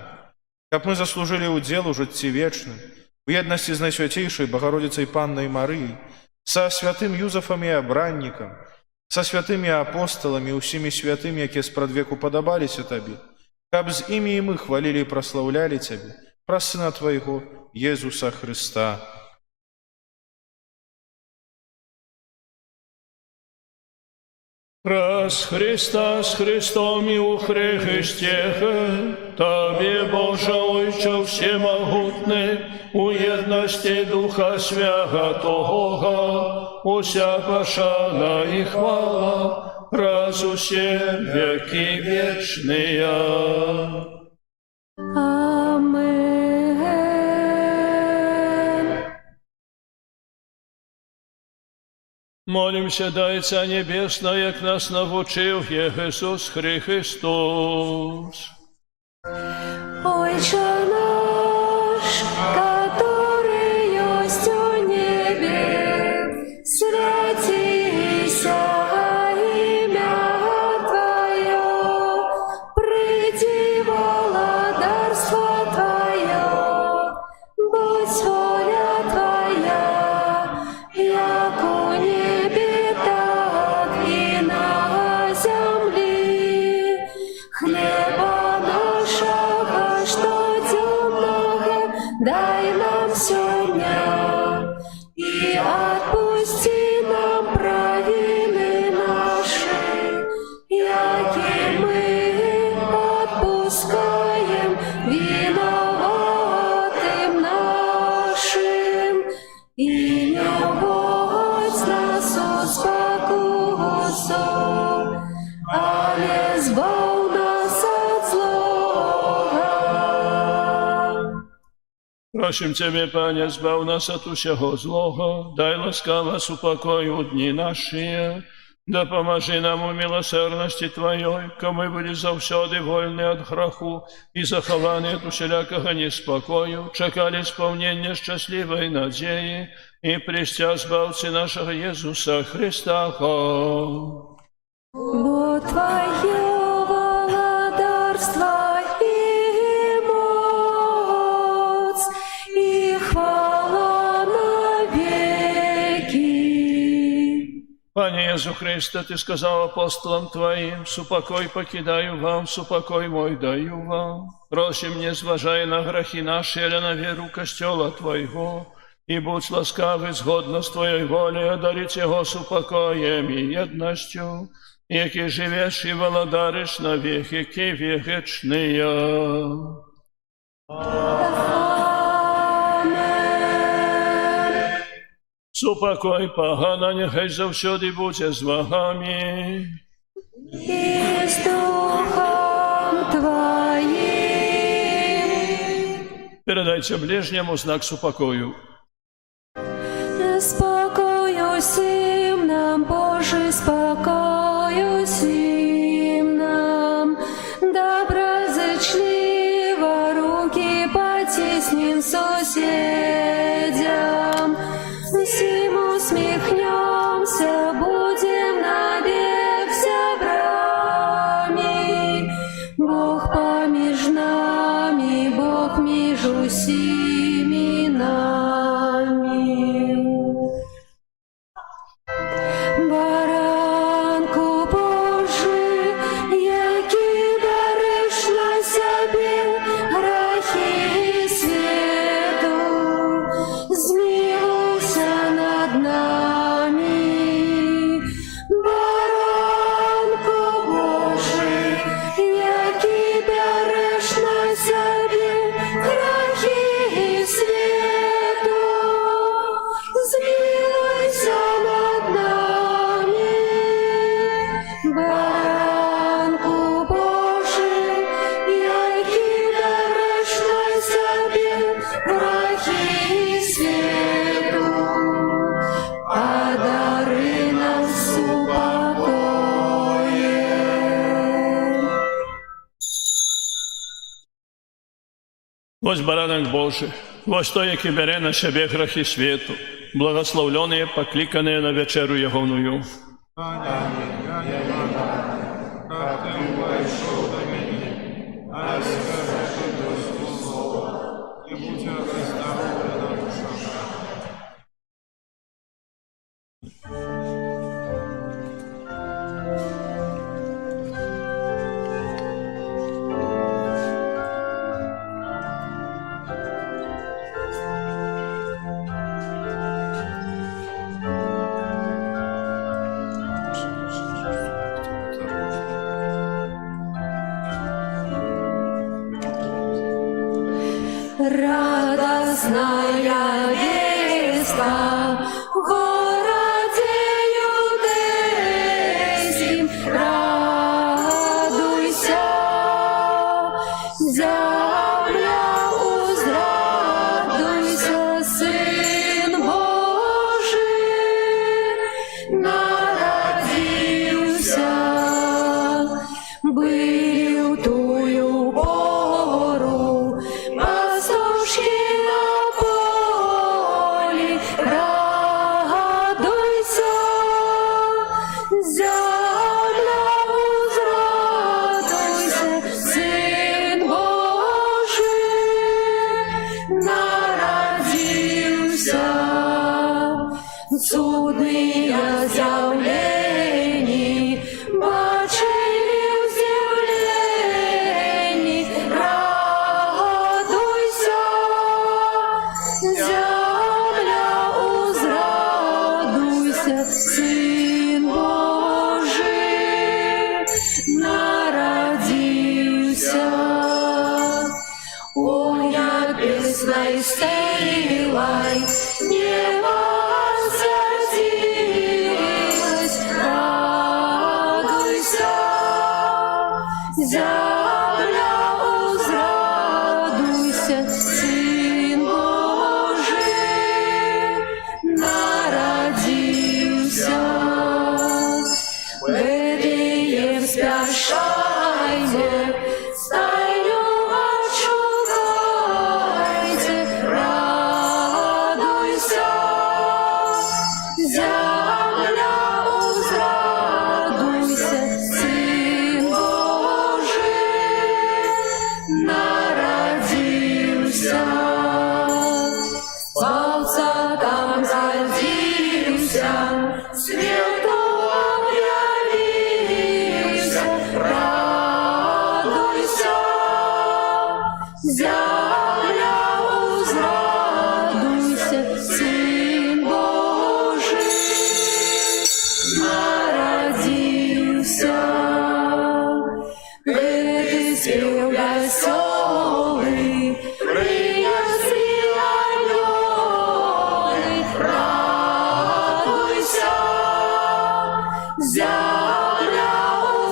каб мы заслужылі ўдзел у жыцці вечным, у єдності з Найсвятейшою Богородицею Панною Марією, со святим Юзефом і обранником, со святими апостолами і усіми святими, які спрадвеку подобалися Тобі, каб з імі і ми хвалили і прославляли Тебе, про Сына Твоего, Єзуса Христа. Раз Христа с Христом и у Христе, Тобі, Боже Отче всемогутний, у єдності Духа Святого, уся пошана и хвала, раз усе веки вечные. Амен. Молимся, дай Отца Небесного, як нас навчив є Ісус Христос. Отче наш, который есть у небе, святися имя Твое, приди владарство Твое, будь воля Твоя, як у небе, так и на земле. Хлеба нашего, что темного, дай нам сегодня, и отпусти нам провины наши, яки мы отпускаем виноватым нашим, и не вводь нас в спокусу, але збав нас от злого. Просим Тебе, Пане, збав нас от усього злого, дай ласкаво супокою дні наші, допоможи нам у милосердності Твоєї, кому буде завсёды вольні від граху і заховані від усілякого неспокою, чекали сповнення щасливої надії і престя збавці нашого Єзуса Христа. Бо Твое владарство и моц, и хвала навеки. Пане Єзу Христе, Ти сказав апостолам Твоїм, супокой покидаю вам, супокой мой даю вам. Просим, не зважай на грехи наши, але на веру костела Твоего, и будь ласкавый згодно с Твоей волей одарить его супокоем и едностью, яки живеш и володариш на веки вечные. Амен. Супокой погана, нехай завсёды буде з вами. И с Духом Твоим. Передайте ближнему знак супокою. Спокою сим нам, Боже, спокою сим нам. Доброзычливо руки потесним соседям. Сим усмехнемся, будем навек зябрами. Бог помеж нами, Бог между сими нами. Баранку Божий, який дариш на себе грехи світу, змилуйся над нами. Баранку Божий, який дариш на себе грехи світу, змилуйся над нами. Баранку Божий, який дариш на себе грехи світу, одари нас упокоєм. Ось баранок Божий, ось той, який бере на себе грехи світу, благословленные, покликанные на вечеру Єговную. Радостная веста в городе Иудейским, радуйся, земля узрадуйся, Сын Божий народился, был тую пору пастушки на поле, радуйся, земля узрадуйся, Сын Божий народился. Чудные з'явлення бачили в з'явленні, радуйся, земля узрадуйся, Сын Божий народился. Ой, як пісною силой небо сердилось, радуйся, земля узрадуйся, Сын Божий народился. Вифлеєм спящайте, стайню отшукайте, радуйся, земля узрадуйся, Сын Божий народился. Солнце там родился, свету объявился, радуйся, земля узрадуйся, Сын Божий народился. Притыспел веселый, принесли анёлы, радуйся, земля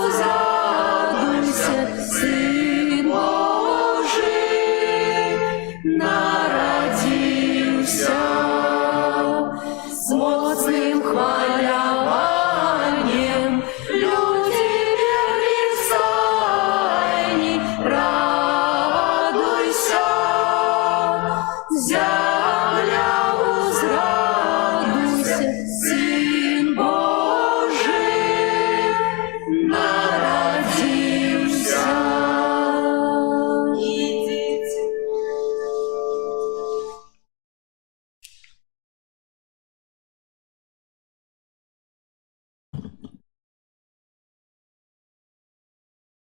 узрадуйся, Сын Божий народился. С моцным хваляванием люди верли в стайни, радуйся, земля узрадуйся, Сын Божий народился.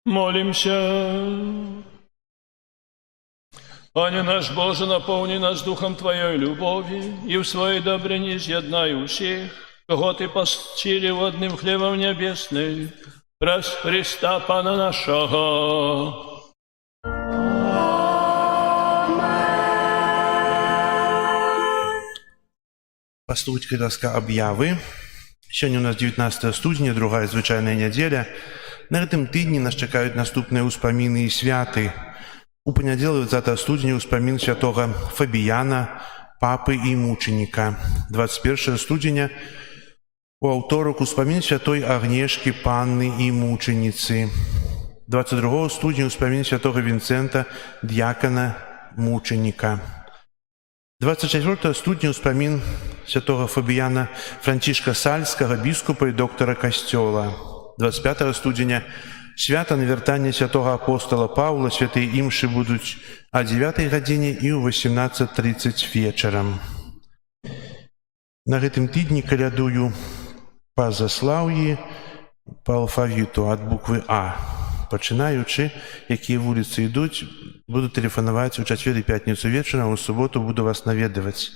Молимся. Пане наш Боже, наповни нас Духом Твоей любови и в Своей добрине з'єднай усіх, кого Ти постілив одним хлібом небесным, раз Христа Пана нашого. Паслухайте, будь ласка, об'яви. Сьогодні у нас 19 студня, другая звичайна неділя. На гэтым тыдні нас чакаюць наступныя ўспаміны і святы. У панядзелак 20 студня ўспамін святога Фабіяна, папы і мучаніка. 21 студзеня у аўторак успамін святой Агнешкі, панны і мучаніцы. 22 студня успамін святога Вінцэнта, д'якана, мучаніка. 24 студня успамін святога Фабіяна Францішка Сальскага, біскупа і доктара касцёла. 25 студзеня свята навяртання святога апостола Паўла, святыя імшы будуць о 9 гадзіне і ў 18:30 вечарам. На гэтым тыдні калядую па заслаўі па алфавіту ад буквы А. Пачынаючы, якія вуліцы ідуць, буду тэлефанаваць у чацвер і пятніцу вечарам, а ў суботу буду вас наведаваць.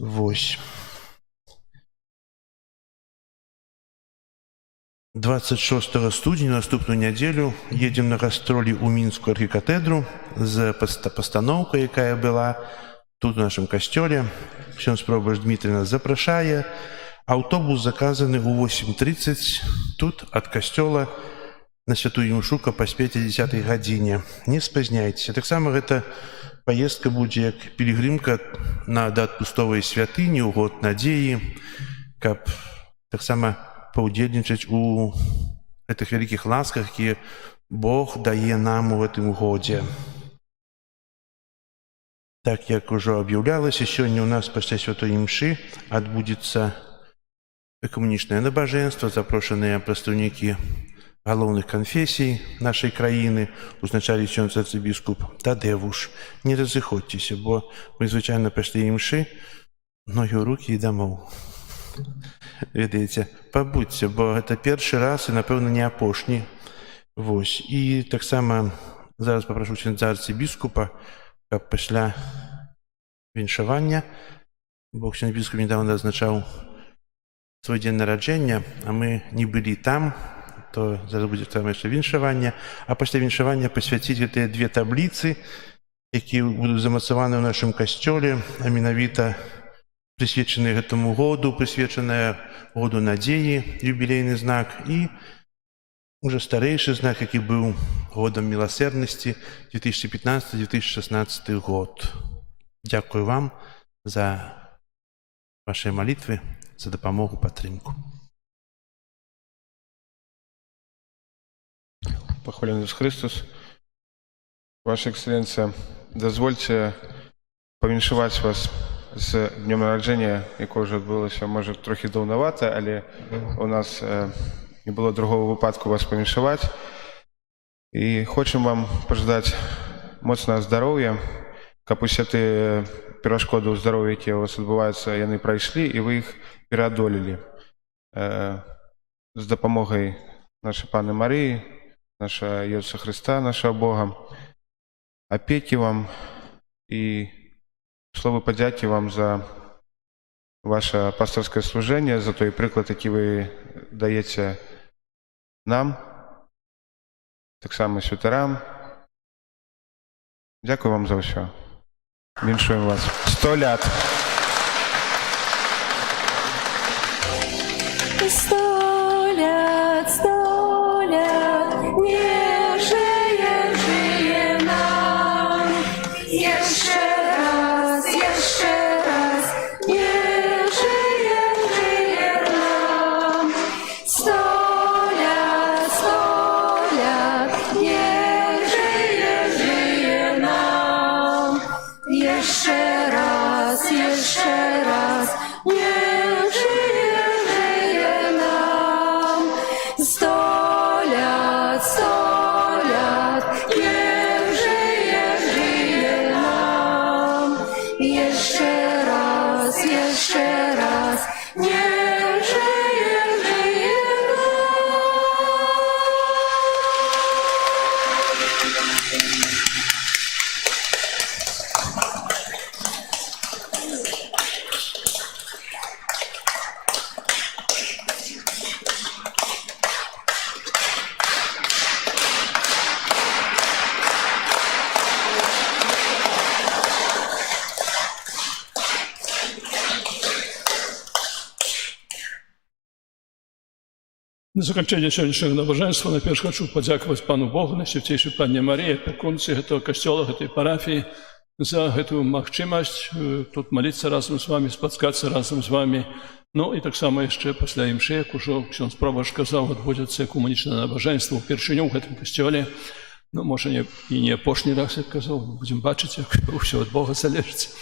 Вось. 26 студзеня, наступную нядзелю, едзем на гастролі ў мінскую архікатэдру з пастаноўкай, якая была тут у нашым касцёле. Ксёндз Пробашч Дмітрый нас запрашае. Аўтобус заказаны ў 8:30 тут ад касцёла на святую імшу, каб паспець о 10 гадзіне. Не спазняйцеся. Таксама гэта паездка будзе як пілігрымка да адпустовай святыні ў год надзеі, каб таксама паўдзельнічаць у гэтых вялікіх ласках, якія Бог дае нам у гэтым годзе. Так, як ужо аб'яўлялася, сёння ў нас пасля святой імшы адбудзецца экуменічнае набажэнства, запрошаныя прадстаўнікі галоўных канфесій нашай краіны, узначалі ксёндз арцыбіскуп Тадэвуш. Не разыходзьцеся, бо мы звычайна пасля імшы ногі ў рукі і дамоў. Ведаеце, пабудзьце, бо гэта першы раз і, напэўна, не апошні. Вось. І таксама зараз папрашу ксёндза арцыбіскупа, каб пасля віншавання, бо ксёндз біскуп нядаўна адзначаў свой дзень нараджэння, а мы не былі там, то зараз будзе там яшчэ віншаванне, а пасля віншавання пасвяціць гэтыя две табліцы, якія будуць замацаваны ў нашым касцёле, а менавіта прысвечаныя гэтаму году, прысвечаная году надзеі, юбілейны знак, і уже старэйшы знак, які быў годам міласэрнасці, 2015-2016 год. Дзякую вам за вашыя малітвы, за дапамогу, падтрымку. Похвален Иисус Христос. Ваша Экселленция, дозвольте павіншаваць вас з днем нараджэння, якое ўжо адбылося, можа, трохі даўнавата, але у нас не было другого выпадку вас павіншаваць. І хочам вам пажадаць моцнага здароўя, каб усе тыя перашкоды ў здароўі, якія у вас адбываюцца, яны прайшлі, і вы іх пераадолелі. З дапамогай нашай Панны Марыі, нашего Иисуса Христа, нашего Бога, опеки вам и слово подяки вам за ваше пасторское служение, за той приклад, який ви даєте нам, так само святарам. Дякую вам за все. Віншуємо вас. 100 лет. 100 лет, 100 лет, не жиє нам. Jeszcze raz, nie żyje nam. 100 lat, nie żyje nam. Jeszcze raz, nie żyje nam. 100 lat, nie żyje nam. Jeszcze raz, nie żyje На заканчэнне сённяшняга набажэнства найперш хачу падзякаваць Пану Богу, Найсвяцейшай Панне Марыі, апекунцы гэтага касцёла, гэтай парафіі, за гэтую магчымасць тут маліцца разам з вамі, спаткацца разам з вамі. Ну і таксама яшчэ пасля імшы, як ужо ксёндз Пробашч казаў, адбудзецца экумэнічнае набажэнства ўпершыню ў гэтым касцёле. Ну, можа, і не апошні раз, як казаў, будзем бачыць, як ўсё ад Бога залежыць.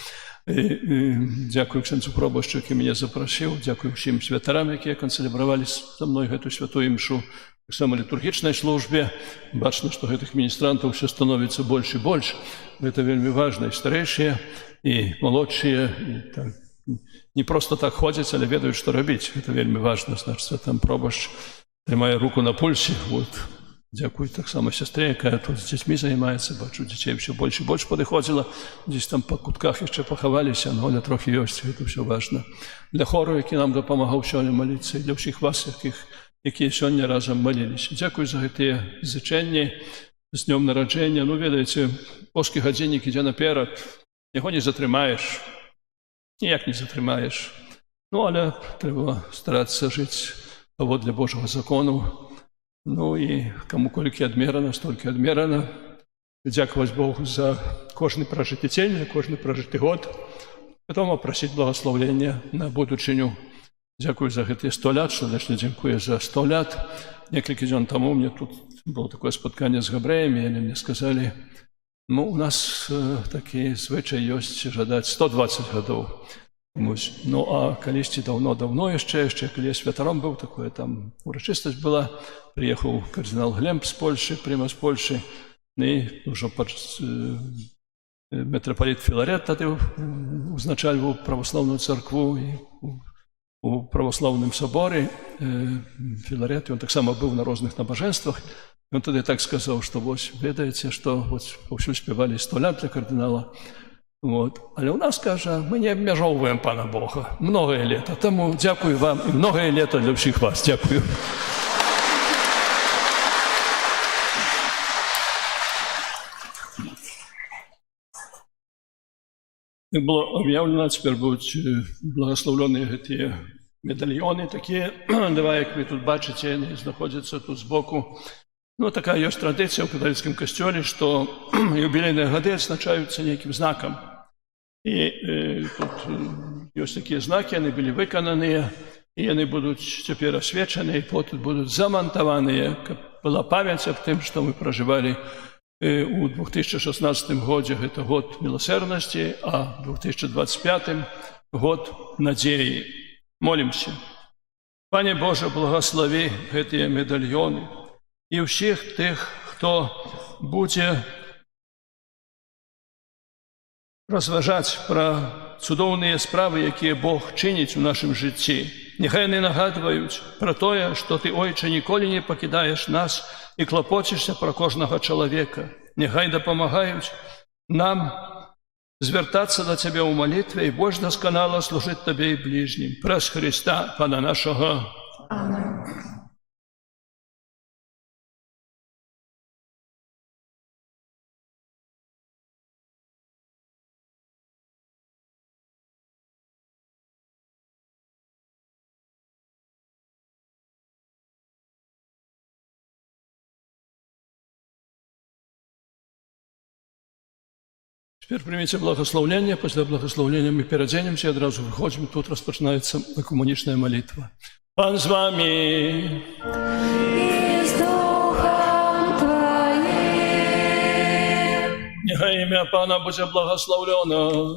Дзякую ксёндзу Пробашчу, які мяне запрасіў, дзякую ўсім святарам, якія канцэлебравалі са мной гэту святую імшу. Таксама літургічнай службе. Бачна, што гэтых міністрантаў ўсё становіцца больш і больш. Гэта вельмі важна, і старэйшыя, і малодшыя, не проста так ходзяць, але ведаюць, што рабіць. Гэта вельмі важна. Значыць, там Пробашч трымае руку на пульсе. Дзякую таксама сястре, якая тут з дзецьмі займаецца. Бачу, дзяцей ўсё больш і больш падыходзіла. Дзесь там па кутках яшчэ пахаваліся, но воля трохі ёсць, гэта ўсё важна. Для хору, які нам дапамагаў сёння маліцца, і для ўсіх вас, якіх якія сёння разам маліліся. Дзякуй за гэтыя зычэнні з днём нараджэння. Ну, ведаеце, плоскі гадзіннік ідзе наперад, яго не затрымаеш, ніяк не затрымаеш. Ну, але трэба старацца жыць паводле Божага закону. Ну, і каму колькі адмерана, столькі адмерана. Дзякаваць Богу за кожны пражыты дзень, за кожны пражыты год. Потом прасіць благословення на будучыню. Дзякую за гэтыя 100 лят, сэрдечна дзякую за 100 лят. Некалькі дзён таму мне тут было такое спатканне з габрэямі, яны мне сказалі, ну, у нас такі звычай ёсць жадаць 120 гадоў. Ну, а калісьці даўно яшчэ, калі я святаром быў, такое там урачыстасць была, прыехаў кардынал Глемб з Польшы, прыма з Польшы, і ўжо мітрапаліт Філарет тады узначальваў праваслаўную царкву і у праваслаўным саборы. Філарет, ён таксама быў на розных набажэнствах. Ён тады так сказаў, што вось, ведаеце, што паўсюль спявалі 100 лят для кардынала. Але ў нас, кажа, мы не абмяжоўваем Пана Бога. Многае лета. Таму дзякую вам і многае лета для ўсіх вас. Дзякую. Было объявлено, цяпер будуць благословленыя гэтыя медальёны такія. Два, як вы тут бачыце, яны знаходзяцца тут збоку. Ну, такая ёсць традыцыя ў каталіцкім касцёле, што юбілейныя гады адзначаюцца нейкім знакам. І тут ёсць такія знакі, яны былі выкананыя, і яны будуць цяпер асвечаныя, і потым будуць замантаваныя, каб была памяць аб тым, што мы пражывалі у 2016 годзе, гэта год міласэрнасці, а ў 2025 год надзеі. Молімся. Пане Боже, благослови гэтыя медальёны і ўсіх тых, хто будзе разважаць пра цудоўныя справы, якія Бог чыніць у нашым жыцці. Няхай яны нагадваюць пра тое, што Ты, Ойче, ніколі не пакідаеш нас і клапоцішся пра кожнага чалавека. Няхай дапамагаюць нам звяртацца да Цябе ў малітве і больш дасканала служыць Табе і бліжнім. Праз Христа, Пана нашага. Amen. Теперь примите благословление. После благословления мы переоденемся и одразу выходим. Тут распочинается экумуничная молитва. Пан с вами. И с Духом Твоим. Нехай имя Пана будет благословлено.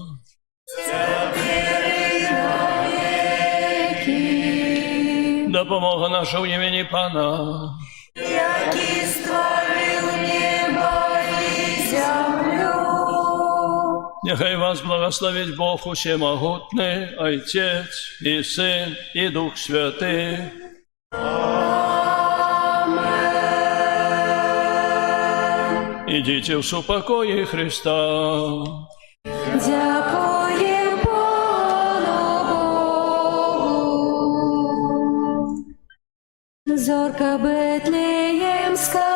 Да помога наша в имени Пана. Який створил небо и землю. Нехай вас благословить Бог Всемогутный, Отец и Сын и Дух Святый. Amen. Идите в супокое Христа. Дякуем Пану Богу. Зорка Бетлеемска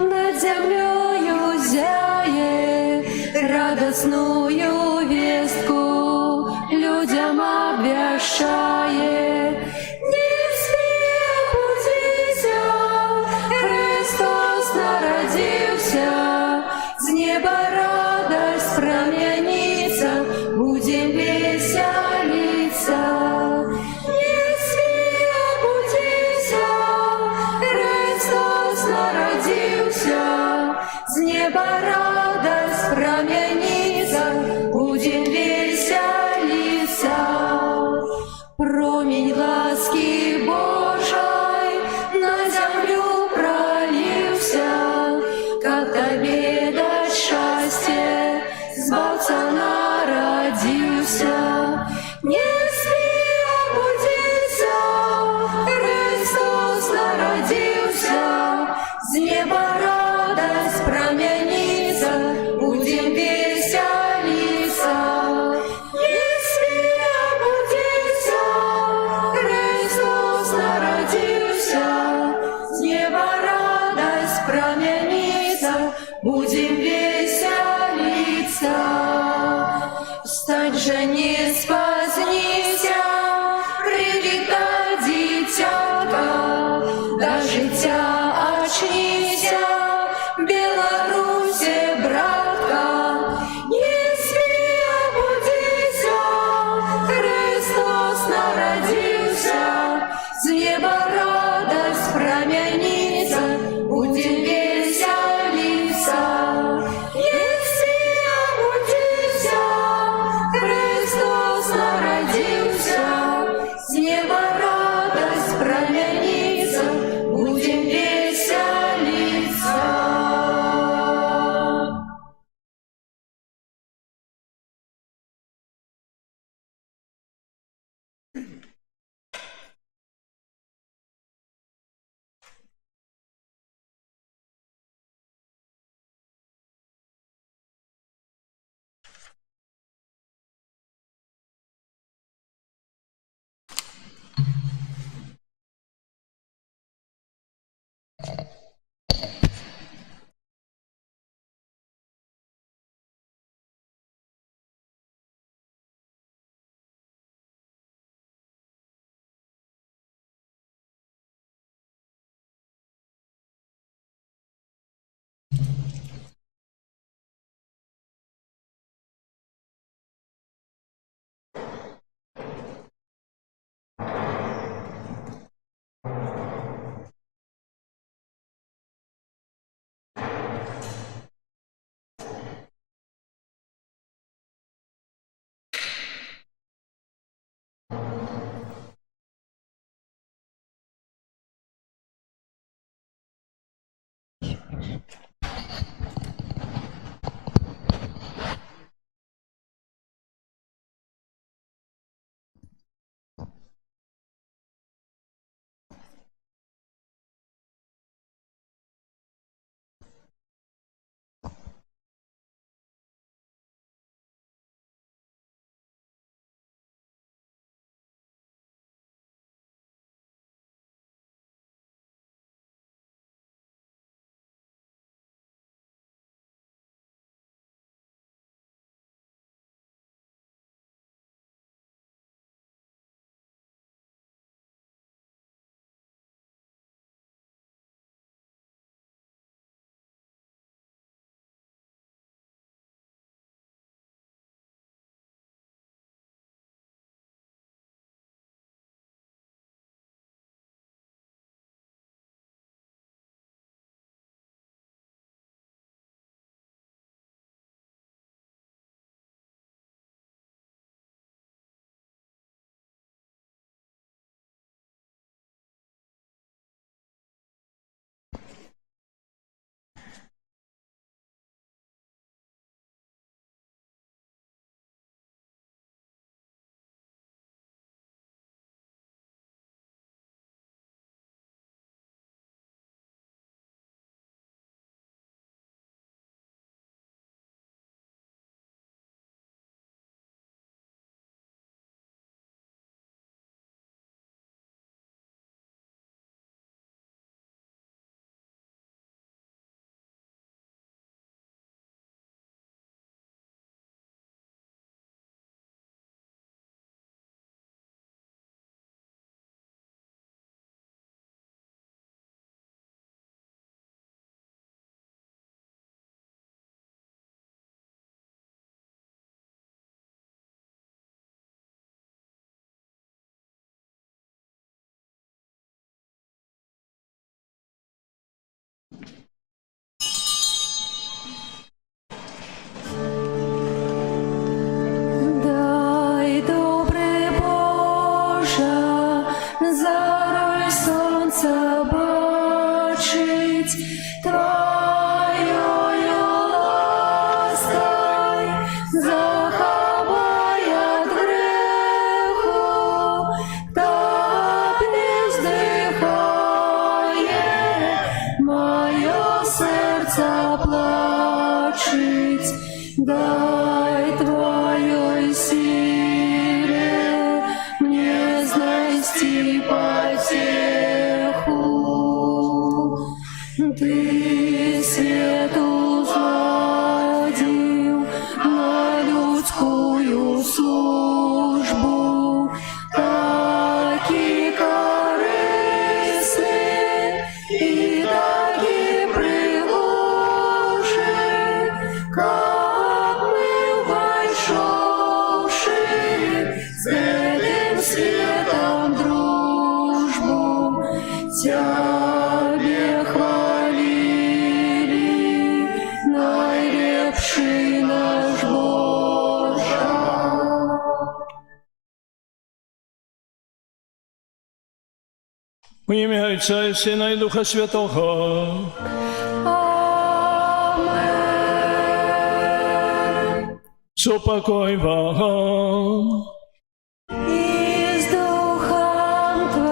над землею зяє, радостную вестку людям обвящает. Не спи, будися, Христос народился, с неба радость промянится, будем веселиться. Не спи, будися, Христос народился, с неба радость промянится, будем веселиться. Промень ласки Божией на землю пролився, как тебе дать счастье, Збавца народился. Не спи, будися, Христос народился, с неба радость промянится, будем веселиться. Не спи, будися, Христос народился, Стать же не спазнися, привітай, дитятка, до життя очнися, Беларуси, братка, не спи, обудися, Христос народился, с неба радость промянится, будем веселиться. Не спи, обудися, Христос народился, с неба радость промянится, будем веселиться. Дай Твоей силе мне знайти потеху. Ты свету зладил на людскую Тебе хвалили, найлепший наш Боже. У ім'я Отця і Сина і Духа Святого. Амен. Супокой вам. И с Духом Твоим.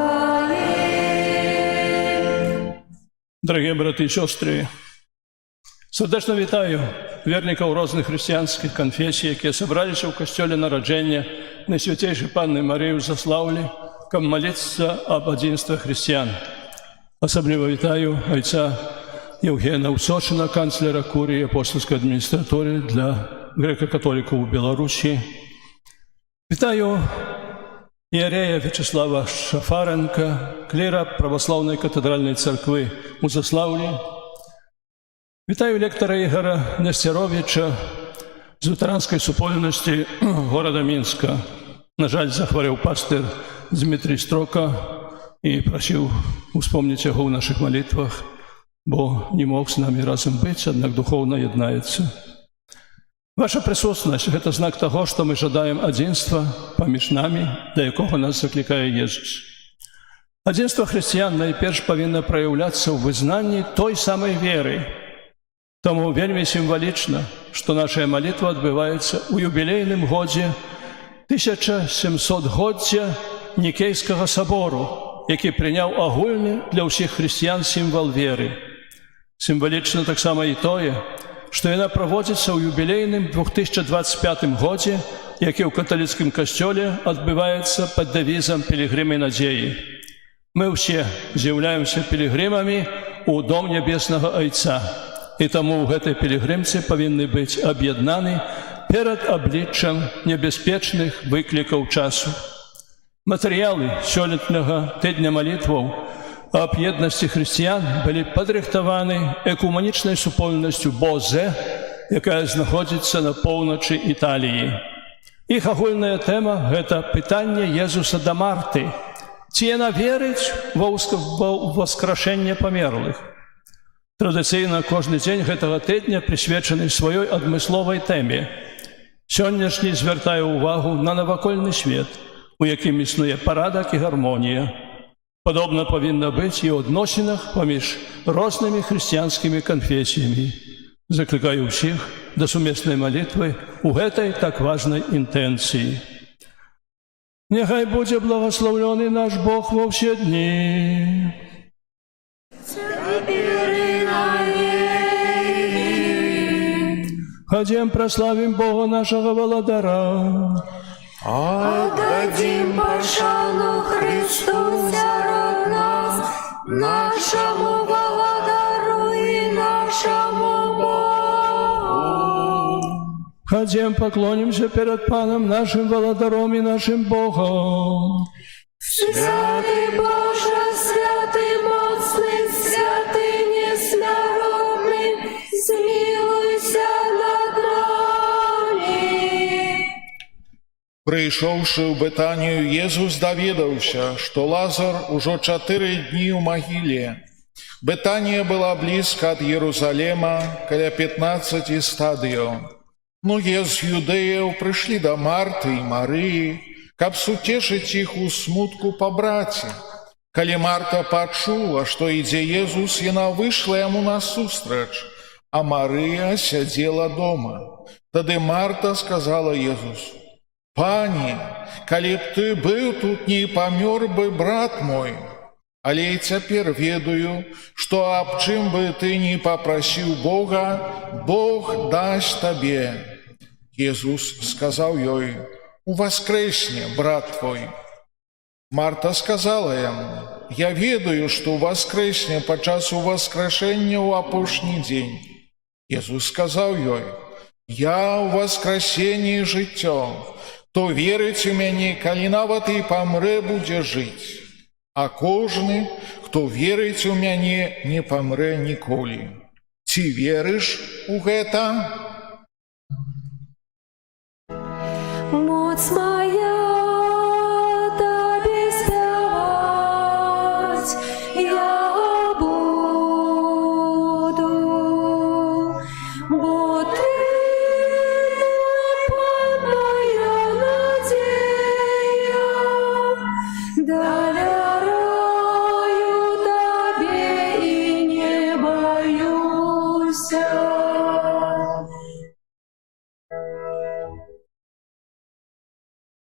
Дорогі брати і сестри, сердечно вітаю вірників різних християнських конфесій, які зібралися в костюлі народження Найсвятейшої Панни Марії в Заславлі, каб молитися об одинстві християн. Особливо вітаю отця Євгена Усошина, канцлера Курії апостольської адміністратури для греко-католиків у Білорусі. Вітаю ієрея В'ячеслава Шафаренка, кліра Православної катедральної церкви у Заславлі. Вітаю лектора Ігора Нестеровича з ветеранської супольності города Мінська. На жаль, захворів пастир Дмитрий Строка і просив успомнити його в наших молитвах, бо не мог з нами разом бути, однак духовно єднається. Ваша присутність – це знак того, що ми жадаємо одинства поміж нами, до якого нас закликає Єсус. Одинство християн найперш повинно проявлятися у визнанні той самої віри. Тому вельми символічно, що наша молитва відбувається у юбілейному годі 1700-годдя Нікейського собору, який прийняв огульний для всіх християн символ віри. Символічно так само і те, що вона проводиться у юбілейному 2025 годі, який у католицькому костюлі відбувається під девізом «Пілігрими надії». Ми всі з'являємося пілігримами у Дом Небесного Отця. І тому в этой пілігримці повинні бути об'єднані перед обличчям небезпечних викликів часу. Матеріали сьогоднішнього тижня молитвів об єдності християн були підрихтовані екуменічною супольністю БОЗЕ, яка знаходиться на півночі Італії. Їх огульна тема – це питання Єсуса до Марти. Чи вона вірить в воскрешення померлих? Традиційно кожен день цього тижня присвячений своїй одмисловій темі. Сьогоднішній звертає увагу на навкольний світ, у якому існує порядок і гармонія. Подобно повинно бути і у відносинах поміж різними християнськими конфесіями. Закликаю всіх до сумісної молитви у цій так важливій інтенції. Нехай буде благословлений наш Бог во всі дні. Ходим, прославим Бога нашего Володара. Отдадим пошану Христу серед нас, нашему Володару и нашему Богу. Ходим, поклонимся перед Паном нашим Володаром и нашим Богом. Святый Боже, святый моцный, святый несмиренный, смилуйся над нами. Прийшовши в Бетанію, Єсус довідався, що Лазар уже 4 дні у могилі. Бетанія була близько від Єрусалима, каля 15 стадіїв. Многие з юдеїв прийшли до Марти і Марії, каб сутешить їх у смутку по браті. Коли Марта почула, що йде Єсус, вона вийшла йому насустрач, а Марія сиділа дома. Тоді Марта сказала Єсусу: «Пані, коли б ти був тут, не помер би брат мой. Але й тепер ведаю, що об чим би ти не попросив Бога, Бог дасть тобі». Єсус сказав їй: «Воскресне, брат твой». Марта сказала йому: «Я ведаю, що воскресне по часу воскрешення у опошній день». Єсус сказав їй: «Я у воскресенні життя. То вірить у мене, коли навіть і помре, буде жити. А кожен, хто вірить у мене, не помре ніколи». Ти віриш у це? Моц моя тобі співать, я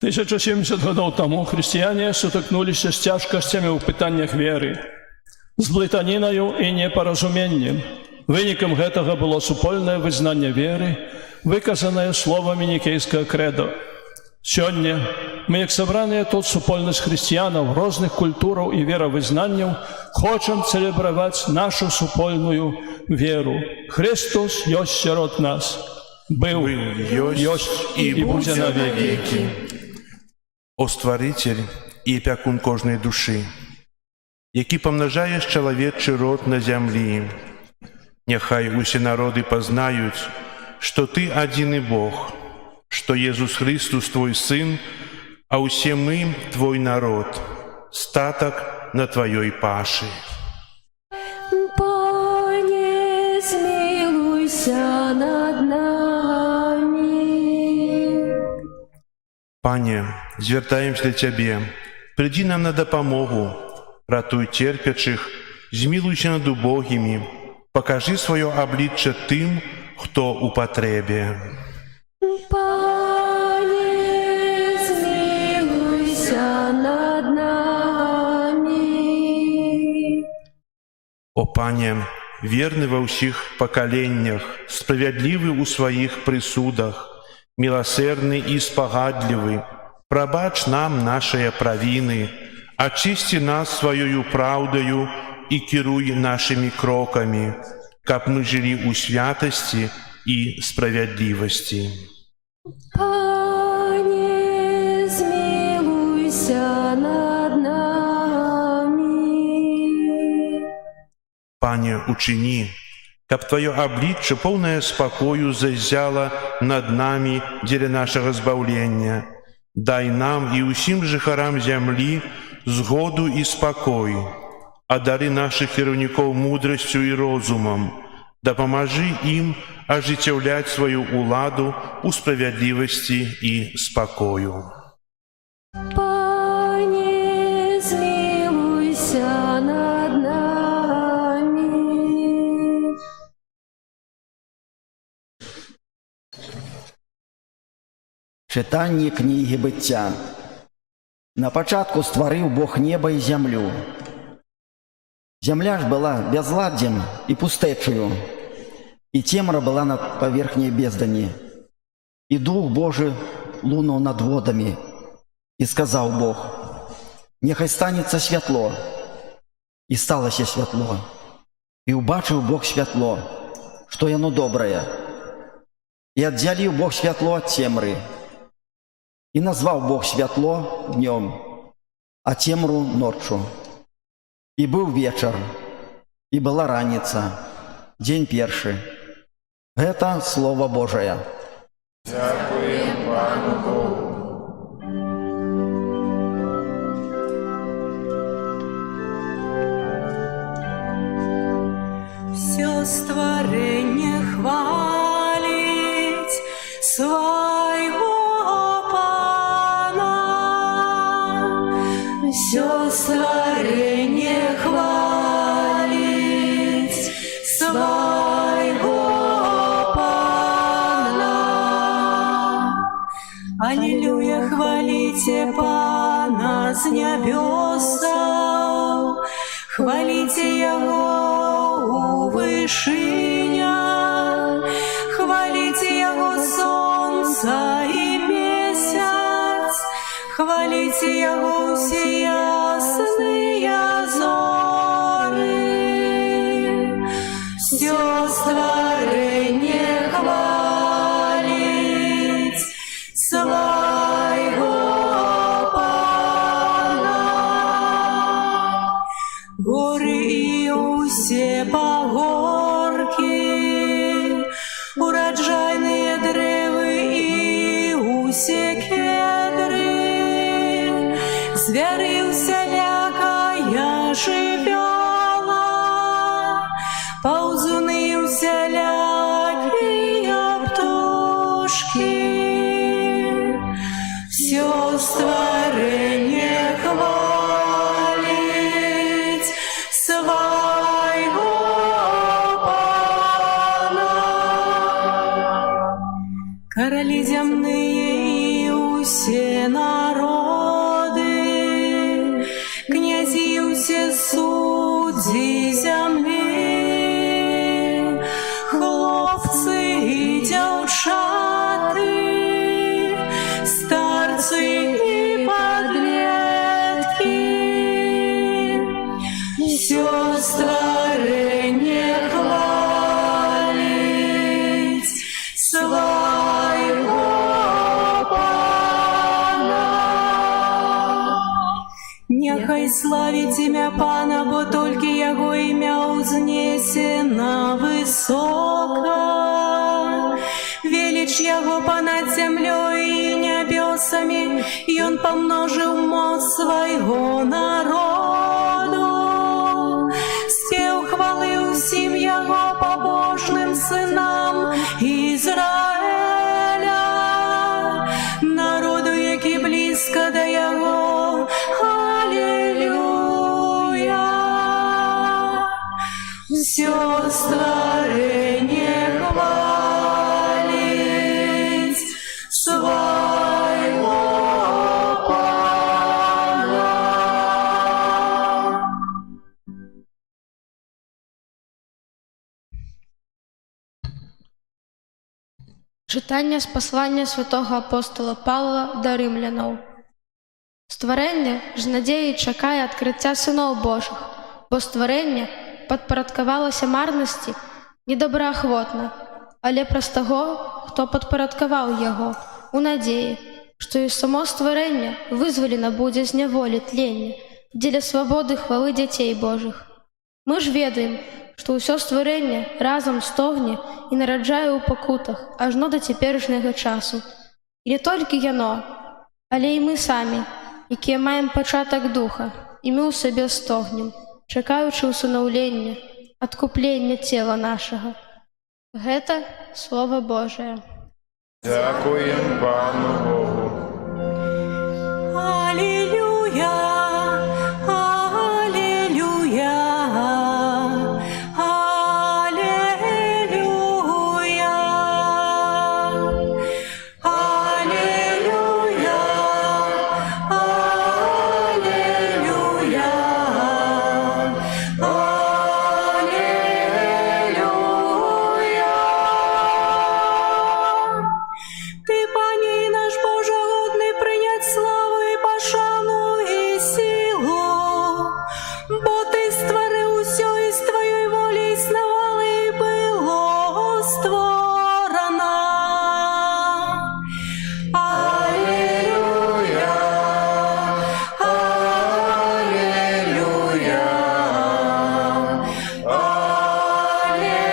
1700 гадоў таму хрысціяне сутыкнуліся з цяжкасцямі ў пытаннях веры, з блытанінаю і непаразуменнем. Вынікам гэтага было супольнае вызнанне веры, выказанае словамі нікейскага крэдо. Сёння мы, як сабраныя тут супольнасць хрысціянаў розных культураў і веравызнанняў, хочам цэлебраваць нашу супольную веру. Христос ёсць сярод нас. Быў, ёсць і будзе навекі. О Стваритель і апякун кожнай душы, які памнажаеш чалавечы род на зямлі, няхай усе народы пазнаюць, што Ты адзіны Бог, што Езус Христус Твой Сын, а ўсе мы Твой народ, статак на Тваёй пашы. Пане, змилуйся над нами. Пане, звяртаемся да Цябе, прыйдзі нам на дапамогу, ратуй церпячых, змілуйся над убогімі, пакажы сваё аблічча тым, хто ў патрэбе. Пане, змилуйся над нами. О Пане, верны ва ўсіх пакаленнях, справядлівы ў сваіх прысудах, міласэрны і спагадлівы, прабач нам нашыя правіны, ачысці нас сваёю праўдаю і кіруй нашымі крокамі, каб мы жылі ў святасці і справядлівасці. Пане, змилуйся над нами. Пане, учыні, каб Тваё аблічча поўнае спакою заззяла над намі дзеля нашага збаўлення. Дай нам і ўсім жыхарам зямлі згоду і спакой. Адары нашых кіраўнікоў мудрасцю і розумам. Дапамажы ім ажыццяўляць сваю ўладу ў справядлівасці і спакою. Пане, змилуйся над нами. Чытанне кнігі быцця. На пачатку стварыў Бог неба і зямлю. Зямля ж была бязладдзем і пустэчаю, і цемра была над паверхняй бездані. І Дух Божы лунуў над водамі. І сказаў Бог: «Няхай станецца святло». І сталася святло. І ўбачыў Бог святло, што яно добрае. І аддзяліў Бог святло ад цемры. І назваў Бог святло днём, а цемру ноччу. І быў вечар, і была раніца, дзень першы. Гэта Слова Божае. Дзякуем Пану Богу. Всё створение хвалить своего Пана. Всё створение хвалить своего Пана. Аллилуйя, хвалите Пана с небесов, хвалите Его у вышиня, хвалите Его солнце и месяц, хвалите Его все ясные зоры. Все створение хвалить своего Пана. Горы и усе пагорки, урожайные древы и усе кедры, звери усялякая живёла, паўзуны усялякія птушки. Всё створение хвалить своего Пана. Короли земные и усе все народы, князі все судді землі, хлопці і дівчати, старці і подростки, все створение хвалить своего Пана. Няхай славить ім'я Пана, бо тільки Його ім'я узнесено високо. Велич Його понад землею і небесами, і Он помножив моць свого народу. Спів хвали усім Його побожним синам Ізраїля, народу, який близько до Його. Аллилуйя! Все створение хвалить своего Пана. Читання з послання святого апостола Павла до римлянаў. Стварэнне ж надзеі чакае адкрыцця сыноў Божых, бо стварэнне падпарадкавалася марнасці недобраахвотна, але праз таго, хто падпарадкаваў яго, у надзеі, што і само стварэнне вызвалена будзе з няволі тлення дзеля свабоды хвалы дзяцей Божых. Мы ж ведаем, што ўсё стварэнне разам стогне і нараджае ў пакутах ажно да цяперашняга часу. І не толькі яно, але і мы самі, якія маем пачатак духа, і мы ў сабе стогнем, чакаючы ўсынаўлення, адкуплення цела нашага. Гэта Слова Божае. Дякуем Пану Богу. Аллилуйя, аллилуйя, аллилуйя, аллилуйя, аллилуйя, аллилуйя. Ты, Пане, и наш Боже, годный принять славу и пошану и силу, бо Ты створил усё и с Твоей волей існувало и было створено. Аллилуйя, аллилуйя, аллилуйя.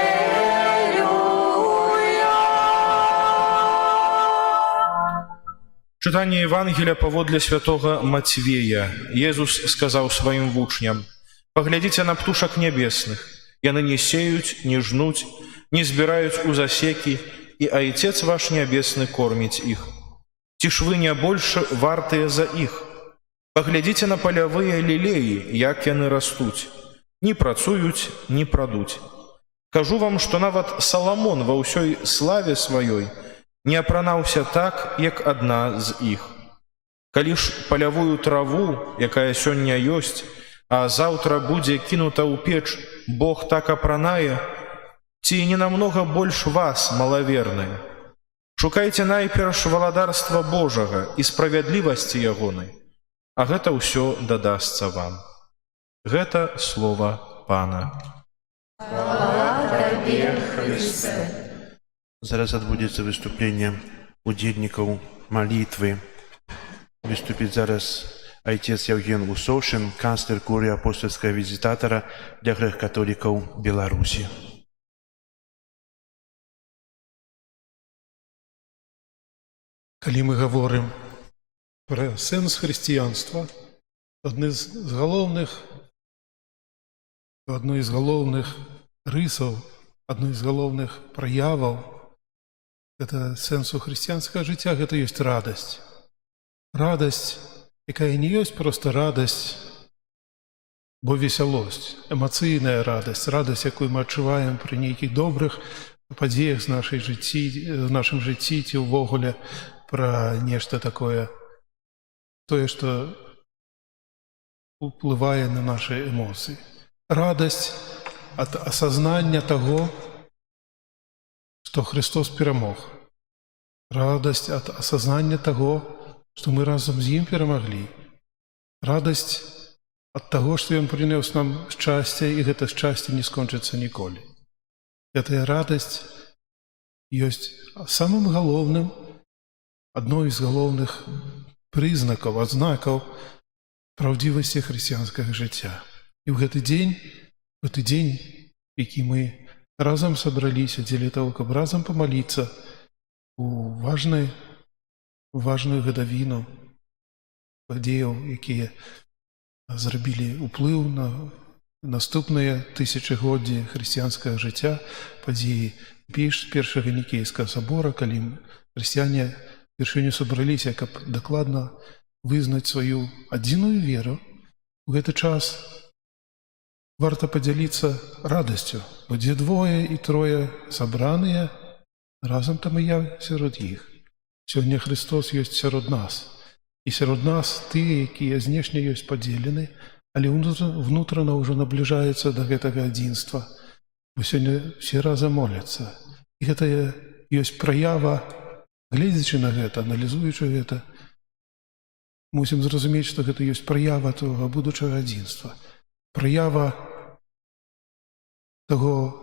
Чытанне Евангелия паводле святого Матвея. Иисус сказал своим вучням: «Поглядите на птушек небесных, яны не сеют, не жнуть, не збирают у засеки, и Отец ваш небесный кормить их. Ці ж вы не больше вартые за их? Поглядите на полевые лилеи, як яны растуть, не працують, не прадуть. Кажу вам, что нават Саламон ва ўсёй славе сваёй не апранаўся так, як адна з іх. Калі ж палявую траву, якая сёння ёсць, а заўтра будзе кінута ў печ, Бог так апранае, ці не намнога больш вас, малаверныя? Шукайце найперш валадарства Божага і справядлівасці ягонай, а гэта ўсё дадасца вам». Гэта слова Пана. Zaraz odbędzie wystąpienie udzielników modlitwy. Wystąpi zaraz ojciec Jewgen Usowszyn, kancler kurii apostolskiego wizytatora dla grecko-katolików Białorusi. Калі мы гаворым пра сэнс хрысціянства, адной з галоўных рысаў, адной з галоўных праяваў гэта сэнсу хрысціянскага жыцця, гэта ёсць радасць. Радасць, якая не ёсць проста радасць, бо весялосць, эмацыйная радасць, радасць, якую мы адчуваем пры нейкіх добрых падзеях з нашым жыцці ці ўвогуле пра нешта такое тое, што уплывае на нашы эмоцыі. Радасць ад асазнання таго, што Христос перамог. Радасць ад асазнання таго, што мы разам з ім перамаглі. Радасць ад таго, што ён прынёс нам шчасце, і гэта шчасце не скончыцца ніколі. Гэтая радасць ёсць самым галоўным, адной з галоўных прызнакаў, адзнакаў праўдзівасці хрысціянскага жыцця. І ў гэты дзень, які мы разам сабраліся дзеля таго, каб разам памаліцца у важную гадавіну падзеяў, якія зрабілі ўплыў на наступныя тысячагоддзі хрысціянскага жыцця, падзеі першага Нікейскага сабора, калі хрысціяне упершыню сабраліся, каб дакладна вызнаць сваю адзіную веру. У гэты час варта падзяліцца радасцю, бо дзе двое і трое сабраныя, разам там і я сярод іх. Сёння Христос ёсць сярод нас. І сярод нас тыя, якія знешне ёсць падзелены, але ўнутрана ўжо набліжаюцца да гэтага адзінства. Бо сёння все разам моляцца. І гэта ёсць праява, гледзячы на гэта, аналізуючы гэта, мусім зразумець, што гэта ёсць праява того будучага адзінства. Праява таго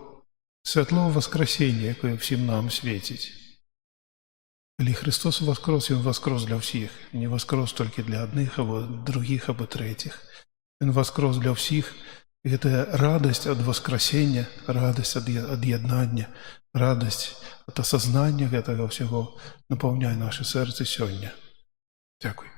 святлого воскресення, якое всім нам свеціць. Калі Христос воскрос, Ён воскрос для ўсіх. Не воскрос толькі для адных, або другіх, або трэціх. Ён воскрос для ўсіх. І гэта радасць ад воскресення, радасць ад яднання, радасць ад асазнання гэтага ўсяго напаўняе нашы сэрцы сёння. Дзякуй.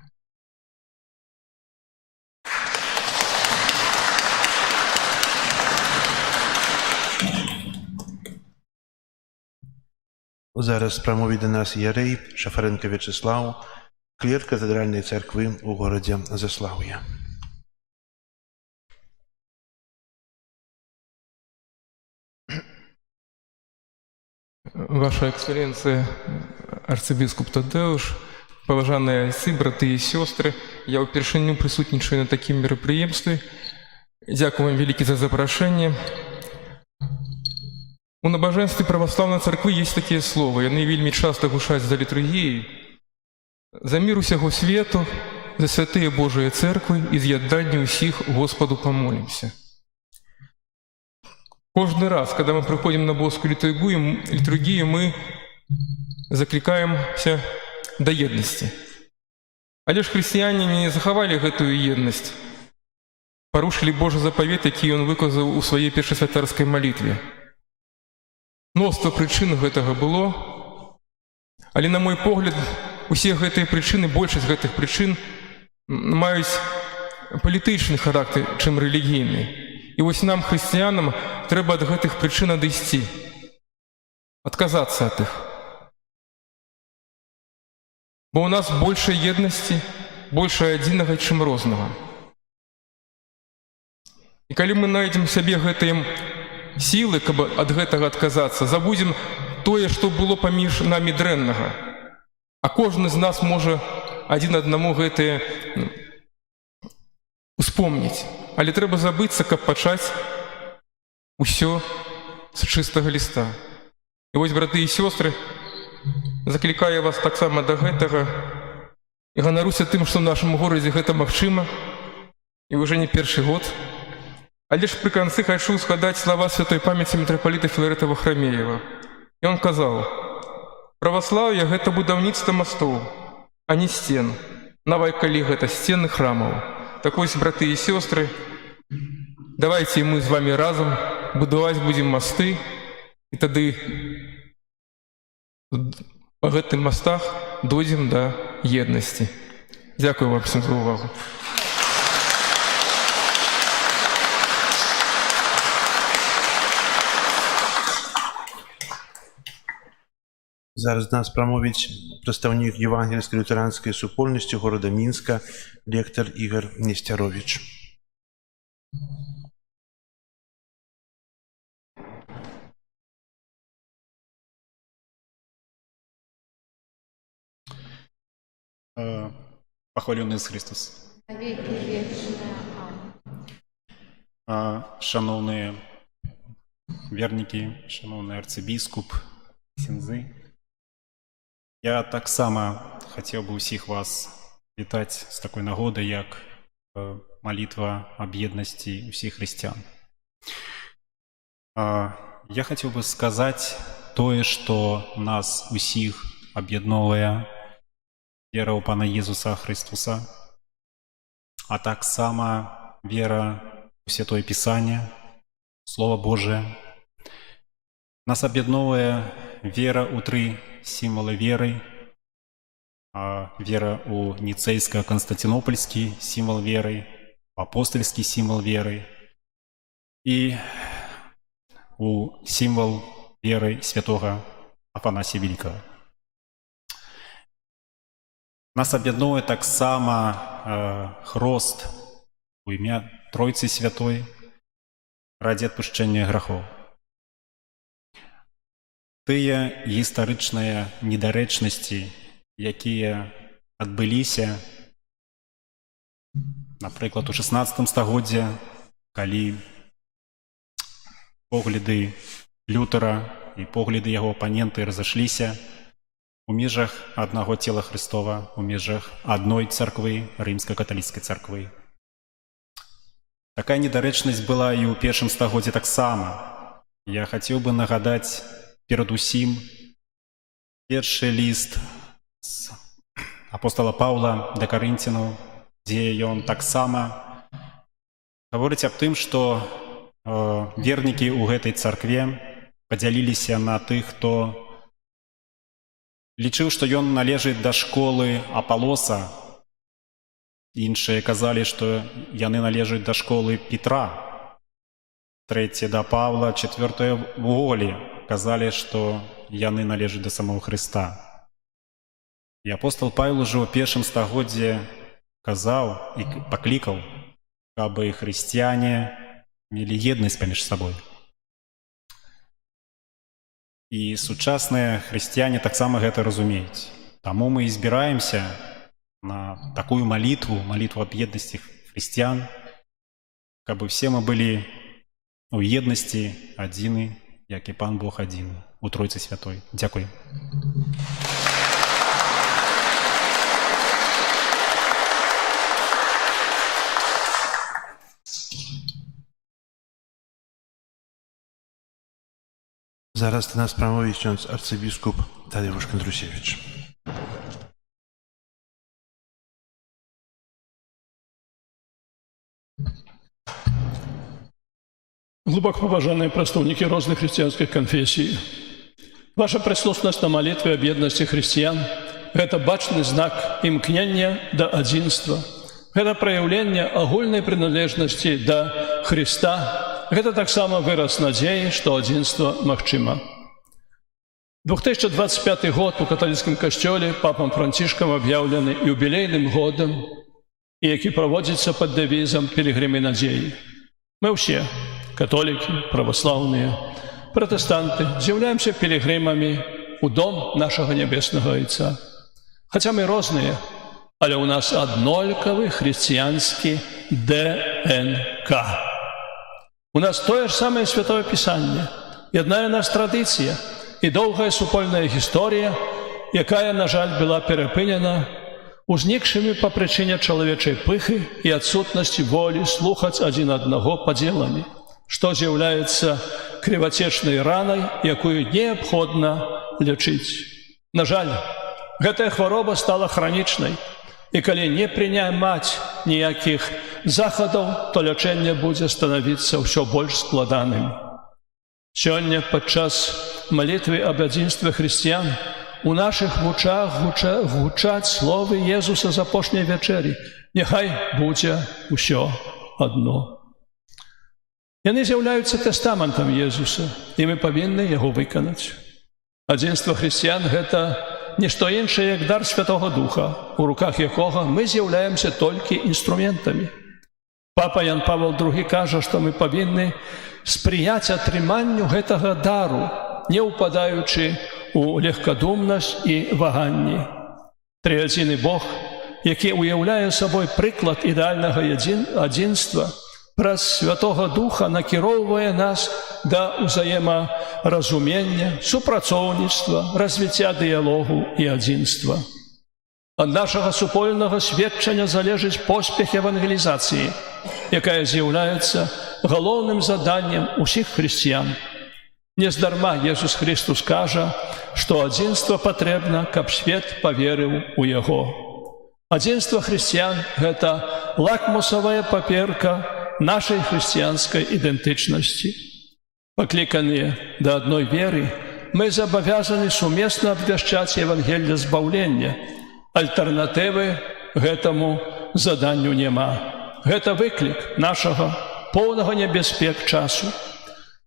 Зараз прамовіць да нас іярэй Шафаренка Вячеслаў, клір кафедральнай царквы ў горадзе Заслаўе. Ваша экселленция, арцыбіскуп Тадеуш, паважаныя отцы, браты і сёстры, я ўпершыню прысутнічаю на такім мерапрыемстве. Дзякую вам вялікі за запрашэнне. У набажэнстве праваслаўнай царквы есть такія словы, яны вельмі часта гучаць за літургіяй. За мір усяго свету, за святыя Божыя церквы і з'яднанне ўсіх Господу помолимся. Кожны раз, когда мы приходим на боскую литургию, мы закликаемся до едности. Але ж христиане не захавалі гэтую еднасць, парушылі Божий запавет, які ён выказаў у сваёй першасвятарскай малітве. Мноства прычын гэтага было, але на мой погляд, усе гэтыя прычыны, большасць гэтых прычын маюць палітычны характар, чым рэлігійны. І вось нам, хрысціянам, трэба ад гэтых прычын адысці, адказацца ад іх. Бо ў нас больше еднасці, больше адзінага, чым рознага. І калі мы знайдзем сабе гэтыя сілы, каб ад гэтага адказацца, забудзем тое, што было паміж намі дрэннага. А кожны з нас можа адзін аднаму гэтае успомніць. Але трэба забыцца, каб пачаць усё з чыстага ліста. І вось, браты і сёстры, заклікаю вас таксама да гэтага і ганаруся тым, што ў нашым горадзе гэта магчыма, і ўжо не першы год. Але ж пры канцы хачу згадаць слова святой памяці мітрапаліта Філарета Вахрамеева. І он казаў: праваслаўе — гэта будаўніцтва мастоў, а не сцен, нават калі гэта сцены храмаў. Так вось, браты і сёстры, давайте мы з вами разам будаваць будзем масты, і тады па гэтых мастах дойдзем да еднасці. Дзякую вам всім за увагу. Зараз нас прамовіць прадстаўнік евангельскай лютэранскай супольнасці горада Мінска, лектар Ігор Несцяровіч. Похвалений Ісус Христос. Шановні верники, шановний арцибіскуп, ксяндзи, я так само хотів би усіх вас вітати з такої нагоди, як молитва об єдності усіх християн. Я хотів би сказати тое, що нас усіх об'єдновує вера у Пана Єсуса Хриstusa, а так само вера у Святое Писание, Слово Божие. Нас об'єдновує вера у три символи веры, вера у ницейско-константинопольский символ веры, апостольский символ веры и у символ веры святого Афанасия Великого. Нас об'єднує так само хрост у ім'я Тройці Святой ради відпущення гріхів. Тыя гістарычныя недарэчнасці, якія адбыліся, напрыклад, у 16 стагоддзі, калі погляды Лютера і погляды яго апаненты разышліся у межах аднаго цела Христова, у межах адной царквы, рымска-каталіцкай царквы. Такая недарэчнасць была і ў першым стагоддзі таксама. Я хацеў бы нагадаць перадусім першы ліст з апостола Паўла да Карынцянаў, дзе ён таксама гаворыць аб тым, што вернікі ў гэтай царкве падзяліліся на тых, хто лічыў, што ён належыць да школы Апалоса. Іншыя казалі, што яны належаць да школы Петра. Трэція да Павла, чацвёртыя волі казалі, што яны належаць да самого Христа. І апостол Павел ужо ў першым стагоддзі казаў і паклікаў, каб хрысціяне мелі еднасць паміж сабой. І сучасныя хрысціяне таксама гэта разумеюць. Таму мы і збіраемся на такую молитву, молитву об едности христиан, каб все мы были у едности адзіны, як і Пан Бог адзін, у Тройцы Святой. Дзякуй. Зараз до нас промовить ksiądz арцыбіскуп Тадeusz Кондрусевич. Глубоко поважанные представники разных христианских конфессий, ваша присутность на молитве об едности христиан – это бачный знак имкнения до единства, это проявление огульной принадлежности до Христа, это так само выраз надеи, что единство магчыма. 2025 год у католицком костеле папом Францишком объявлены юбилейным годом, и які проводится под девизом «Пилигримы надеи». Мы все, католики, православные, протестанты, являемся пилигримами у дом нашего Небесного Отца. Хотя мы разные, але у нас одноликовый христианский ДНК. У нас то же самое Святое Писание, одна нас традиция и долгая супольная история, якая, на жаль, была перепынена узнікшымі па прычыне чалавечай пыхы і адсутнасці волі слухаць адзін аднаго падзеламі, што з'яўляецца крывацечнай ранай, якую неабходна лячыць. На жаль, гэтая хвароба стала хранічнай, і калі не прыняць ніякіх захадаў, то лячэнне будзе станавіцца ўсё больш складаным. Сёння падчас малітвы аб адзінстве хрысціян у наших вучах гучаць словы Езуса з апошняй вячэры. Няхай будзе ўсё адно. Яны з'яўляюцца тэстаментам Езуса, і мы павінны яго выканаць. Адзінства хрысціян – гэта не што іншае, як дар Святого Духа, у руках якога мы з'яўляемся толькі інструментамі. Папа Ян Павел II кажа, што мы павінны спрыяць атрыманню гэтага дару, не ўпадаючы у легкадумнасць і ваганні. Трыадзіны Бог які уяўляе сабой прыклад ідэальнага адзінства, праз Святога Духа накіроўвае нас да ўзаемаразумення, супрацоўніцтва, развіцця дыялогу і адзінства. Ад нашага супольнага сведчання залежыць поспех евангелізацыі, якая з'яўляецца галоўным заданнем усіх хрысціян. Нездарма Jesús Христос кажа, што адзінства патрэбна, каб свет паверыў у Яго. Адзінства хрысціян – гэта лакмусавая паперка нашай хрысціянскай ідэнтычнасці. Пакліканыя да адной веры, мы забавязаны сумесна абвяшчаць Евангелле збаўлення. Альтэрнатывы гэтаму заданню няма. Гэта выклік нашага поўнага небяспек часу.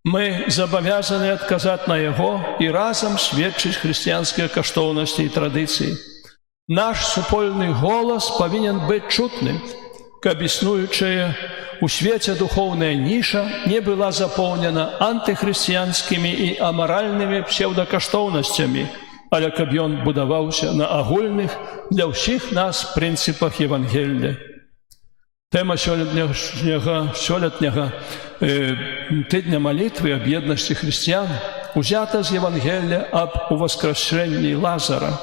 Мы забавязаны адказаць на яго і разам сведчыць хрысціянскія каштоўнасці і традыцыі. Наш супольны голас павінен быць чутным, каб існуючая у свеце духоўная ніша не была запоўнена антыхрысціянскімі і амаральнымі псеўдакаштоўнасцямі, але каб ён будаваўся на агульных для ўсіх нас прынцыпах Евангелля. Тэма сёлетняга тыдня малітвы аб еднасці хрысціян узята з Евангелля аб уваскрэсенні Лазара.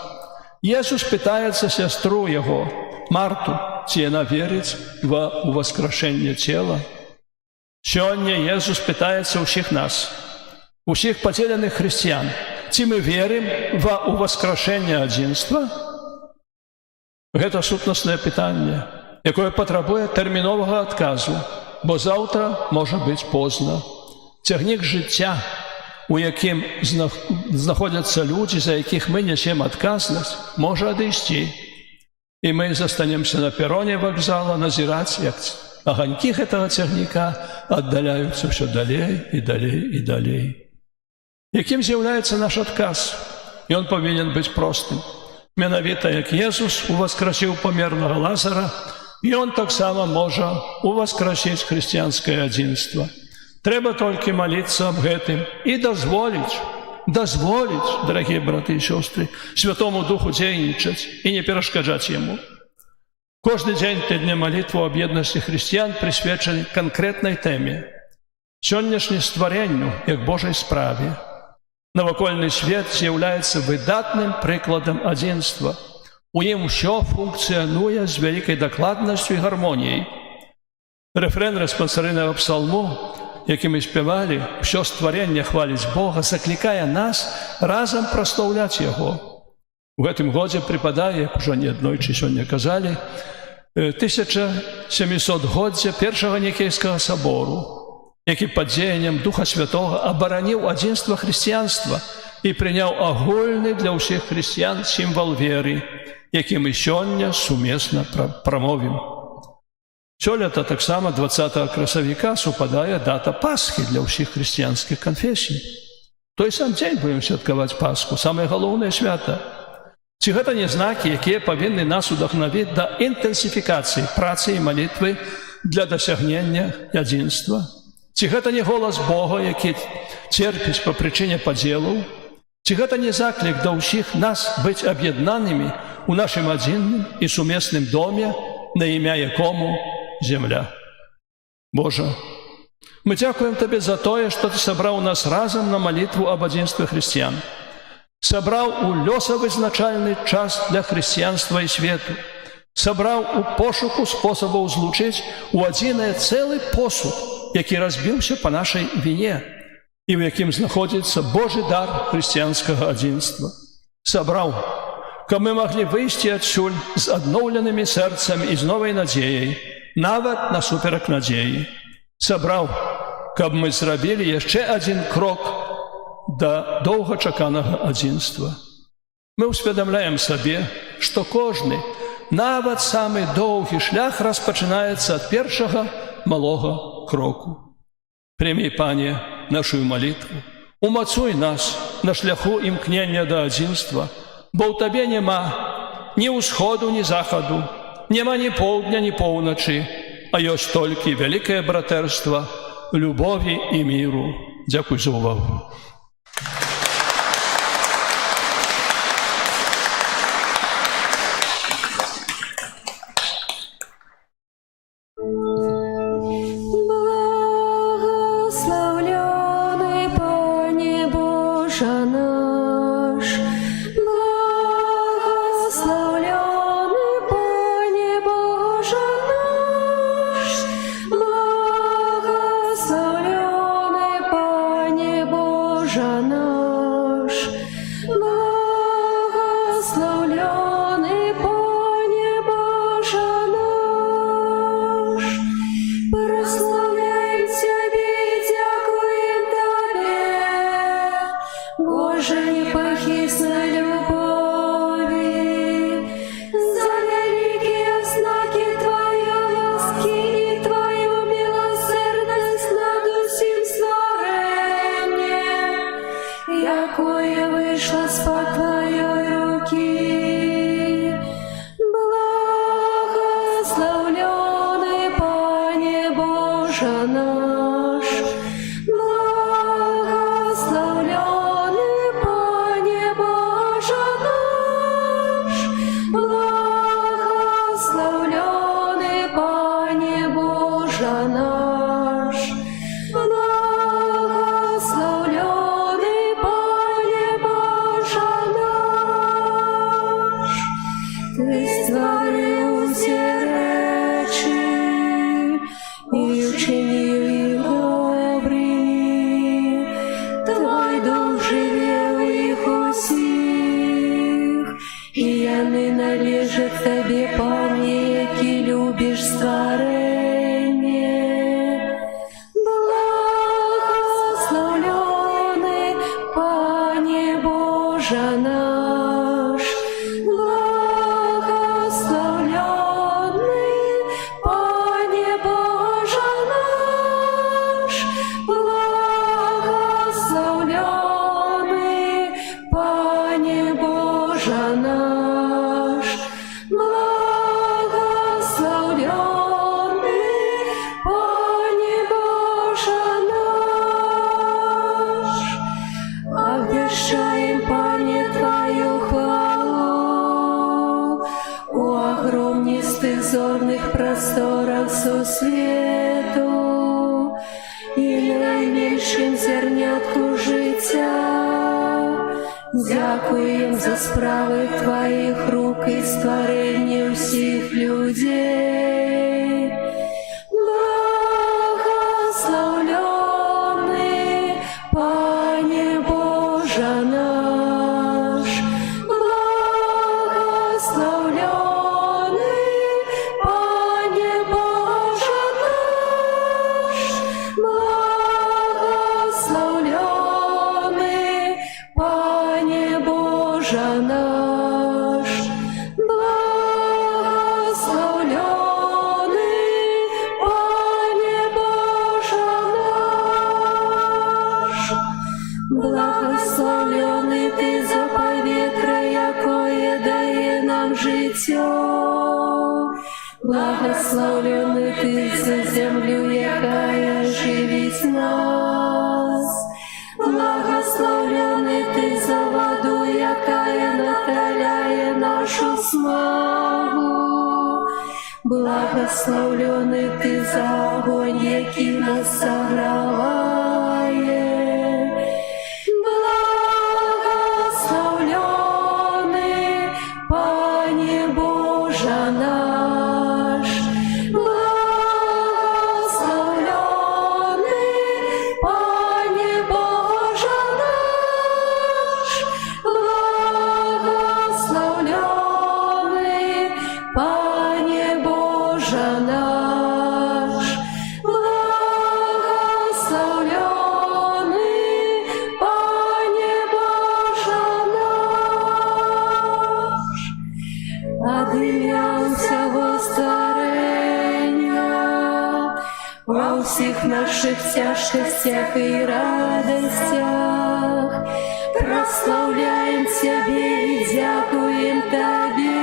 Jesús пытаецца сястру яго, Марту, ці яна верыць ва ўваскрашэнне цела. Сёння Jesús пытаецца ўсіх нас, усіх падзеленых хрысціян, ці мы верым ва ўваскрашэнне адзінства? Гэта сутнаснае пытанне, якое патрабуе тэрміновага адказу, бо заўтра можа быць позна. Цягнік жыцця, у якім знаходзяцца людзі, за якіх мы нясем адказнасць, можа адысці. І мы застанемся на пероне вакзала назіраць, як аганькі гэтага цягніка аддаляюцца ўсё далей і далей і далей. Якім з'яўляецца наш адказ? Ён павінен быць простым. Менавіта як Jesús уваскрасіў памерлага Лазара, ён таксама можа уваскрасіць хрысціянскае адзінства. Трэба толькі маліцца аб гэтым і дазволіць, дарагія браты і сёстры, Святому Духу дзейнічаць і не перашкаджаць яму. Кожны дзень тыдня малітву аб еднасці хрысціян прысвечаны канкрэтнай тэме. Сённяшні стварэнню, як Божай справе. Навакольны свет з'яўляецца выдатным прыкладам адзінства. У ім усё функцыянуе з вялікай дакладнасцю і гармоніяй. Рэфрэн рэспансарыйнага псалму, які мы спявалі, «Усё стварэнне хваліць Бога», заклікае нас разам праслаўляць Яго. У гэтым годзе прыпадае, як ужо неаднойчы сёння казалі, 1700-годдзе Першага Нікейскага сабору, які пад дзеяннем Духа Святога абараніў адзінства хрысціянства і прыняў агульны для ўсіх хрысціян сімвал веры, які мы сёння сумесна прамовім. Сёлета таксама 20 красавіка супадае дата Пасхі для ўсіх хрысціянскіх канфесій. Той сам дзень будзем святкаваць Пасху, самае галоўнае свята. Ці гэта не знакі, якія павінны нас удахнавіць да інтэнсіфікацыі працы і малітвы для дасягнення адзінства? Ці гэта не голас Бога, які церпіць па прычыне падзелаў? Ці гэта не заклік да ўсіх нас быць аб'яднанымі ў нашым адзіным і сумесным доме, на імя якому земля? Божа, мы дзякуем Табе за тое, што Ты сабраў нас разам на малітву аб адзінстве хрысціян. Сабраў у лёсавызначальны час для хрысціянства і свету. Сабраў у пошуку спосабаў злучыць у адзінае цэлы посуд, які разбіўся па нашай віне і ў якім знаходзіцца Божы дар хрысціянскага адзінства. Сабраў, каб мы маглі выйсці адсюль з адноўленымі сэрцамі і з новай надзеяй, нават насуперак надзеі. Сабраў, каб мы зрабілі яшчэ адзін крок да доўгачаканага адзінства. Мы ўсведамляем сабе, што кожны, нават самы доўгі шлях распачынаецца ад першага малога кроку. Прымі, Пане, нашую малітву, умацуй нас на шляху імкнення да адзінства, бо ў Табе няма ні ўсходу, ні захаду, няма ні поўдня, ні поўначы, а ёсць толькі вялікае братэрства, любові і міру. Дзякуй за ўвагу. Боже наш, благословленный Пане Боже наш, благословленный Пане Боже наш, благословленный Пане Боже наш. Ты створил все речи и учинил их добрыми. Твой дух живе у их усіх, і яны належать Тебе, Пане, які любиш створення. Благословленный Пане Боже наш, благословленный Пане Боже наш, благословленный Пане Боже наш, благословленный Пане Боже наш. Обвещаем, Пане, Твою хвалу у огромнистых зорных просторах сусвету и найменьшим зернятку життя. Дякуем за справи Твоих рук и створение всіх людей. Благословленный Пане Боже наш, благословленный Пане Боже наш, благословленный Пане Боже наш, благословленный Пане Боже наш. Благословленный Ты за повітря, якое дає нам життя. Благословленный Ты за землю, якая живить нас. Благословленный Ты за воду, якая натоляє нашу смагу. Благословленный Ты за огонь, який нас согреває. Благословленный Пане Боже наш, благословленный Пане Боже наш, благословленный Пане Боже наш, благословленный Пане Боже наш. Ад ім'я всього створення, во всіх наших тяжкостях і радостях, прославляем Тебе и дякуем Тебе.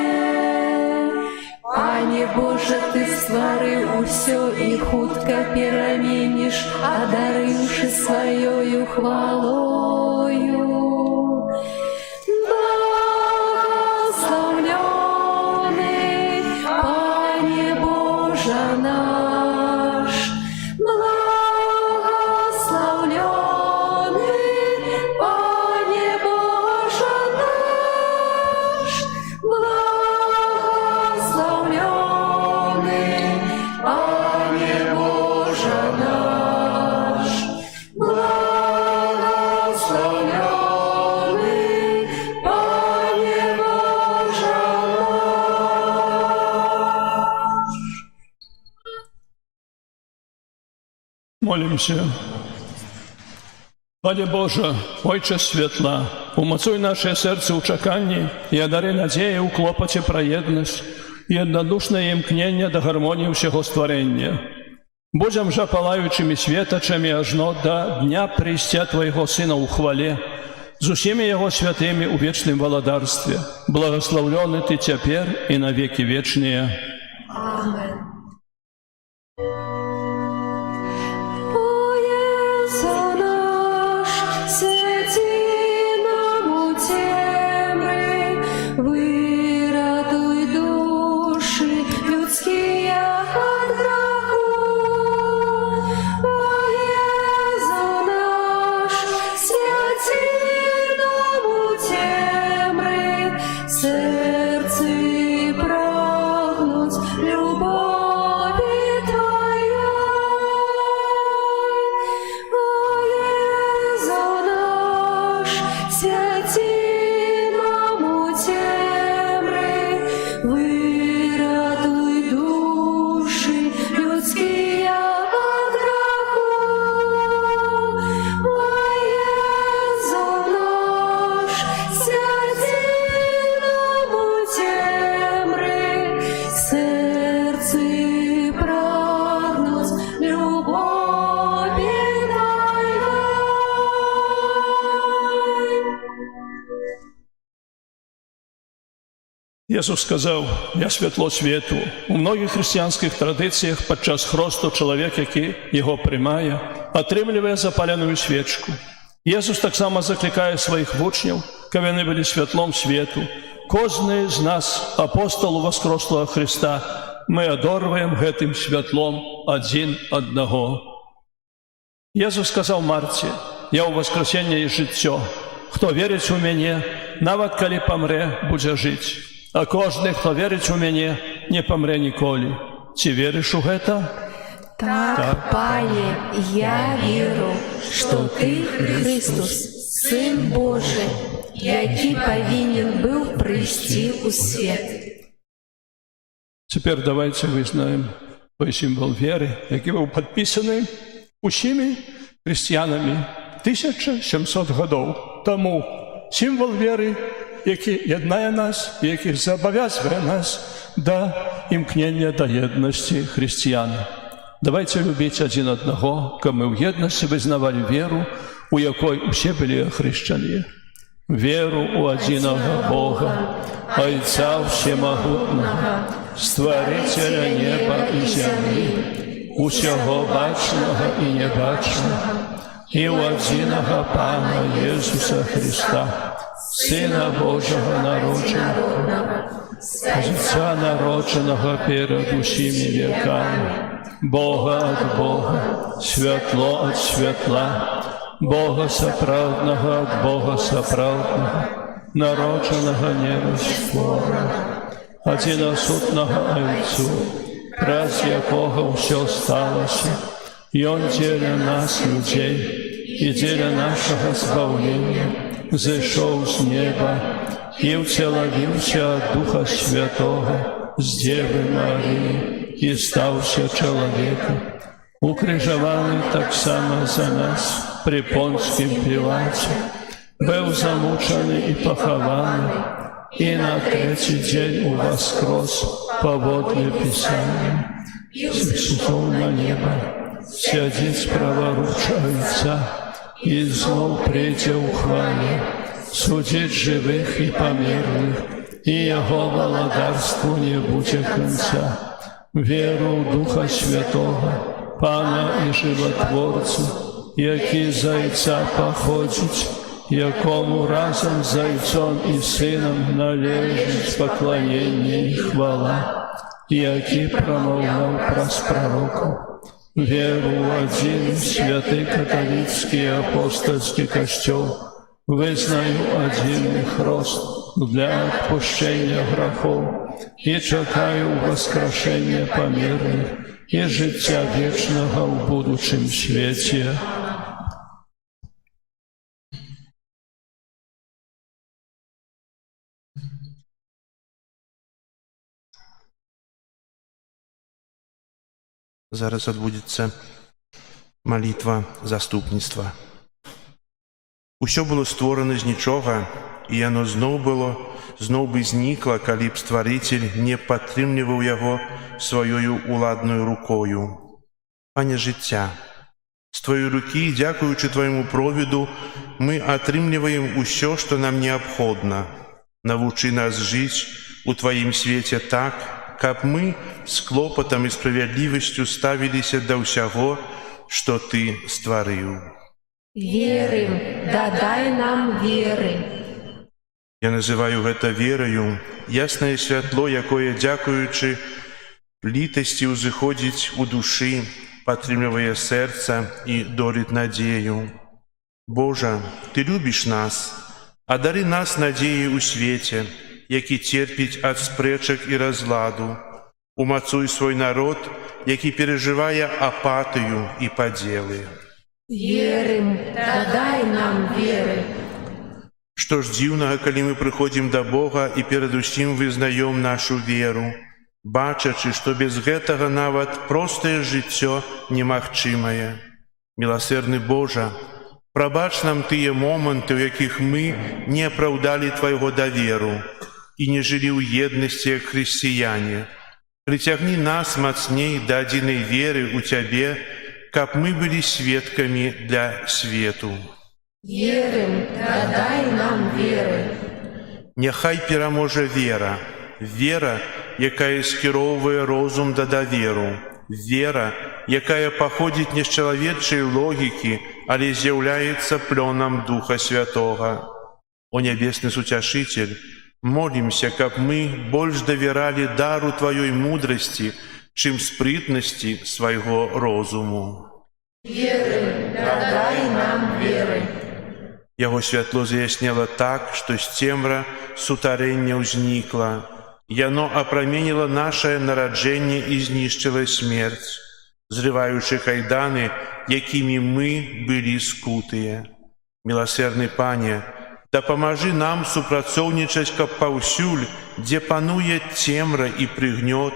Пане Боже, Ты створив усё і хутко переміниш, одаривши своєю хвалою. Благословленный Пане Боже наш, благословленный Пане Боже наш, благословленный Пане Боже наш, благословленный Пане Боже наш. Молимся. Пане Боже, Ojcze świetla, umocuj nasze serce u czekaniu i одари nadzieję u kłopocie про єдність і jednoduszne ємкнення до гармонії всього створення. Будем же палаючими світочами ажно до дня прийстя Твоего Сына у хвале, з усіми Его святыми у вечном володарстве. Благословленный Ты теперь и на веки вечные. Amen. Ісус сказав: «Я світло світу». У многих християнських традиціях підчас хресту чоловік, який його приймає, отримує запалену свічку. Ісус так само закликає своїх учнів, щоб вони були світлом світу. Кожний з нас, апостолу воскреслого Христа, ми одорваємо гэтым світлом один одного. Ісус сказав Марці: «Я у воскресення і життя. Хто вірить у мене, навіть коли помре, буде жити. А кожний, хто вірить у мене, не помре ніколи». Чи віриш у це? Так, Пане, я вірю, що Ти, Христос, Син Божий, який повинен був прийти у світ. Тепер давайте визнаємо той символ віри, який був підписаний усіми християнами 1700 років тому. Символ віри, який єднає нас, який зобов'язує нас до імкнення до єдності християн. Давайте любити один одного, щоб ми в єдності визнавали віру, у якій усі були охрещені. Віру у одиного Бога, Отця Всемогутнього, Створителя неба і землі, усього бачного і небачного, і у одиного Пана Ісуса Христа, Сина Божого народженого, Отця народженого перед усіми веками, Бога від Бога, світло від світла, Бога соправдного від Бога соправдного, народженого нерозтвореного, одиносутного Отцу, раз якого все сталося, і Он для нас, людей, і для нашого збавлення, зійшов з неба і втіловився від Духа Святого з Деви Марії і стався чоловіком, укрижований так само за нас при Понтськім Пілаті, був замучений і похований, і на третій день воскрес поводле Писання, зійшов на небо, сядеть праворуч Отця, і знов прийде у хвалі, судить живих і померлих, і Його володарству не буде кінця. Віру в Духа Святого, Пана і Животворцю, який з Отця походить, якому разом з Отцом і Сином належить поклонення і хвала, який промовляв праз пророків. Віру в один святий католицький апостольський костюл, визнаю один хрест для відпущення гріхів і чекаю воскрешення померлих і життя вічного в будучому світі. Зараз відбудеться молитва заступництва. Усё было створено з нічого, і оно знов би зникло, коли б Створитель не підтримував його своєю уладною рукою. Пане життя, з Твоєї руки, дякуючи Твоєму провіду, ми отримуємо усё, що нам необхідно. Навчи нас жити у Твоїм світі так, щоб ми з клопотом і справедливістю ставилися до всього, що Ти створив. Вірим, дай нам віри. Я називаю гэта вірою, ясне святло, якое, дякуючи літості, узыходить у душі, підтримує серце і дорить надію. Боже, Ти любиш нас, одари нас надією у світі, який терпить від спречок і розладу. Умацуй свой народ, який переживає апатію і поділи. Вірим, дай нам віри. Што ж дзіўнага, калі мы прыходзім да Бога і перад усім вызнаём нашу веру, бачачы, што без гэтага нават простае жыццё немагчымае. Міласэрны Божа, прабач нам тыя моманты, у якіх мы не апраўдалі Твайго даверу і не жылі ў еднасці як хрысціяне. Прыцягні нас мацней да адзінай веры ў Цябе, каб мы былі сведкамі для свету. Вірим, дай нам віри. Няхай пераможа вера, вера, якая скіроўвае розум да даверу, вера, якая паходзіць не з чалавечай логікі, але з'яўляецца плёнам Духа Святога. О нябесны суцяшыцель, молімся, каб мы больш давяралі дару Тваёй мудрасці, чым спрытнасці свайго розуму. Дай нам веры. Яго святло заяснела так, што з цемра сутарэння ўзнікла. Яно апраменіла нашае нараджэнне і знішчыла смерць, зрываючы кайданы, якімі мы былі скутыя. Міласэрны Пане, дапамажы нам супрацоўнічаць, каб паўсюль, дзе пануе цемра і прыгнёт,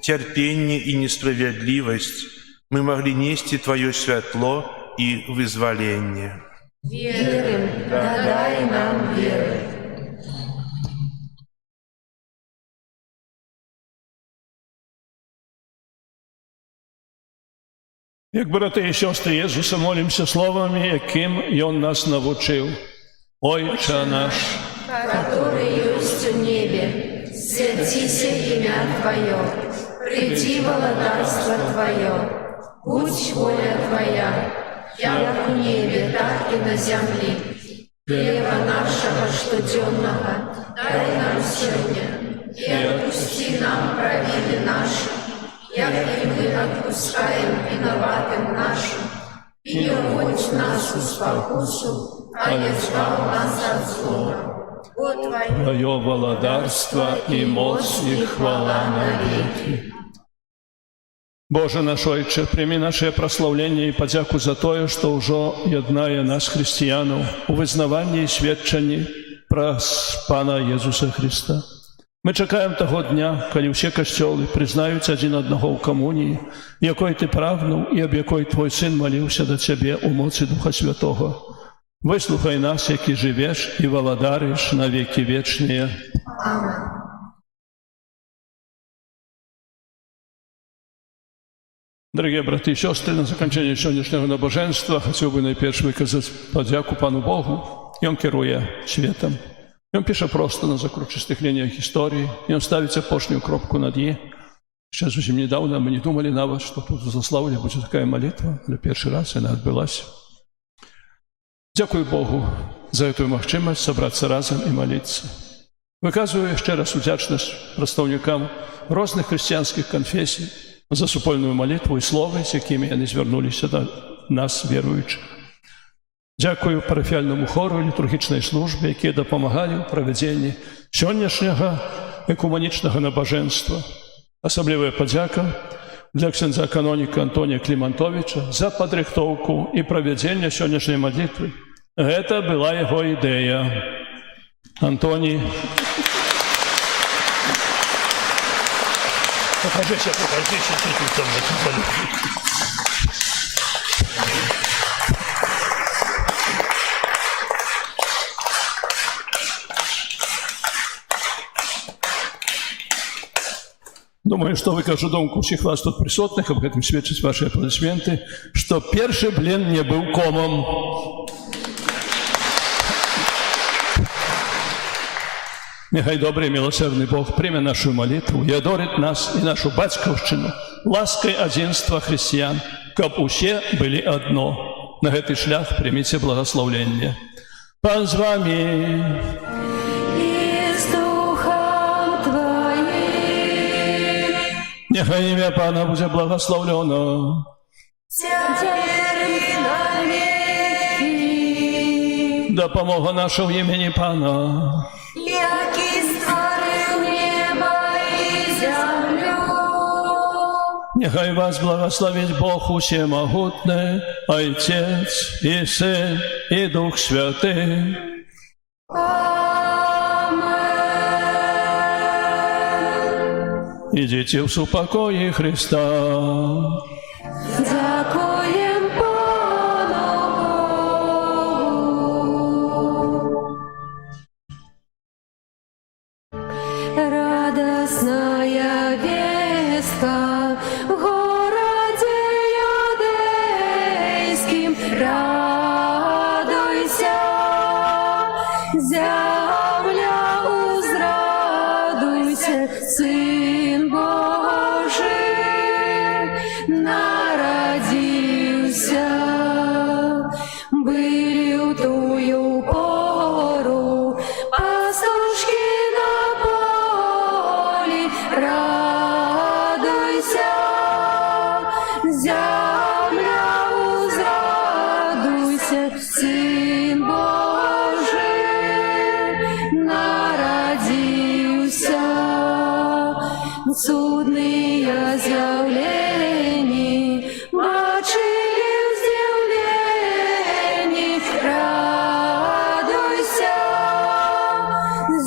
цярпенне і несправядлівасць, мы маглі несці Тваё святло і вызваленне. Верым, дай нам веры. Як брати і сестри Ісуса, молимося словами, яким Він нас навчив. Отче наш, Который есть в небе, святися имя Твое, приди володарство Твое, будь воля Твоя, як в небе, так и на земле. Хлеба нашего штоденного дай нам сегодня, и отпусти нам провины наши, як и мы отпускаем виноватым нашим. И не уводь нас в спокусу, а не избавь нас от злого. Вот Твое Твое володарство и мощь и хвала навеки. Боже наш Отче, прими наше прославление и подяку за то, что уже єднає нас, християнов, у визнаванні і свідченні про Пана Єсуса Христа. Ми чекаємо того дня, коли всі костьоли признають один одного в комунії, якої ти прагнув і об якої твій Син молився до Тебе у моці Духа Святого. Вислухай нас, які живеш і володариш на веки вечні. Амен. Дорогі брати і сестри, на закінчення сьогоднішнього набоженства хотів би найперше виказати подяку Пану Богу. Він керує світом. Він пише просто на закручистих лініях історії. Він ставить апошню кропку над «і». Ще зовсім недавно ми не думали навіть, що тут в Заславлі буде така молитва. Але перший раз вона відбулася. Дякую Богу за цю можливість зібратися разом і молитися. Виказую ще раз вдячність представникам різних християнських конфесій за супольну молитву і слово, з якими вони звернулися до нас, віруючих. Дякую парафіальному хору і літургічній службі, які допомагали у проведенні сьогоднішнього екуманічного набоженства. Особлива подяка для ксенза каноніка Антонія Клімантовича за підрихтовку і проведення сьогоднішньої молитви. Це була його ідея. Антоній, покажися, чуть-чуть там. Думаю, что выкажу думку всех вас тут присутных, об этом свидчат ваши аплодисменты, что первый блин не был комом. Нехай добрый и милосердный Бог прийме нашу молитву и одорит нас и нашу батьковщину лаской одинства христиан, как усе были одно. На этот шлях примите благословление. Пан с вами. Нехай ім'я Пана буде благословлено. Допомога наша в імені Пана. який створив небо і землю. Нехай вас благословить Бог усемогутний, Отець і Син і Дух Святий. Идите в супокое Христа. Дякуєм Пану Богу. Радостная вестка в городе Иудейским. Радуйся, земля, узрадуйся, Земля, узрадуйся, Син Божий народился. Судные з'явлені, бачили в здивленні, радуйся,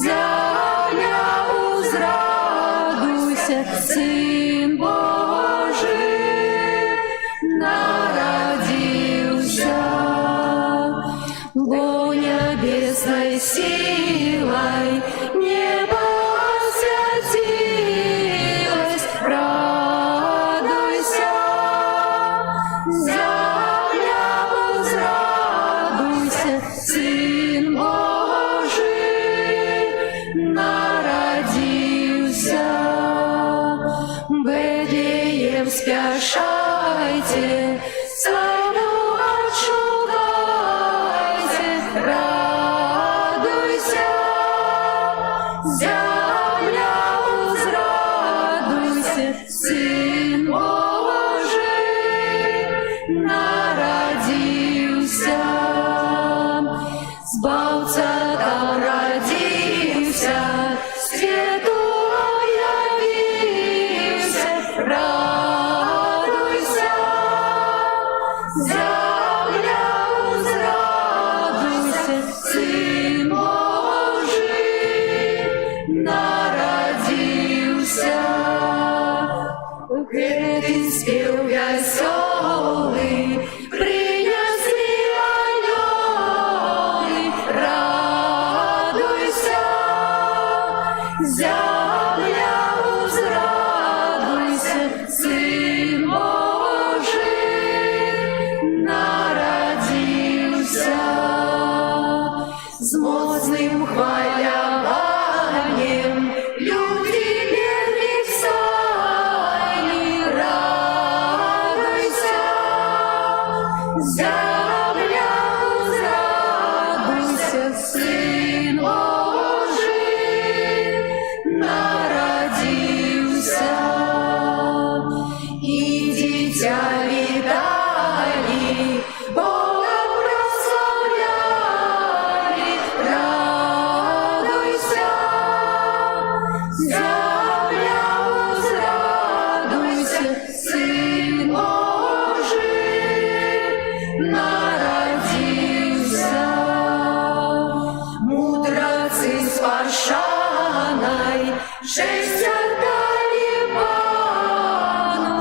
земля, узрадуйся, Син Божий народился. Бо небесной силой небо осветилось, радуйся, земля, возрадуйся, Сын Божий народился. Бетлеем спешайте, славу отшугайте, радуйся, земля, возрадуйся, Сын Божий народился. Збавца там родился, свету явился, радуйся, земля, возрадуйся, Сын Божий народился. Геть спел веселый, принесли анёлы, радуйся, земля, возрадуйся, Сын Божий народился. С мощным хваляньем люди бегли в сани, радуйся, земля, возрадуйся, Сын Божий народился. И дитя видали, Бога прославляли, радуйся, земля, возрадуйся, Сын Божий народился. Мудрецы с Варшаной шесть отдали Пану,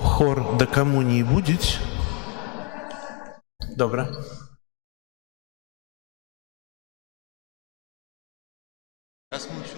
Хор до комунії буде? Добре. Сейчас мы все